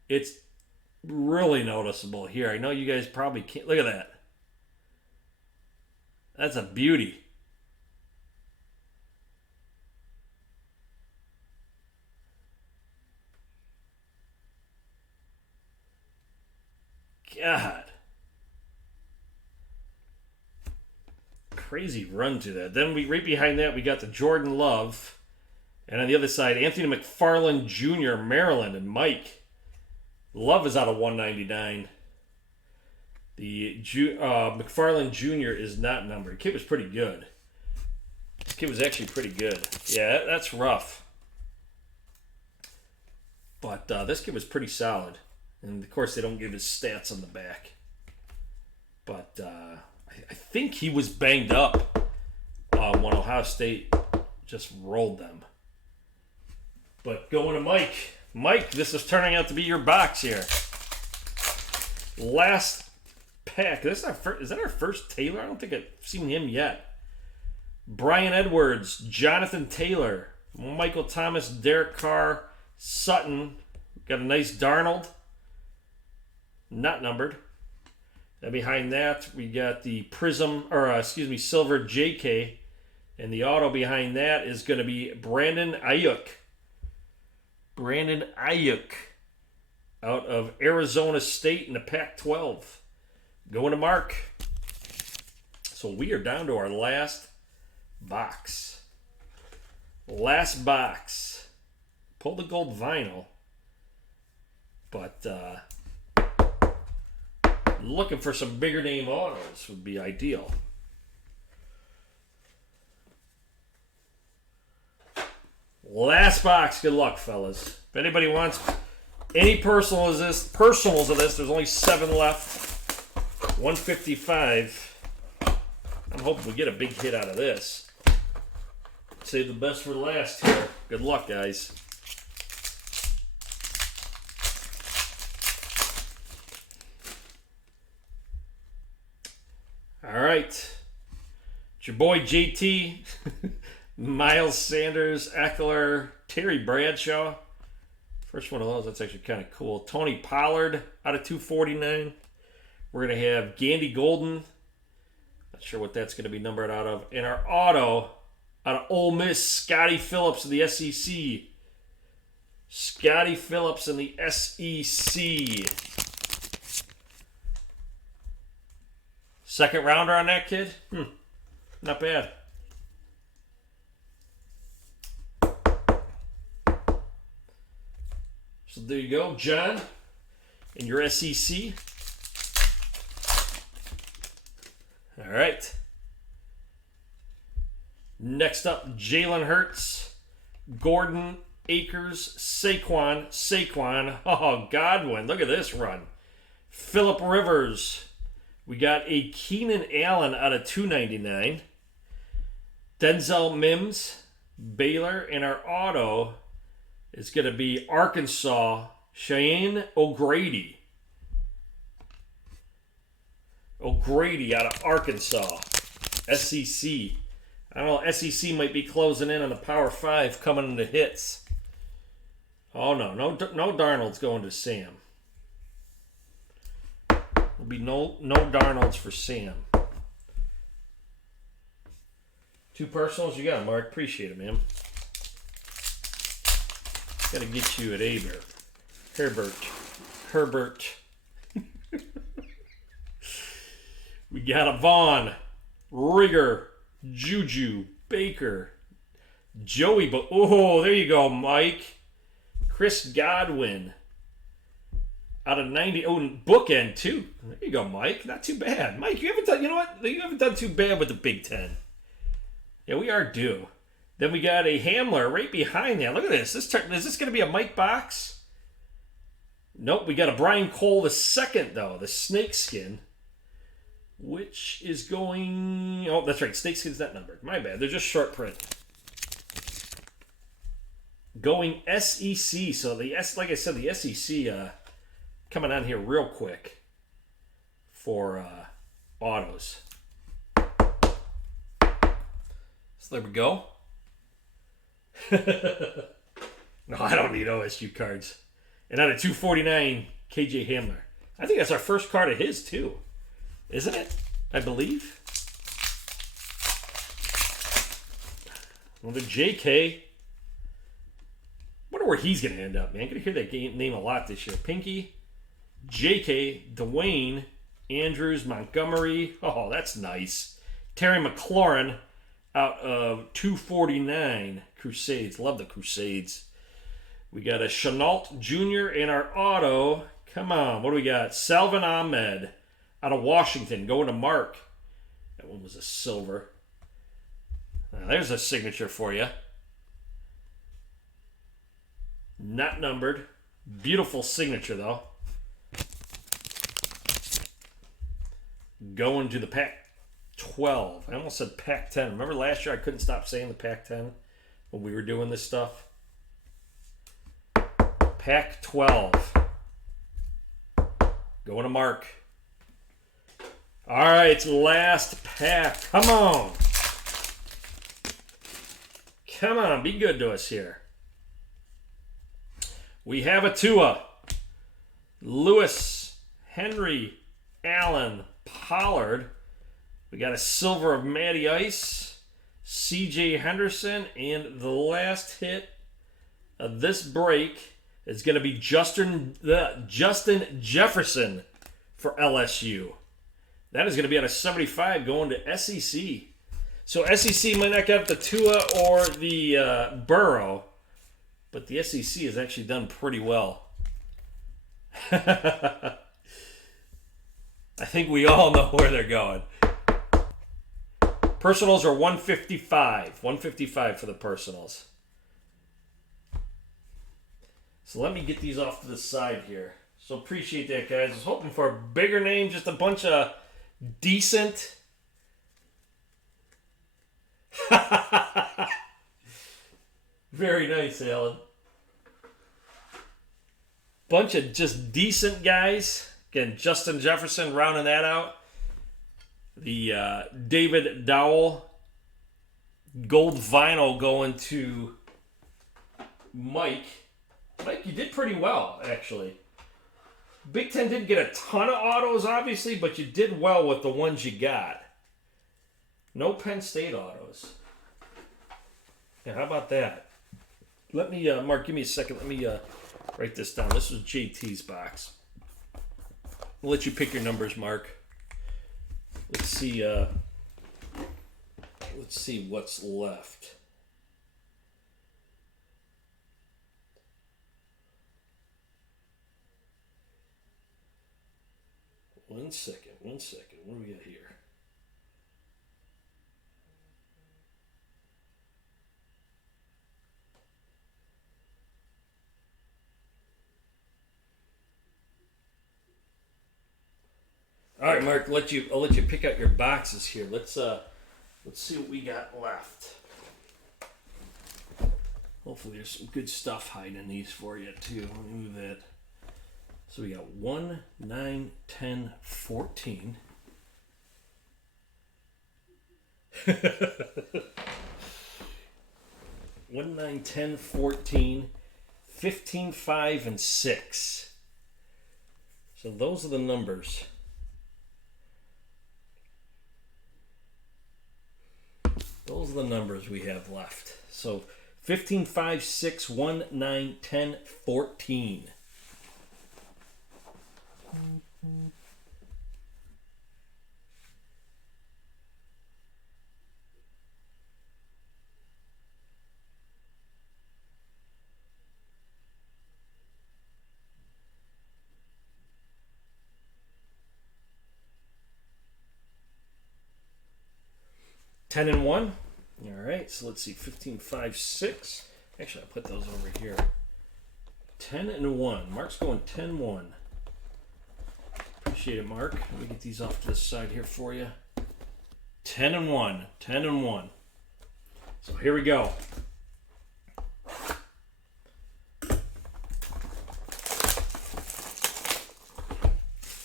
It's really noticeable here. I know you guys probably can't. Look at that. That's a beauty. God. Crazy run to that. Then right behind that, we got the Jordan Love. And on the other side, Anthony McFarland Jr., Maryland, and Mike. Love is out of 199. The McFarland Jr. is not numbered. The kid was pretty good. This kid was actually pretty good. Yeah, that's rough. But this kid was pretty solid. And, of course, they don't give his stats on the back. But I think he was banged up when Ohio State just rolled them. But going to Mike. Mike, this is turning out to be your box here. Last pack. Is that our first Taylor? I don't think I've seen him yet. Brian Edwards, Jonathan Taylor, Michael Thomas, Derek Carr, Sutton. Got a nice Darnold. Not numbered. And behind that, we got the Prizm, Silver JK. And the auto behind that is going to be Brandon Ayuk. Brandon Ayuk out of Arizona State in the Pac-12. Going to Mark. So we are down to our last box. Last box. Pull the gold vinyl. But looking for some bigger name autos would be ideal. Last box. Good luck, fellas. If anybody wants any personals of this, there's only 7 left. 155. I'm hoping we get a big hit out of this. Save the best for last here. Good luck, guys. All right. It's your boy JT. Miles Sanders, Eckler, Terry Bradshaw. First one of those, that's actually kind of cool. Tony Pollard out of 249. We're going to have Gandy Golden. Not sure what that's going to be numbered out of. And our auto out of Ole Miss, Scotty Phillips of the SEC. Scotty Phillips in the SEC. Second rounder on that kid? Not bad. So there you go, John, in your SEC. All right. Next up, Jalen Hurts, Gordon, Akers, Saquon. Oh, Godwin. Look at this run. Phillip Rivers. We got a Keenan Allen out of 299. Denzel Mims, Baylor, and our auto is going to be Arkansas, Cheyenne O'Grady. O'Grady out of Arkansas, SEC. I don't know, SEC might be closing in on the Power 5 coming into hits. Oh, no Darnold's going to Sam. There'll be no Darnolds for Sam. 2 personals, you got it, Mark. Appreciate it, man. Got to get you at Herbert. We got a Vaughn, Rigger, Juju, Baker, Joey. Oh, there you go, Mike. Chris Godwin. Out of 90. Oh, bookend, too. There you go, Mike. Not too bad. Mike, you haven't done, you know what? You haven't done too bad with the Big Ten. Yeah, we are due. Then we got a Hamler right behind that. Look at this. Is this going to be a Mike box? Nope. We got a Brian Cole the second, though. The snakeskin. Which is going... Oh, that's right. Snakeskin's not numbered. My bad. They're just short print. Going SEC. So, like I said, the SEC coming on here real quick for autos. So there we go. No, I don't need OSU cards. And out of 249, KJ Hamler. I think that's our first card of his, too. Isn't it? I believe. Another JK. Wonder where he's going to end up, man. I'm going to hear that name a lot this year. Pinky, JK, Dwayne, Andrews, Montgomery. Oh, that's nice. Terry McLaurin. Out of 249, Crusades. Love the Crusades. We got a Chenault Jr. in our auto. Come on, what do we got? Salvin Ahmed out of Washington going to Mark. That one was a silver. Now, there's a signature for you. Not numbered. Beautiful signature, though. Going to the pack. 12. I almost said Pac-10. Remember last year I couldn't stop saying the Pac-10 when we were doing this stuff? Pac-12. Going to Mark. All right, last pack. Come on. Come on, be good to us here. We have a Tua. Lewis, Henry, Allen, Pollard. We got a silver of Matty Ice, C.J. Henderson, and the last hit of this break is going to be Justin Jefferson for LSU. That is going to be out of 75 going to SEC. So SEC might not get the Tua or the Burrow, but the SEC has actually done pretty well. I think we all know where they're going. Personals are 155. 155 for the personals. So let me get these off to the side here. So appreciate that, guys. I was hoping for a bigger name, just a bunch of decent. Very nice, Alan. Bunch of just decent guys. Again, Justin Jefferson rounding that out. The David Dowell gold vinyl going to Mike. Mike, you did pretty well, actually. Big Ten didn't get a ton of autos, obviously, but you did well with the ones you got. No Penn State autos. Yeah, how about that? Let me, Mark, give me a second. Let me write this down. This was JT's box. I'll let you pick your numbers, Mark. Let's see what's left. One second. What do we got here? All right, Mark. I'll let you pick out your boxes here. Let's see what we got left. Hopefully, there's some good stuff hiding in these for you too. Let me move that. So we got 1, 9, 10, 14. 1, 9, 10, 14, 15, 5, and 6. So those are the numbers. those are the numbers we have left. So 15, 5, 6, 1, 9, 10, 14. Ten and 1. All right, so let's see. 15, 5, 6. Actually, I'll put those over here. 10 and 1. Mark's going 10-1. Appreciate it, Mark. Let me get these off to the side here for you. 10 and 1. 10 and 1. So here we go.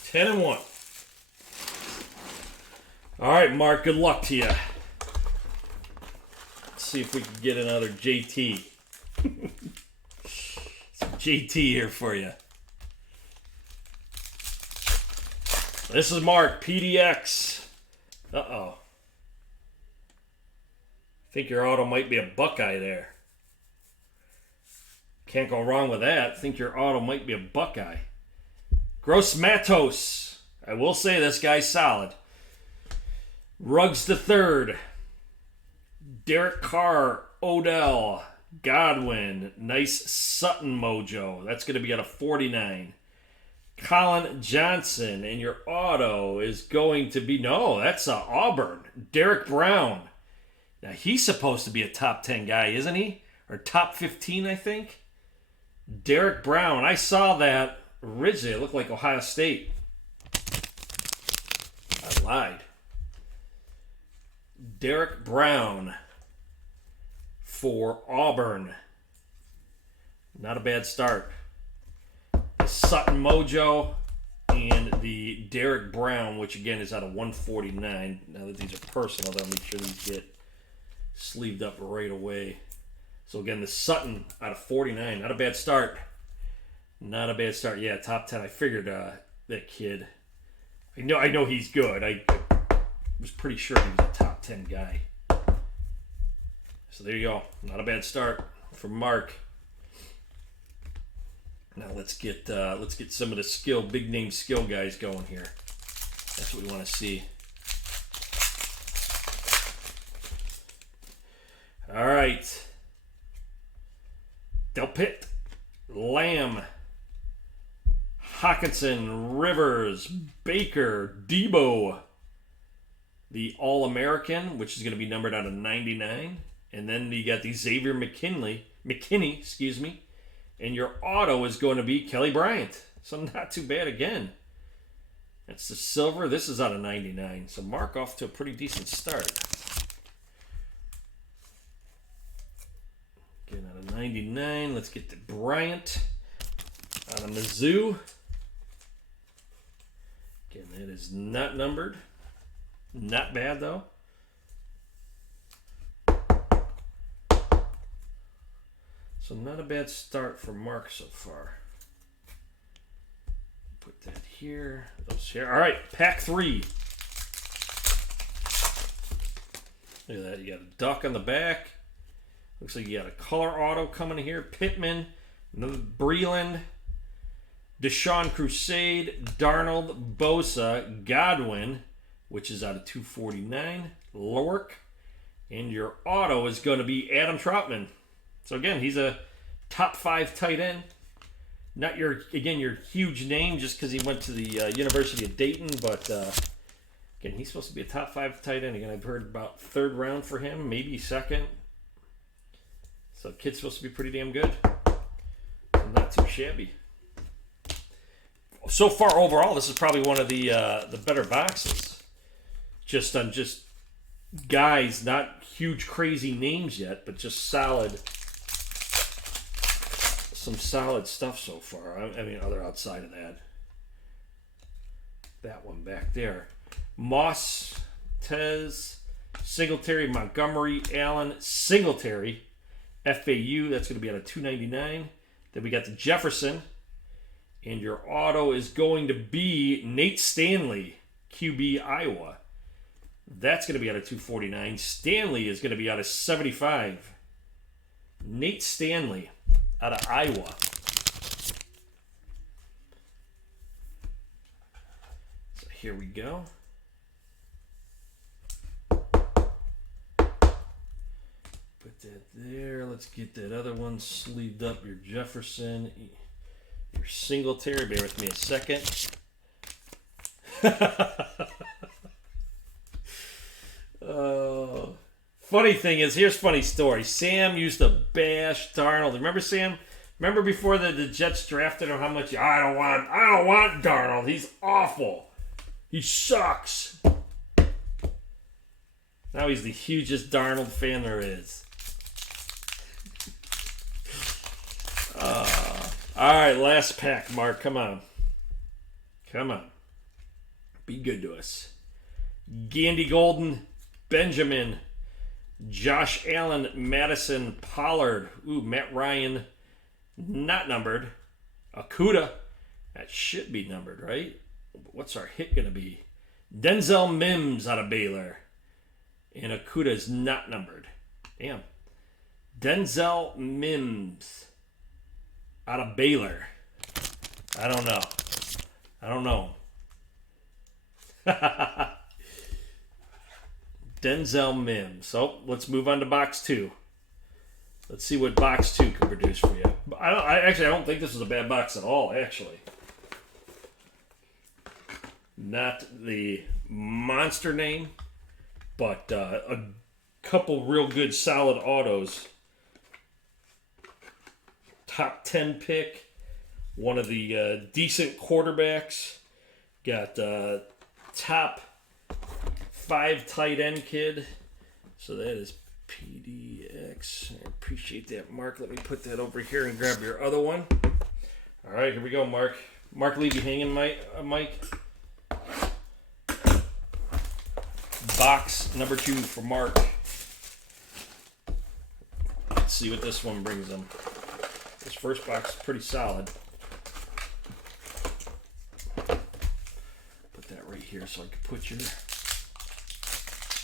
Ten and 1. All right, Mark. Good luck to you. Let's see if we can get another JT. Some JT here for you. This is Mark, PDX. Uh-oh. I think your auto might be a Buckeye there. Can't go wrong with that. I think your auto might be a Buckeye. Gross Matos. I will say this guy's solid. Ruggs the third. Derek Carr, Odell, Godwin, nice Sutton mojo. That's going to be at a 49. Colin Johnson, and your auto is going to be, no, that's Auburn. Derek Brown. Now, he's supposed to be a top 10 guy, isn't he? Or top 15, I think. Derek Brown. I saw that originally. It looked like Ohio State. I lied. Derek Brown for Auburn. Not a bad start. The Sutton Mojo and the Derek Brown, which again is out of 149. Now that these are personal, I'll make sure these get sleeved up right away. So again, the Sutton out of 49. Not a bad start. Not a bad start. Yeah, top 10. I figured that kid. I know he's good. I was pretty sure he was a top 10 guy. So there you go. Not a bad start for Mark. Now let's get some of the big name skill guys going here. That's what we want to see. All right. Delpit, Lamb, Hawkinson, Rivers, Baker, Debo, the All-American, which is going to be numbered out of 99. And then you got the Xavier McKinney, and your auto is going to be Kelly Bryant. So not too bad again. That's the silver. This is out of 99. So Mark off to a pretty decent start. Again, out of 99. Let's get the Bryant out of Mizzou. Again, that is not numbered. Not bad, though. So not a bad start for Mark so far. Put that here. Those here. All right, pack 3. Look at that. You got a duck on the back. Looks like you got a color auto coming here. Pittman, another Breland, Deshaun Crusade, Darnold, Bosa, Godwin, which is out of 249, Lork, and your auto is going to be Adam Troutman. So again, he's a top 5 tight end. Not your huge name just because he went to the University of Dayton, but again, he's supposed to be a top 5 tight end. Again, I've heard about 3rd round for him, maybe 2nd. So kid's supposed to be pretty damn good. Not too shabby. So far overall, this is probably one of the better boxes. Just guys, not huge crazy names yet, but just solid. Some solid stuff so far. I mean, other outside of that. That one back there. Moss, Tez, Singletary, Montgomery, Allen, Singletary, FAU. That's going to be out of 299. Then we got the Jefferson. And your auto is going to be Nate Stanley, QB, Iowa. That's going to be out of 249. Stanley is going to be out of 75. Nate Stanley out of Iowa. So here we go. Put that there. Let's get that other one sleeved up. Your Jefferson, your Singletary. Bear with me a second. Funny thing is, here's a funny story. Sam used to bash Darnold. Remember Sam? Remember before the Jets drafted him, how much I don't want Darnold. He's awful. He sucks. Now he's the hugest Darnold fan there is. All right, last pack, Mark. Come on. Come on. Be good to us. Gandy Golden, Benjamin, Josh Allen, Madison, Pollard. Ooh, Matt Ryan, not numbered. Akuda, that should be numbered, right? What's our hit going to be? Denzel Mims out of Baylor. And Akuda is not numbered. Damn. Denzel Mims out of Baylor. I don't know. Denzel Mims. So let's move on to box 2. Let's see what box 2 can produce for you. I don't think this is a bad box at all, actually. Not the monster name, but a couple real good solid autos. Top 10 pick. One of the decent quarterbacks. Got top 5 tight end kid. So that is PDX. I appreciate that, Mark. Let me put that over here and grab your other one. All right, here we go, Mark. Mark, leave you hanging, Mike. Box number 2 for Mark. Let's see what this one brings him. This first box is pretty solid. Put that right here so I can put your...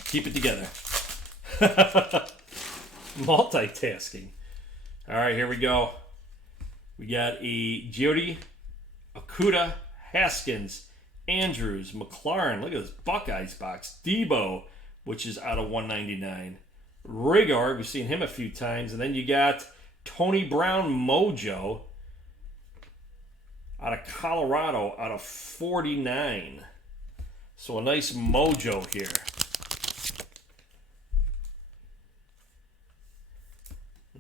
Keep it together. Multitasking. All right, here we go. We got a Jody, Akuda, Haskins, Andrews, McLaurin. Look at this Buckeyes box. Debo, which is out of 199. Rigor, we've seen him a few times. And then you got Tony Brown Mojo out of Colorado out of 49. So a nice Mojo here.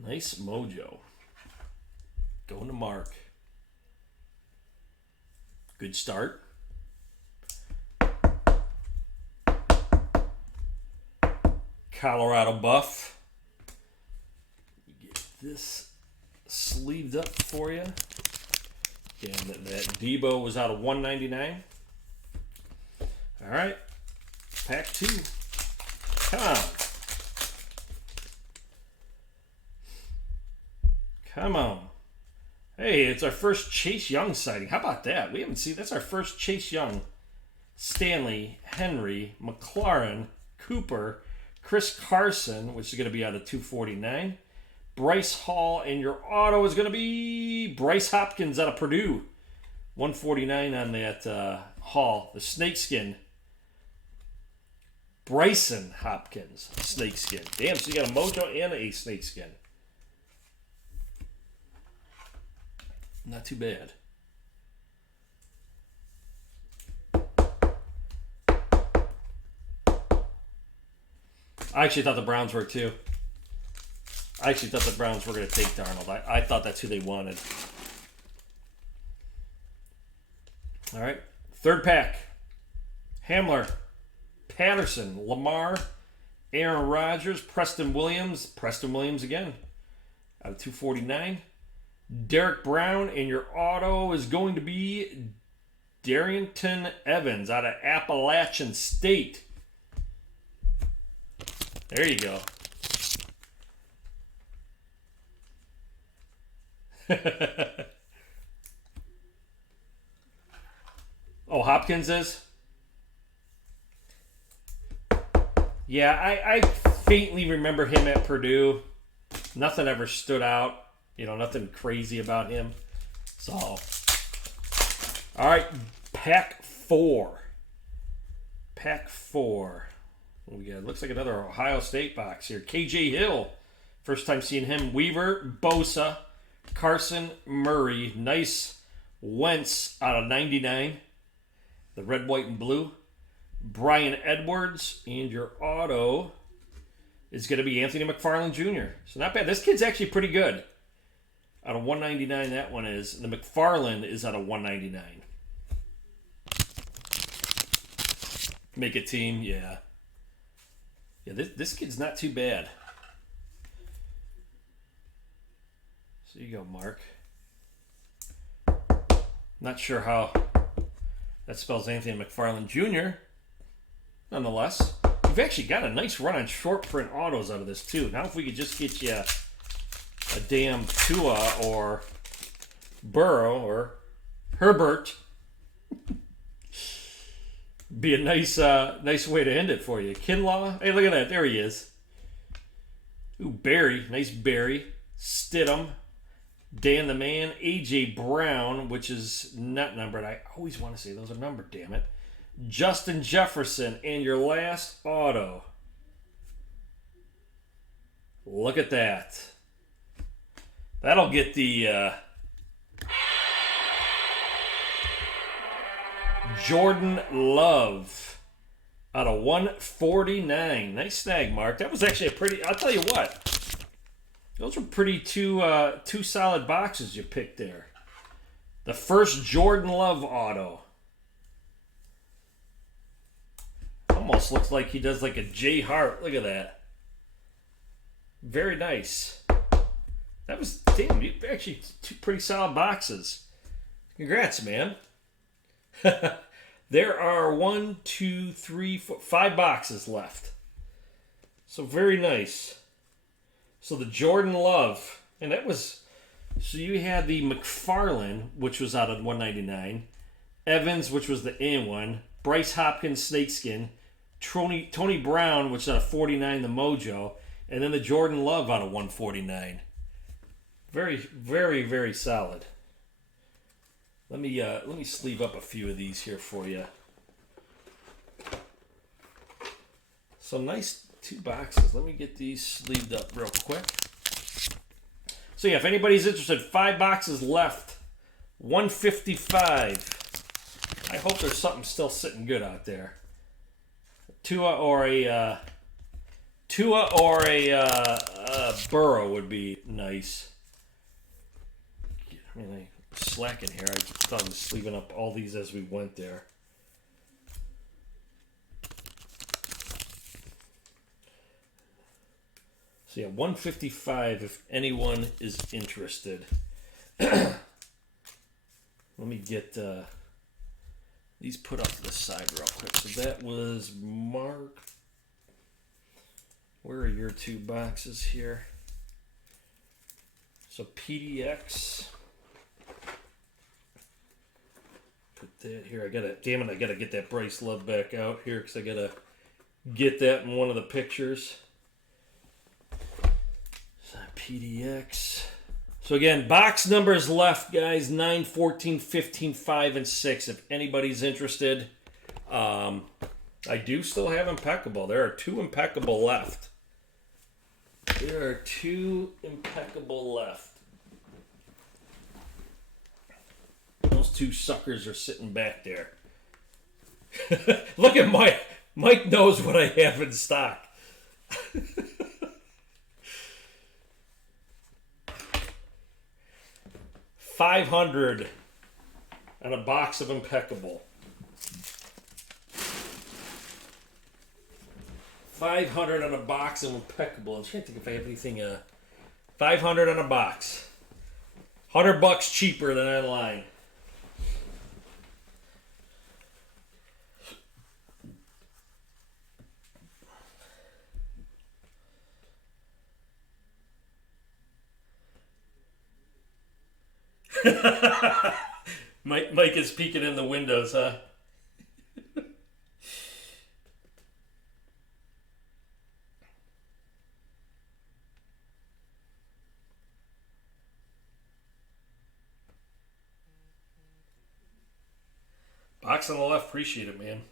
Nice Mojo. Going to Mark. Good start. Colorado buff. Get this sleeved up for you. Again, that Debo was out of 199. All right. Pack 2. Come on. Come on. Hey, it's our first Chase Young sighting. How about that? We haven't seen... That's our first Chase Young. Stanley, Henry, McLaurin, Cooper, Chris Carson, which is going to be out of 249. Bryce Hall, and your auto is going to be Bryce Hopkins out of Purdue. 149 on that Hall. The snakeskin. Bryson Hopkins, snakeskin. Damn, so you got a Mojo and a snakeskin. Not too bad. I actually thought the Browns were too. I actually thought the Browns were going to take Darnold. I thought that's who they wanted. All right. Third pack. Hamler, Patterson, Lamar, Aaron Rodgers, Preston Williams. Preston Williams again. Out of 249. Derek Brown, and your auto is going to be Darrington Evans out of Appalachian State. There you go. Oh, Hopkins is? Yeah, I faintly remember him at Purdue. Nothing ever stood out. Nothing crazy about him. So, all right, pack 4. Pack 4. What we got? Looks like another Ohio State box here. KJ Hill. First time seeing him. Weaver, Bosa, Carson, Murray. Nice Wentz out of 99. The red, white, and blue. Brian Edwards. And your auto is going to be Anthony McFarland Jr. So not bad. This kid's actually pretty good. Out of 199, that one is. The McFarland is out of 199. Make a team, yeah. Yeah, this kid's not too bad. So you go, Mark. Not sure how that spells Anthony McFarland Jr. Nonetheless, you've actually got a nice run on short print autos out of this, too. Now if we could just get you a damn Tua or Burrow or Herbert, be a nice way to end it for you. Kinlaw, hey, look at that. There he is. Ooh, Barry. Nice Barry. Stidham. Dan the Man. A.J. Brown, which is not numbered. I always want to say those are numbered, damn it. Justin Jefferson. And your last auto. Look at that. That'll get the Jordan Love out of 149. Nice snag, Mark. That was actually a pretty... I'll tell you what. Those were pretty two solid boxes you picked there. The first Jordan Love auto. Almost looks like he does like a J Hart. Look at that. Very nice. That was... Damn, you actually two pretty solid boxes. Congrats, man. There are 1, 2, 3, 4, 5 boxes left. So very nice. So the Jordan Love, and that was, so you had the McFarland, which was out of 199, Evans, which was the A one, Bryce Hopkins Snakeskin, Tony Brown, which is out of 49, the Mojo, and then the Jordan Love out of 149. Very, very, very solid. Let me sleeve up a few of these here for you. So nice 2 boxes. Let me get these sleeved up real quick. So yeah, if anybody's interested, 5 boxes left. 155. I hope there's something still sitting good out there. Tua or a Burrow would be nice. I mean, slacking here. I thought I was sleeving up all these as we went there. So yeah, 155 if anyone is interested. Let me get these put up to the side real quick. So that was Mark. Where are your 2 boxes here? So PDX. Put that here. I gotta get that Bryce Love back out here because I gotta get that in one of the pictures. So PDX. So again, box numbers left, guys: 9, 14, 15, 5, and 6. If anybody's interested, I do still have Impeccable. There are 2 Impeccable left. There are 2 Impeccable left. Those 2 suckers are sitting back there. Look at Mike. Mike knows what I have in stock. $500 and a box of Impeccable. $500 on a box of Impeccable. I'm trying to think if I have anything. $500 on a box. $100 cheaper than online. Mike is peeking in the windows, huh? Box on the left. Appreciate it, man.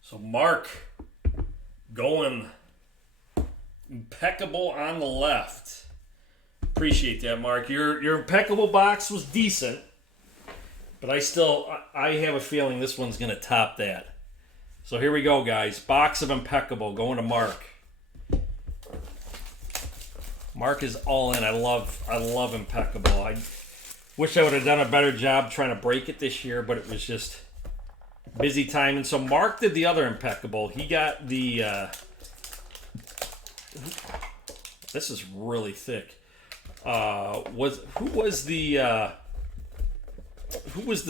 So Mark going impeccable on the left. Appreciate that, Mark. Your impeccable box was decent, but I have a feeling this one's going to top that. So here we go, guys. Box of impeccable going to Mark. Mark is all in. I love impeccable. I wish I would have done a better job trying to break it this year, but it was just busy time. And so Mark did the other impeccable. He got the this is really thick. Who was the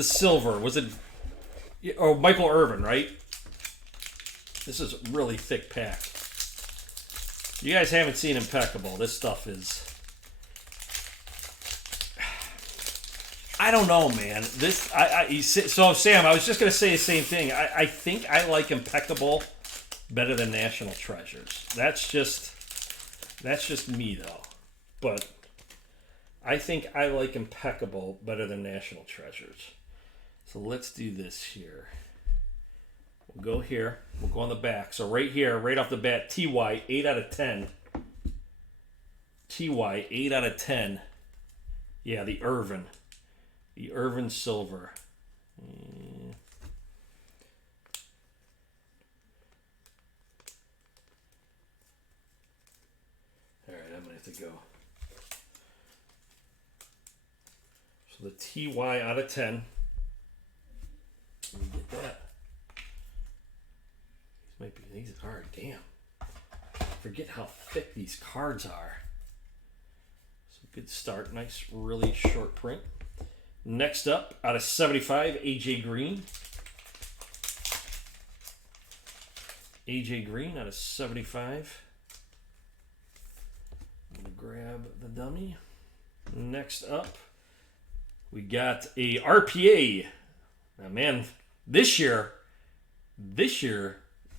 silver? Was it Michael Irvin, right? This is a really thick pack. You guys haven't seen impeccable. This stuff is, I don't know, man. So Sam, I was just gonna say the same thing. I think I like impeccable better than National Treasures. That's just me though. But I think I like impeccable better than National Treasures. So let's do this here. We'll go here. We'll go on the back. So right here, right off the bat, TY 8 out of 10. TY 8 out of 10. Yeah, the Irvin. The Irvin Silver. All right, I'm going to have to go. So the TY out of 10. Let me get that. These are, damn. Forget how thick these cards are. So good start. Nice, really short print. Next up, out of 75, AJ Green. AJ Green out of 75. I'm going to grab the dummy. Next up, we got a RPA. Now, man, this year,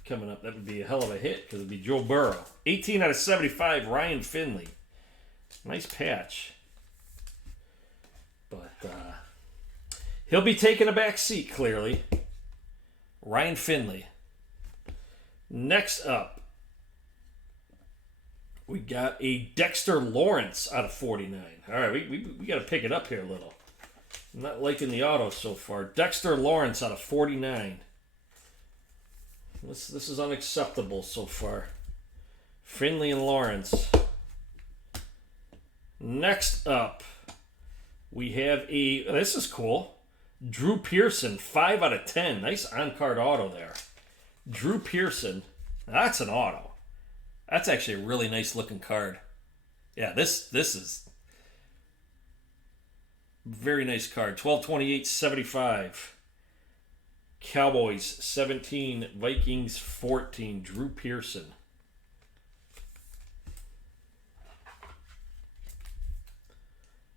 coming up, that would be a hell of a hit because it would be Joe Burrow. 18 out of 75, Ryan Finley. Nice patch. But he'll be taking a back seat, clearly. Ryan Finley. Next up, we got a Dexter Lawrence out of 49. All right, we got to pick it up here a little. I'm not liking the auto so far. Dexter Lawrence out of 49. This is unacceptable so far. Finley and Lawrence. Next up, we have this is cool. Drew Pearson, 5 out of 10. Nice on-card auto there. Drew Pearson. That's an auto. That's actually a really nice looking card. Yeah, this is very nice card. 12/28/75. Cowboys 17, Vikings 14. Drew Pearson.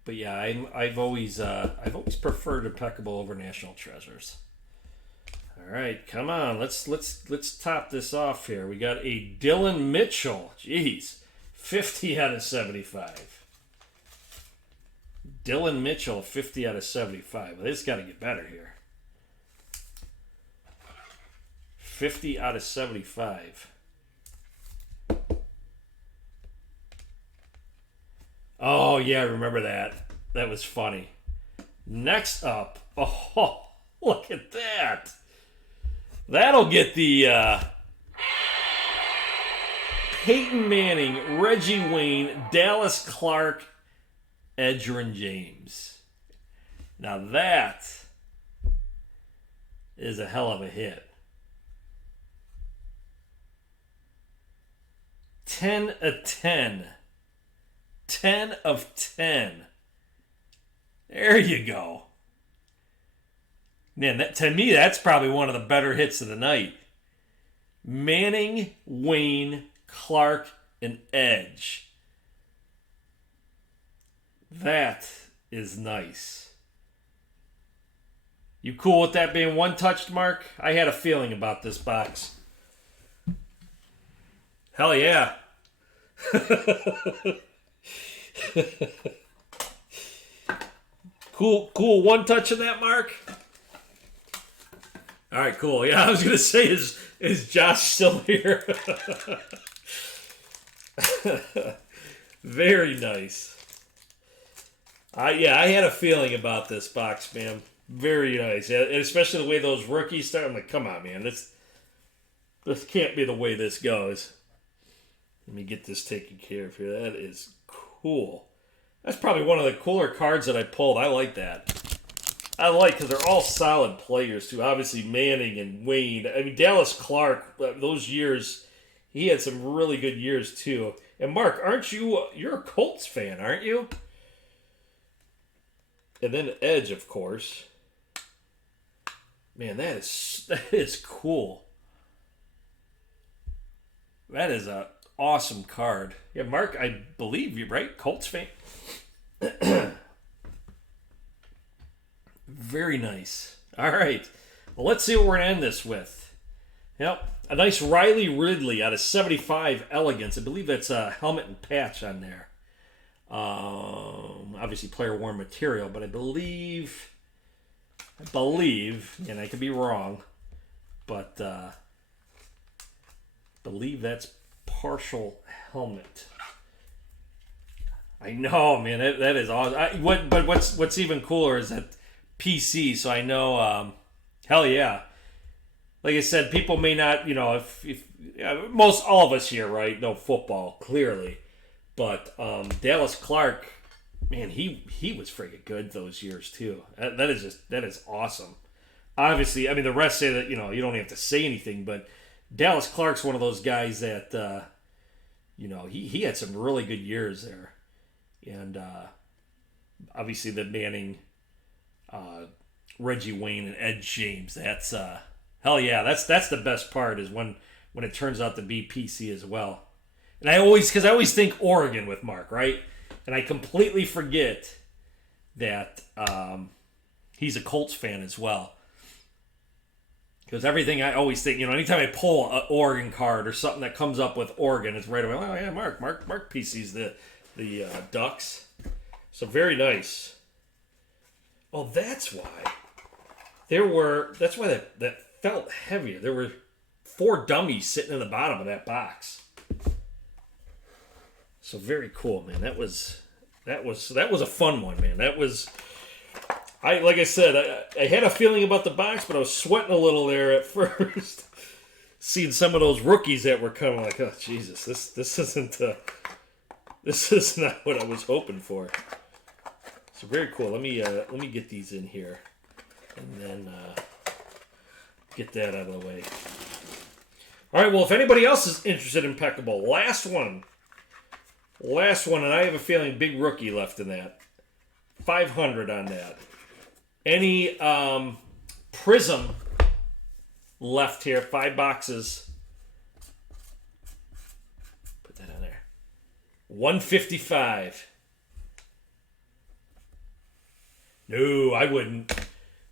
But yeah, I've always preferred impeccable over National Treasures. All right, come on, let's top this off here. We got a Dylan Mitchell. Jeez, 50 out of 75. Dylan Mitchell, 50 out of 75. Well, this got to get better here. 50 out of 75. Oh, yeah, I remember that. That was funny. Next up, oh, look at that. That'll get the Peyton Manning, Reggie Wayne, Dallas Clark, Edgerrin James. Now that is a hell of a hit. 10 of 10. 10 of 10. There you go. Man, to me, that's probably one of the better hits of the night. Manning, Wayne, Clark, and Edge. That is nice. You cool with that being one-touched, Mark? I had a feeling about this box. Hell yeah. Cool one touch in that, Mark. All right, cool. Yeah, I was gonna say, is Josh still here? Very nice. I had a feeling about this box, man. Very nice, yeah, and especially the way those rookies start. I'm like, come on, man, this can't be the way this goes. Let me get this taken care of here. That is cool. That's probably one of the cooler cards that I pulled. I like that. I like because they're all solid players too. Obviously Manning and Wayne. I mean Dallas Clark. Those years, he had some really good years too. And Mark, aren't you? You're a Colts fan, aren't you? And then Edge, of course. Man, that is cool. That is a awesome card. Yeah, Mark, I believe you, right? Colts fan. Very nice. All right. Well, let's see what we're going to end this with. Yep. A nice Riley Ridley out of 75 Elegance. I believe that's a helmet and patch on there. Obviously player worn material, but I believe, and I could be wrong, but believe that's partial helmet. I know, man. That is awesome. But what's even cooler is that PC. So I know, hell yeah. Like I said, people may not, if most all of us here, right, know football clearly, but Dallas Clark, man, he was freaking good those years too. That is awesome. Obviously, I mean the rest say that you don't have to say anything, but Dallas Clark's one of those guys that he had some really good years there, and obviously the Manning, Reggie Wayne, and Ed James. That's hell yeah. That's the best part is when it turns out to be PC as well. And I always think Oregon with Mark, right? And I completely forget that he's a Colts fan as well. Because everything I always think, anytime I pull an Oregon card or something that comes up with Oregon, it's right away. Oh yeah, Mark PC's the Ducks. So very nice. Oh, that's why. That's why that felt heavier. There were 4 dummies sitting in the bottom of that box. So very cool, man. That was a fun one, man. Like I said, I had a feeling about the box, but I was sweating a little there at first. Seeing some of those rookies that were coming, like, oh Jesus, this isn't this is not what I was hoping for. So very cool. Let me get these in here, and then get that out of the way. All right. Well, if anybody else is interested in Impeccable, last one, and I have a feeling big rookie left in that. 500 on that. Any Prizm left here? 5 boxes. Put that on there. 155. No, I wouldn't.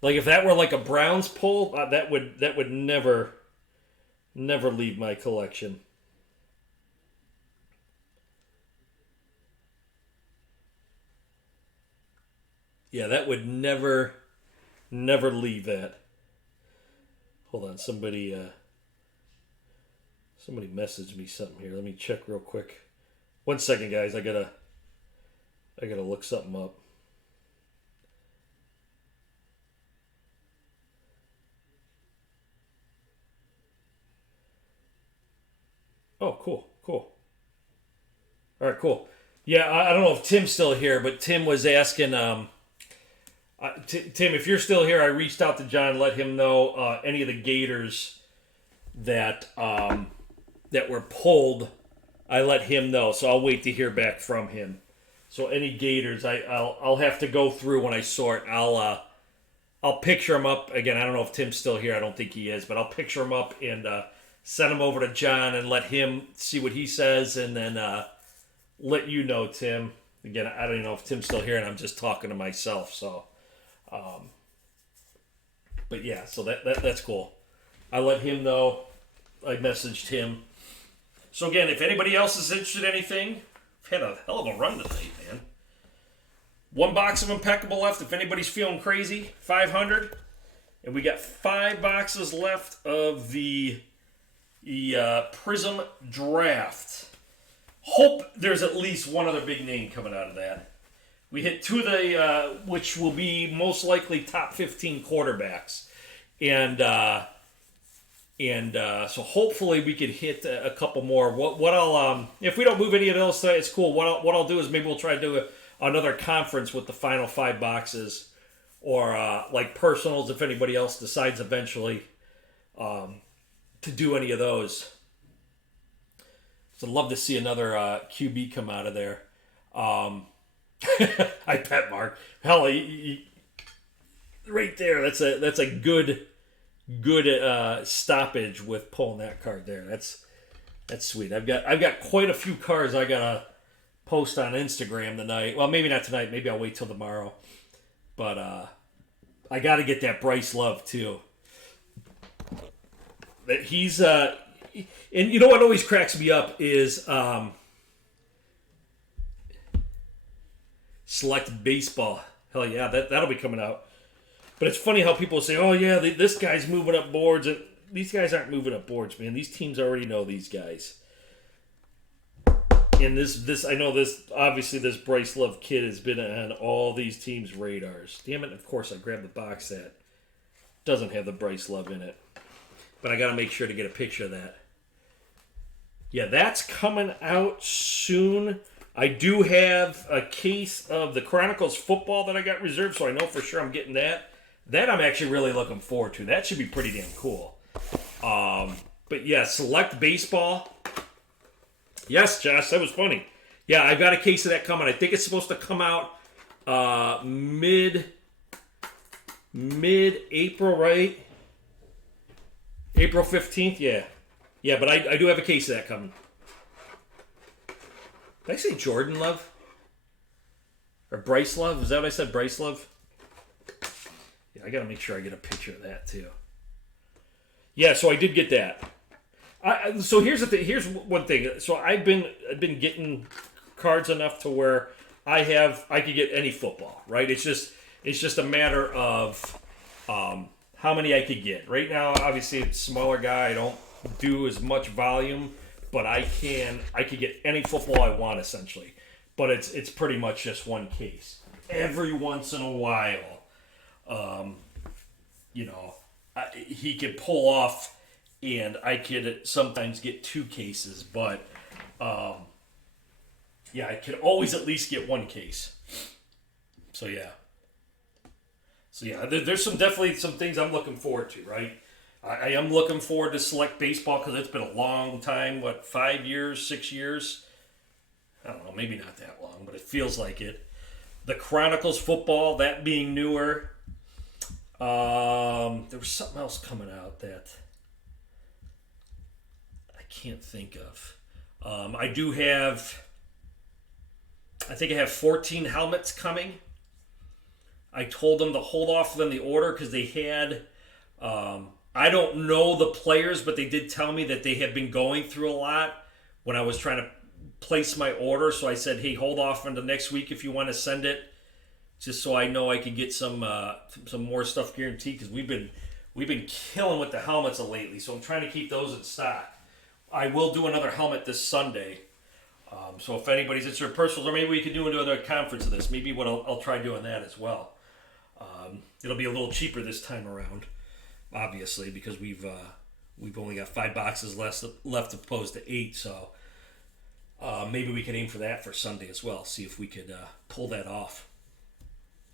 Like if that were like a Browns pull, that would never leave my collection. Yeah, that would never leave that. Hold on, somebody messaged me something here. Let me check real quick. 1 second, guys. I gotta look something up. Oh, cool. All right, cool. Yeah, I don't know if Tim's still here, but Tim was asking. Tim, if you're still here, I reached out to John, let him know any of the Gators that were pulled. I let him know, so I'll wait to hear back from him. So any Gators, I'll have to go through when I sort. I'll picture them up again. I don't know if Tim's still here. I don't think he is, but I'll picture them up and send them over to John and let him see what he says, and then let you know, Tim. Again, I don't even know if Tim's still here, and I'm just talking to myself. So. But yeah, so that's cool. I let him know. I messaged him, So again, if anybody else is interested in anything, I've had a hell of a run tonight, man. One box of Impeccable left. If anybody's feeling crazy, 500. And we got 5 boxes left of the Prizm Draft. Hope there's at least one other big name coming out of that. We hit 2 of the, which will be most likely top 15 quarterbacks. And so hopefully we could hit a couple more. What I'll, if we don't move any of those today, it's cool. What I'll do is maybe we'll try to do another conference with the final 5 boxes. Or like personals if anybody else decides eventually to do any of those. So I'd love to see another QB come out of there. I bet, Mark. Hell, right there. That's a good stoppage with pulling that card there. That's sweet. I've got quite a few cards I gotta post on Instagram tonight. Well, maybe not tonight. Maybe I'll wait till tomorrow. But I got to get that Bryce Love too. That he's and you know what always cracks me up is Select Baseball. Hell yeah, that'll be coming out. But it's funny how people say, "Oh yeah, this guy's moving up boards," and these guys aren't moving up boards, man. These teams already know these guys. And this I know this obviously this Bryce Love kid has been on all these teams' radars. Damn it! Of course I grabbed the box that doesn't have the Bryce Love in it, but I got to make sure to get a picture of that. Yeah, that's coming out soon. I do have a case of the Chronicles football that I got reserved, so I know for sure I'm getting that. That I'm actually really looking forward to. That should be pretty damn cool. But yeah, Select Baseball. Yes, Josh, that was funny. Yeah, I've got a case of that coming. I think it's supposed to come out mid-April, right? April 15th, yeah. Yeah, but I do have a case of that coming. Did I say Jordan Love? Or Bryce Love? Is that what I said, Bryce Love? Yeah, I got to make sure I get a picture of that, too. Yeah, so I did get that. So here's the thing. Here's one thing. So I've been getting cards enough to where I could get any football, right? It's just a matter of how many I could get. Right now, obviously, it's a smaller guy. I don't do as much volume, but I could get any football I want essentially. But it's pretty much just one case. Every once in a while, he could pull off. And I could sometimes get 2 cases, but yeah, I could always at least get 1 case. So yeah, there's definitely some things I'm looking forward to, right? I am looking forward to Select Baseball because it's been a long time. What, 5 years, 6 years? I don't know, maybe not that long, but it feels like it. The Chronicles football, that being newer. There was something else coming out that can't think of. I think I have 14 helmets coming. I told them to hold off on the order because they had, I don't know the players, but they did tell me that they had been going through a lot when I was trying to place my order. So I said, hey, hold off until next week if you want to send it, just so I know I could get some more stuff guaranteed because we've been killing with the helmets lately. So I'm trying to keep those in stock. I will do another helmet this Sunday. So if anybody's interested in personals, or maybe we could do another conference of this. Maybe I'll try doing that as well. It'll be a little cheaper this time around, obviously, because we've only got 5 boxes left opposed to 8. So maybe we can aim for that for Sunday as well. See if we could pull that off.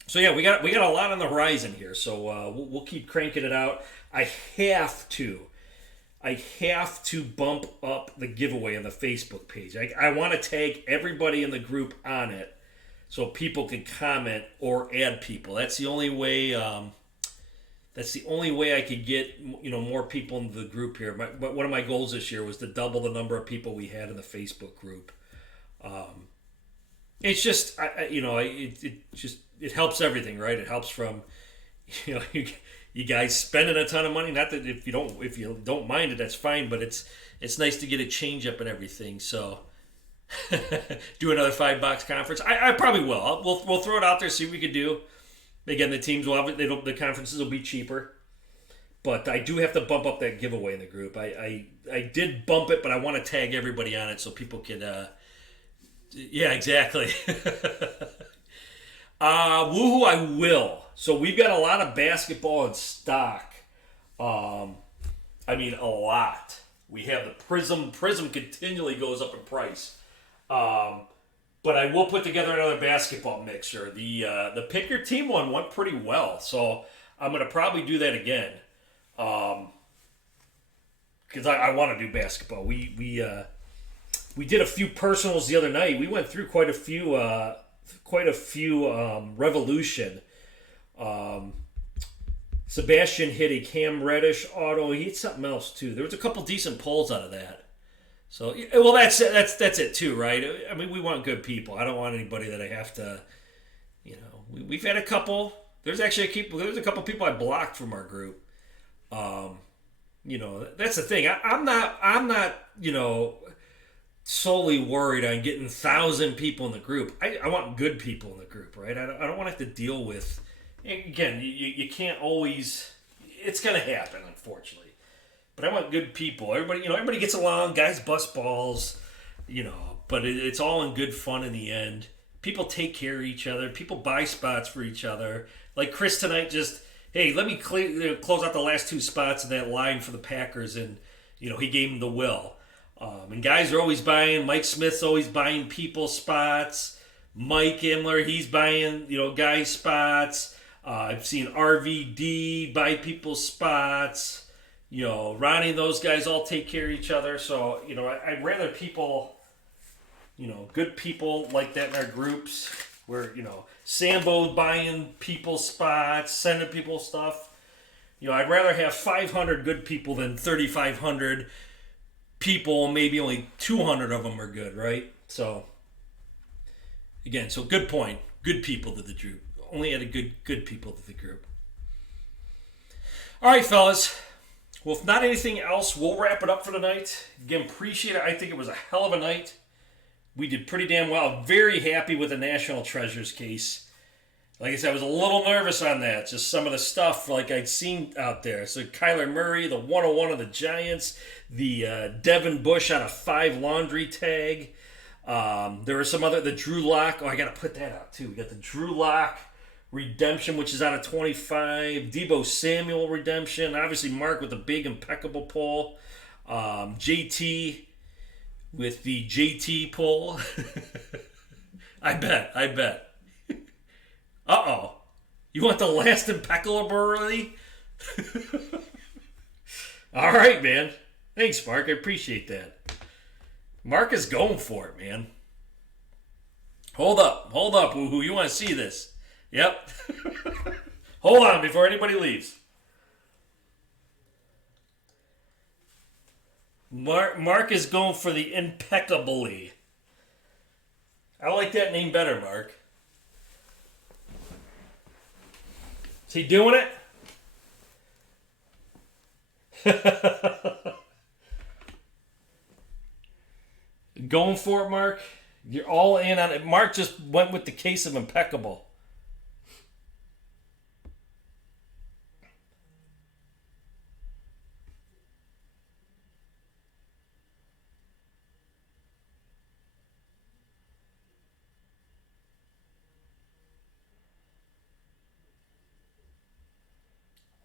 So yeah, we got a lot on the horizon here. So we'll keep cranking it out. I have to bump up the giveaway on the Facebook page. I want to tag everybody in the group on it so people can comment or add people. That's the only way. That's the only way I could get more people into the group here. One of my goals this year was to double the number of people we had in the Facebook group. It's just it helps everything, right? It helps from you guys spending a ton of money. Not that if you don't mind it, that's fine. But it's nice to get a change up and everything. So do another $5 conference. I probably will. We'll throw it out there, see what we can do. Again, the teams will have it. The conferences will be cheaper. But I do have to bump up that giveaway in the group. I did bump it, but I want to tag everybody on it so people can. Yeah, exactly. Woohoo! I will. So we've got a lot of basketball in stock. I mean, a lot. We have the Prizm. Prizm continually goes up in price. But I will put together another basketball mixer. The Pick Your Team one went pretty well, so I'm going to probably do that again. Because I want to do basketball. We did a few personals the other night. We went through quite a few Revolution. Sebastian hit a Cam Reddish auto. He hit something else too. There was a couple decent pulls out of that. So well, that's it too, right? I mean, we want good people. I don't want anybody that I have to. We've had a couple. There's a couple people I blocked from our group. That's the thing. I'm not, solely worried on getting 1,000 people in the group. I want good people in the group, right? I don't want to have to deal with. Again, you can't always. It's gonna happen, unfortunately. But I want good people. Everybody gets along. Guys bust balls, But it's all in good fun in the end. People take care of each other. People buy spots for each other. Like Chris tonight, just. Hey, let me close out the last 2 spots in that line for the Packers, and he gave him the will. And guys are always buying. Mike Smith's always buying people spots. Mike Imler, he's buying guys spots. I've seen RVD buy people's spots. Ronnie and those guys all take care of each other. So I'd rather people, good people like that in our groups. Where, Sambo buying people spots, sending people stuff. I'd rather have 500 good people than 3,500 people. Maybe only 200 of them are good, right? So, again, good point. Good people to the group. Only added good people to the group. All right, fellas. Well, if not anything else, we'll wrap it up for tonight. Again, appreciate it. I think it was a hell of a night. We did pretty damn well. Very happy with the National Treasures case. Like I said, I was a little nervous on that. Just some of the stuff like I'd seen out there. So Kyler Murray, the 101 of the Giants, the Devin Bush on a 5 laundry tag. There were some the Drew Lock. Oh, I got to put that out too. We got the Drew Lock redemption, which is out of 25. Deebo Samuel redemption. Obviously, Mark with the big impeccable pull. JT with the JT pull. I bet. Uh-oh. You want the last impeccable early? All right, man. Thanks, Mark. I appreciate that. Mark is going for it, man. Hold up. Woohoo. You want to see this? Yep. Hold on before anybody leaves. Mark is going for the impeccably. I like that name better, Mark. Is he doing it? Going for it, Mark? You're all in on it. Mark just went with the case of impeccable.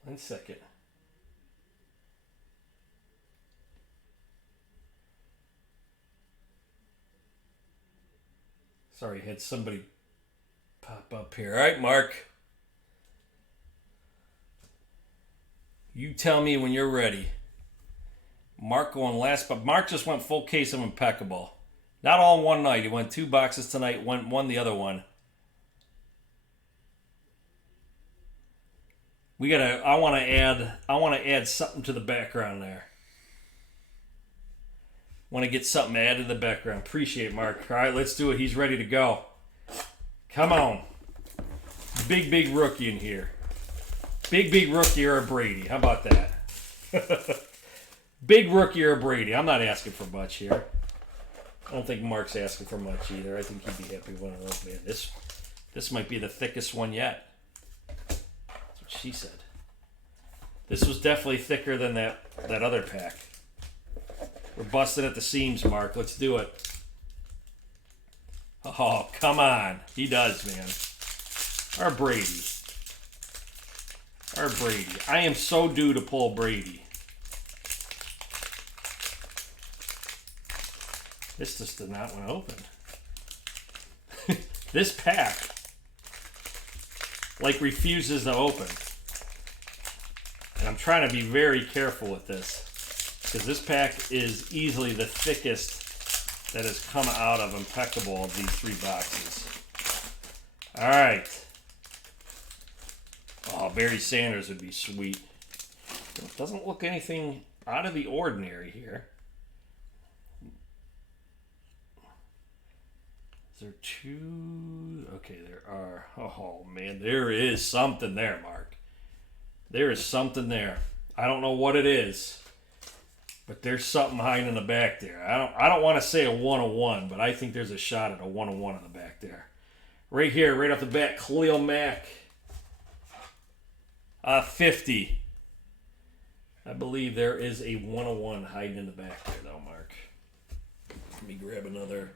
One second. Sorry, had somebody pop up here. All right, Mark. You tell me when you're ready. Mark going last, but Mark just went full case of impeccable. Not all in one night. He went 2 boxes tonight, won the other one. I want to add something to the background there. Want to get something added to the background. Appreciate it, Mark. All right, let's do it. He's ready to go. Come on. Big rookie in here. Big rookie or a Brady. How about that? Big rookie or Brady. I'm not asking for much here. I don't think Mark's asking for much either. I think he'd be happy with one of those. Man, this might be the thickest one yet. That's what she said. This was definitely thicker than that other pack. We're busting at the seams, Mark. Let's do it. Oh, come on. He does, man. Our Brady. Our Brady. I am so due to pull Brady. This just did not want to open. This pack, like, refuses to open. And I'm trying to be very careful with this, because this pack is easily the thickest that has come out of Impeccable of these 3 boxes. All right. Oh, Barry Sanders would be sweet. It doesn't look anything out of the ordinary here. Is there 2? Okay, there are. Oh, man, there is something there, Mark. There is something there. I don't know what it is, but there's something hiding in the back there. I don't want to say a 101, but I think there's a shot at a 101 in the back there. Right here, right off the bat, Khalil Mack. 50. I believe there is a 101 hiding in the back there, though, Mark. Let me grab another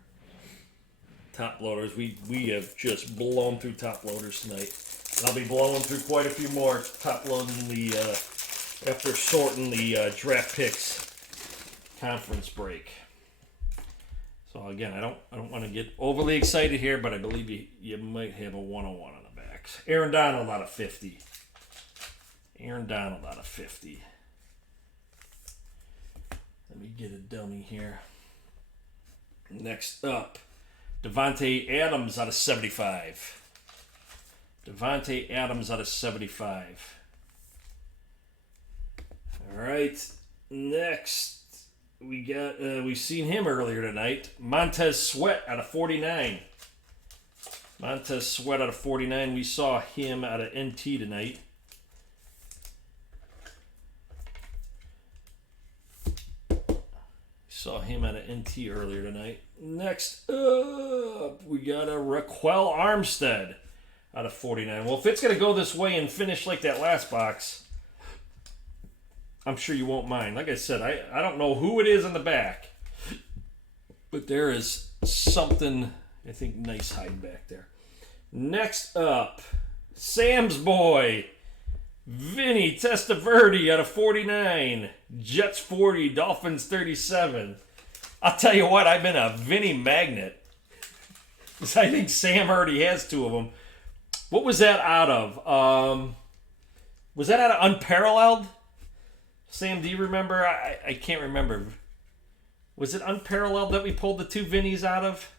top loaders. We have just blown through top loaders tonight. I'll be blowing through quite a few more top loading after sorting the draft picks conference break. So again, I don't want to get overly excited here, but I believe you might have a 101 on the backs. Aaron Donald out of 50. Aaron Donald out of 50. Let me get a dummy here. Next up, Devontae Adams out of 75. Devontae Adams out of 75. All right. Next, we got we've seen him earlier tonight. Montez Sweat out of 49. Montez Sweat out of 49. We saw him out of NT tonight. Saw him out of NT earlier tonight. Next up, we got a Raquel Armstead out of 49. Well, if it's going to go this way and finish like that last box, I'm sure you won't mind. Like I said, I don't know who it is in the back, but there is something, I think, nice hiding back there. Next up, Sam's boy, Vinny Testaverde out of 49. Jets 40, Dolphins 37. I'll tell you what, I've been a Vinny magnet. I think Sam already has 2 of them. What was that out of? Was that out of Unparalleled? Sam, do you remember? I can't remember. Was it Unparalleled that we pulled the 2 Vinnies out of?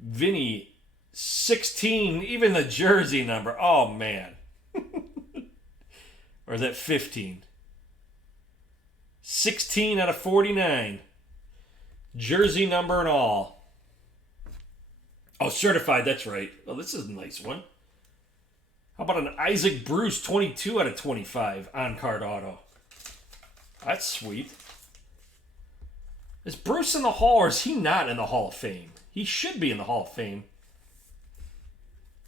Vinny, 16, even the jersey number. Oh, man. Or is that 15? 16 out of 49. Jersey number and all. Oh, certified, that's right. Oh, this is a nice one. How about an Isaac Bruce 22 out of 25 on-card auto? That's sweet. Is Bruce in the Hall or is he not in the Hall of Fame? He should be in the Hall of Fame.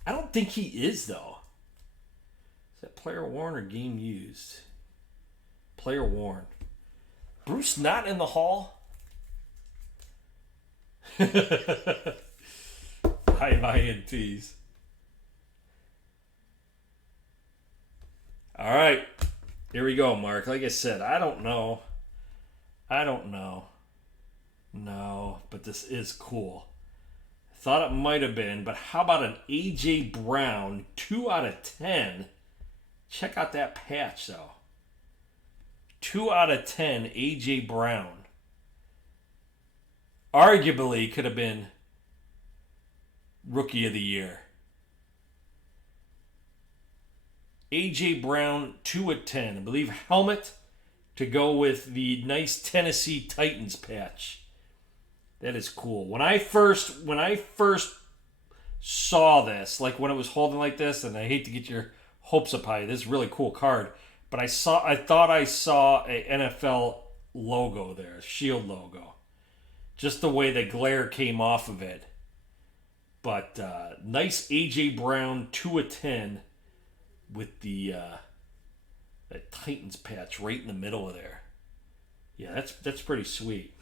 I don't think he is, though. Is that player worn or game used? Player worn. Bruce not in the Hall? Hi, my NTs. All right. Here we go, Mark. Like I said, I don't know. No, but this is cool. Thought it might have been, but how about an A.J. Brown 2 out of 10? Check out that patch, though. 2 out of 10, A.J. Brown. Arguably could have been Rookie of the Year. A.J. Brown, 2 of 10. I believe helmet to go with the nice Tennessee Titans patch. That is cool. When I first saw this, like when it was holding like this, and I hate to get your hopes up high, this is a really cool card. But I thought I saw a NFL logo there, shield logo. Just the way the glare came off of it. But nice A.J. Brown 2/10 with the that Titans patch right in the middle of there. Yeah, that's pretty sweet.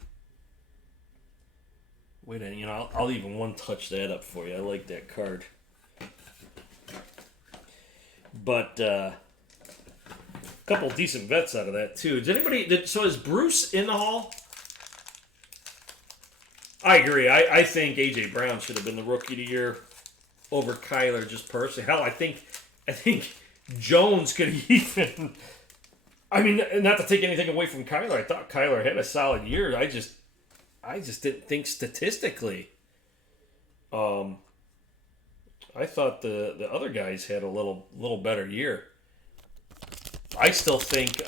Wait a minute, I'll even one touch that up for you. I like that card. But a couple decent vets out of that too. So is Bruce in the Hall? I agree. I think A.J. Brown should have been the Rookie of the Year over Kyler just personally. Hell, I think Jones could even... I mean, not to take anything away from Kyler. I thought Kyler had a solid year. I just didn't think statistically. I thought the other guys had a little better year. I still think...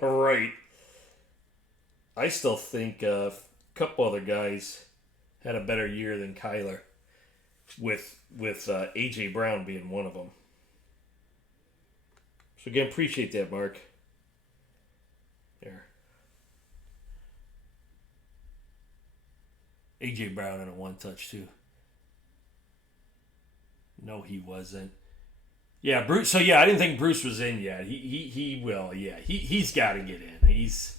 right. I still think a couple other guys had a better year than Kyler, with A.J. Brown being one of them. So again, appreciate that, Mark. There. A.J. Brown in a one-touch, too. No, he wasn't. Yeah, Bruce. So, yeah, I didn't think Bruce was in yet. He will, yeah. He's got to get in. He's...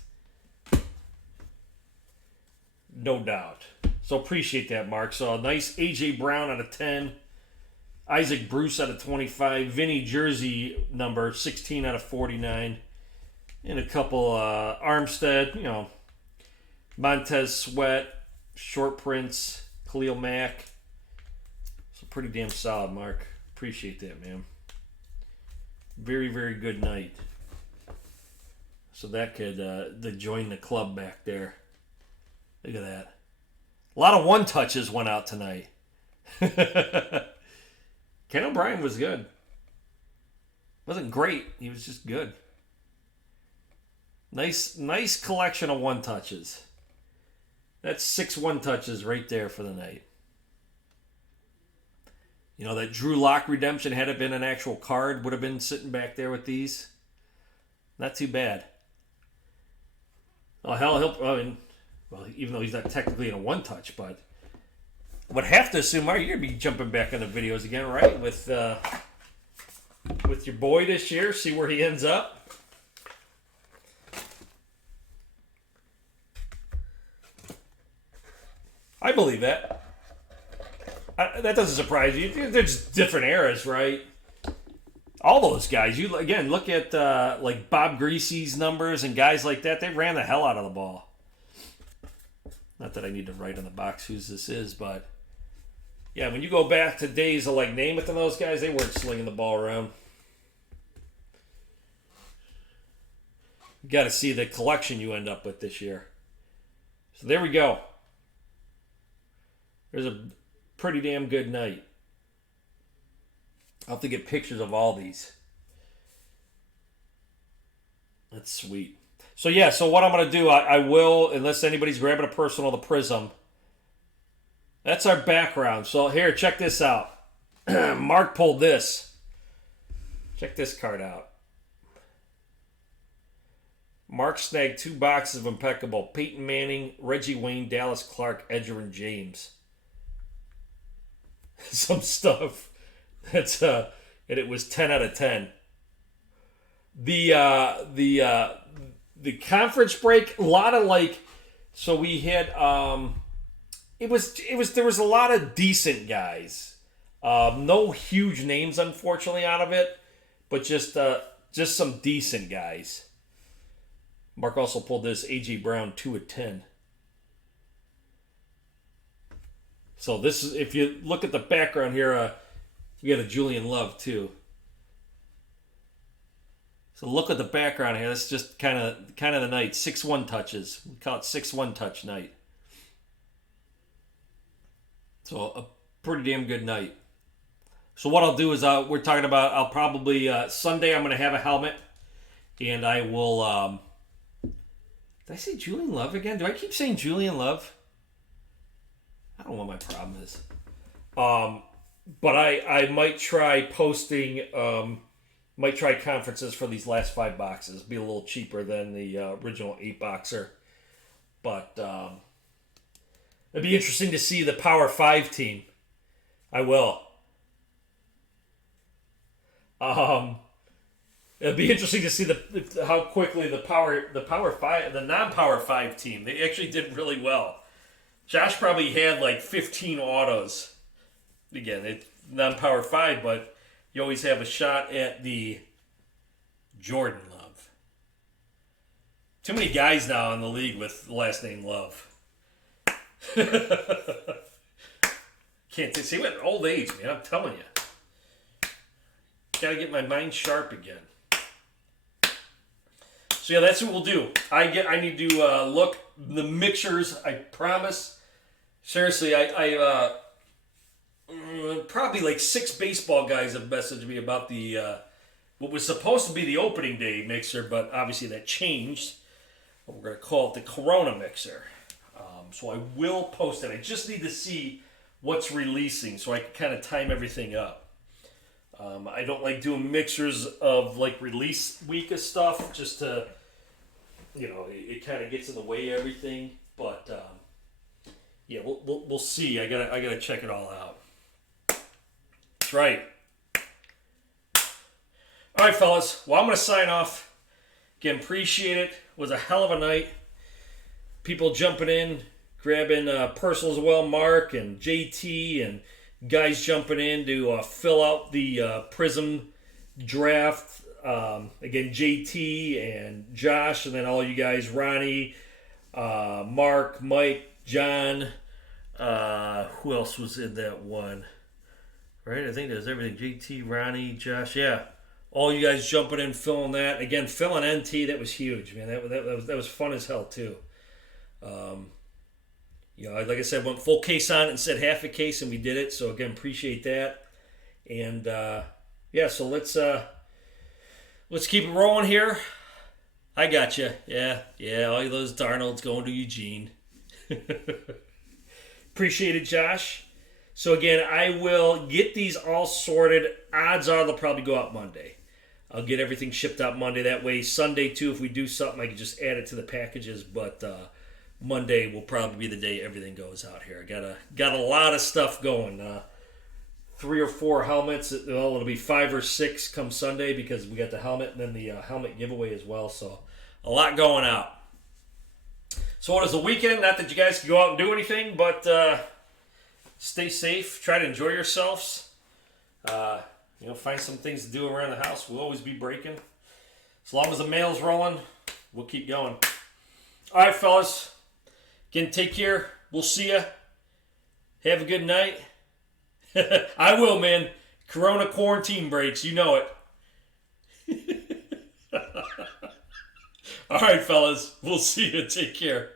No doubt. So appreciate that, Mark. So a nice A.J. Brown out of 10. Isaac Bruce out of 25. Vinny Jersey number 16 out of 49. And a couple Armstead, Montez Sweat, Short Prince, Khalil Mack. So pretty damn solid, Mark. Appreciate that, man. Very, very good night. So that could join the club back there. Look at that. A lot of one-touches went out tonight. Ken O'Brien was good. Wasn't great. He was just good. Nice collection of one-touches. That's 6 one-touches right there for the night. That Drew Lock redemption, had it been an actual card, would have been sitting back there with these. Not too bad. Oh, hell, well, even though he's not technically in a one-touch, but would have to assume, Mark, you're going to be jumping back on the videos again, right? With your boy this year, see where he ends up. I believe that. That doesn't surprise you. There's different eras, right? All those guys. You again look at like Bob Greasy's numbers and guys like that. They ran the hell out of the ball. Not that I need to write on the box whose this is, but yeah, when you go back to days of like Namath and those guys, they weren't slinging the ball around. You got to see the collection you end up with this year. So there we go. There's a pretty damn good night. I'll have to get pictures of all these. That's sweet. So yeah, so what I'm going to do, I will, unless anybody's grabbing a personal, the Prizm. That's our background. So here, check this out. Mark pulled this. Check this card out. Mark snagged 2 boxes of impeccable. Peyton Manning, Reggie Wayne, Dallas Clark, Edgerrin James. Some stuff. That's and it was 10 out of 10. The conference break, a lot of so we had there was a lot of decent guys. No huge names unfortunately out of it, but just some decent guys. Mark also pulled this A.J. Brown 2/10. So this is, if you look at the background here, we got a Julian Love too. So look at the background here. That's just kind of the night. 6 one-touches. We call it 6 one-touch night. So a pretty damn good night. So what I'll do is we're talking about, I'll probably Sunday I'm going to have a helmet, and I will. Did I say Julian Love again? Do I keep saying Julian Love? I don't know what my problem is. But I might try posting Might try conferences for these last 5 boxes. Be a little cheaper than the original 8-boxer. But it'd be interesting to see the Power 5 team. I will. It'd be interesting to see how quickly the Power 5, the non-Power 5 team, they actually did really well. Josh probably had like 15 autos. Again, it's non-Power 5, but you always have a shot at the Jordan Love. Too many guys now in the league with the last name Love. Can't see what old age, man. I'm telling you. Gotta get my mind sharp again. So yeah, that's what we'll do. I need to look the mixers. I promise. Seriously, I probably like 6 baseball guys have messaged me about the what was supposed to be the opening day mixer, but obviously that changed. We're going to call it the Corona mixer. So I will post it. I just need to see what's releasing so I can kind of time everything up. I don't like doing mixers of like release week of stuff just to, it kind of gets in the way of everything. But yeah, we'll see. I gotta check it all out. That's right. All right, fellas. Well, I'm gonna sign off. Again, appreciate it. It was a hell of a night. People jumping in, grabbing personal as well, Mark and JT, and guys jumping in to fill out the Prizm draft. Again, JT and Josh, and then all you guys, Ronnie, Mark, Mike, John. Who else was in that one? Right, I think there's everything. JT, Ronnie, Josh, yeah. All you guys jumping in, filling that. Again, filling NT, that was huge, man. That was fun as hell, too. Like I said, went full case on it instead of half a case, and we did it. So, again, appreciate that. And, yeah, so let's keep it rolling here. I got you. Yeah, all those Darnolds going to Eugene. Appreciate it, Josh. So again, I will get these all sorted. Odds are they'll probably go out Monday. I'll get everything shipped out Monday. That way, Sunday too, if we do something, I can just add it to the packages. But Monday will probably be the day everything goes out here. I got a lot of stuff going. 3 or 4 helmets. Well, it'll be 5 or 6 come Sunday because we got the helmet and then the helmet giveaway as well. So a lot going out. So what is the weekend? Not that you guys can go out and do anything, but stay safe. Try to enjoy yourselves. Find some things to do around the house. We'll always be breaking. As long as the mail's rolling, we'll keep going. All right, fellas. Again, take care. We'll see ya. Have a good night. I will, man. Corona quarantine breaks. You know it. All right, fellas. We'll see you. Take care.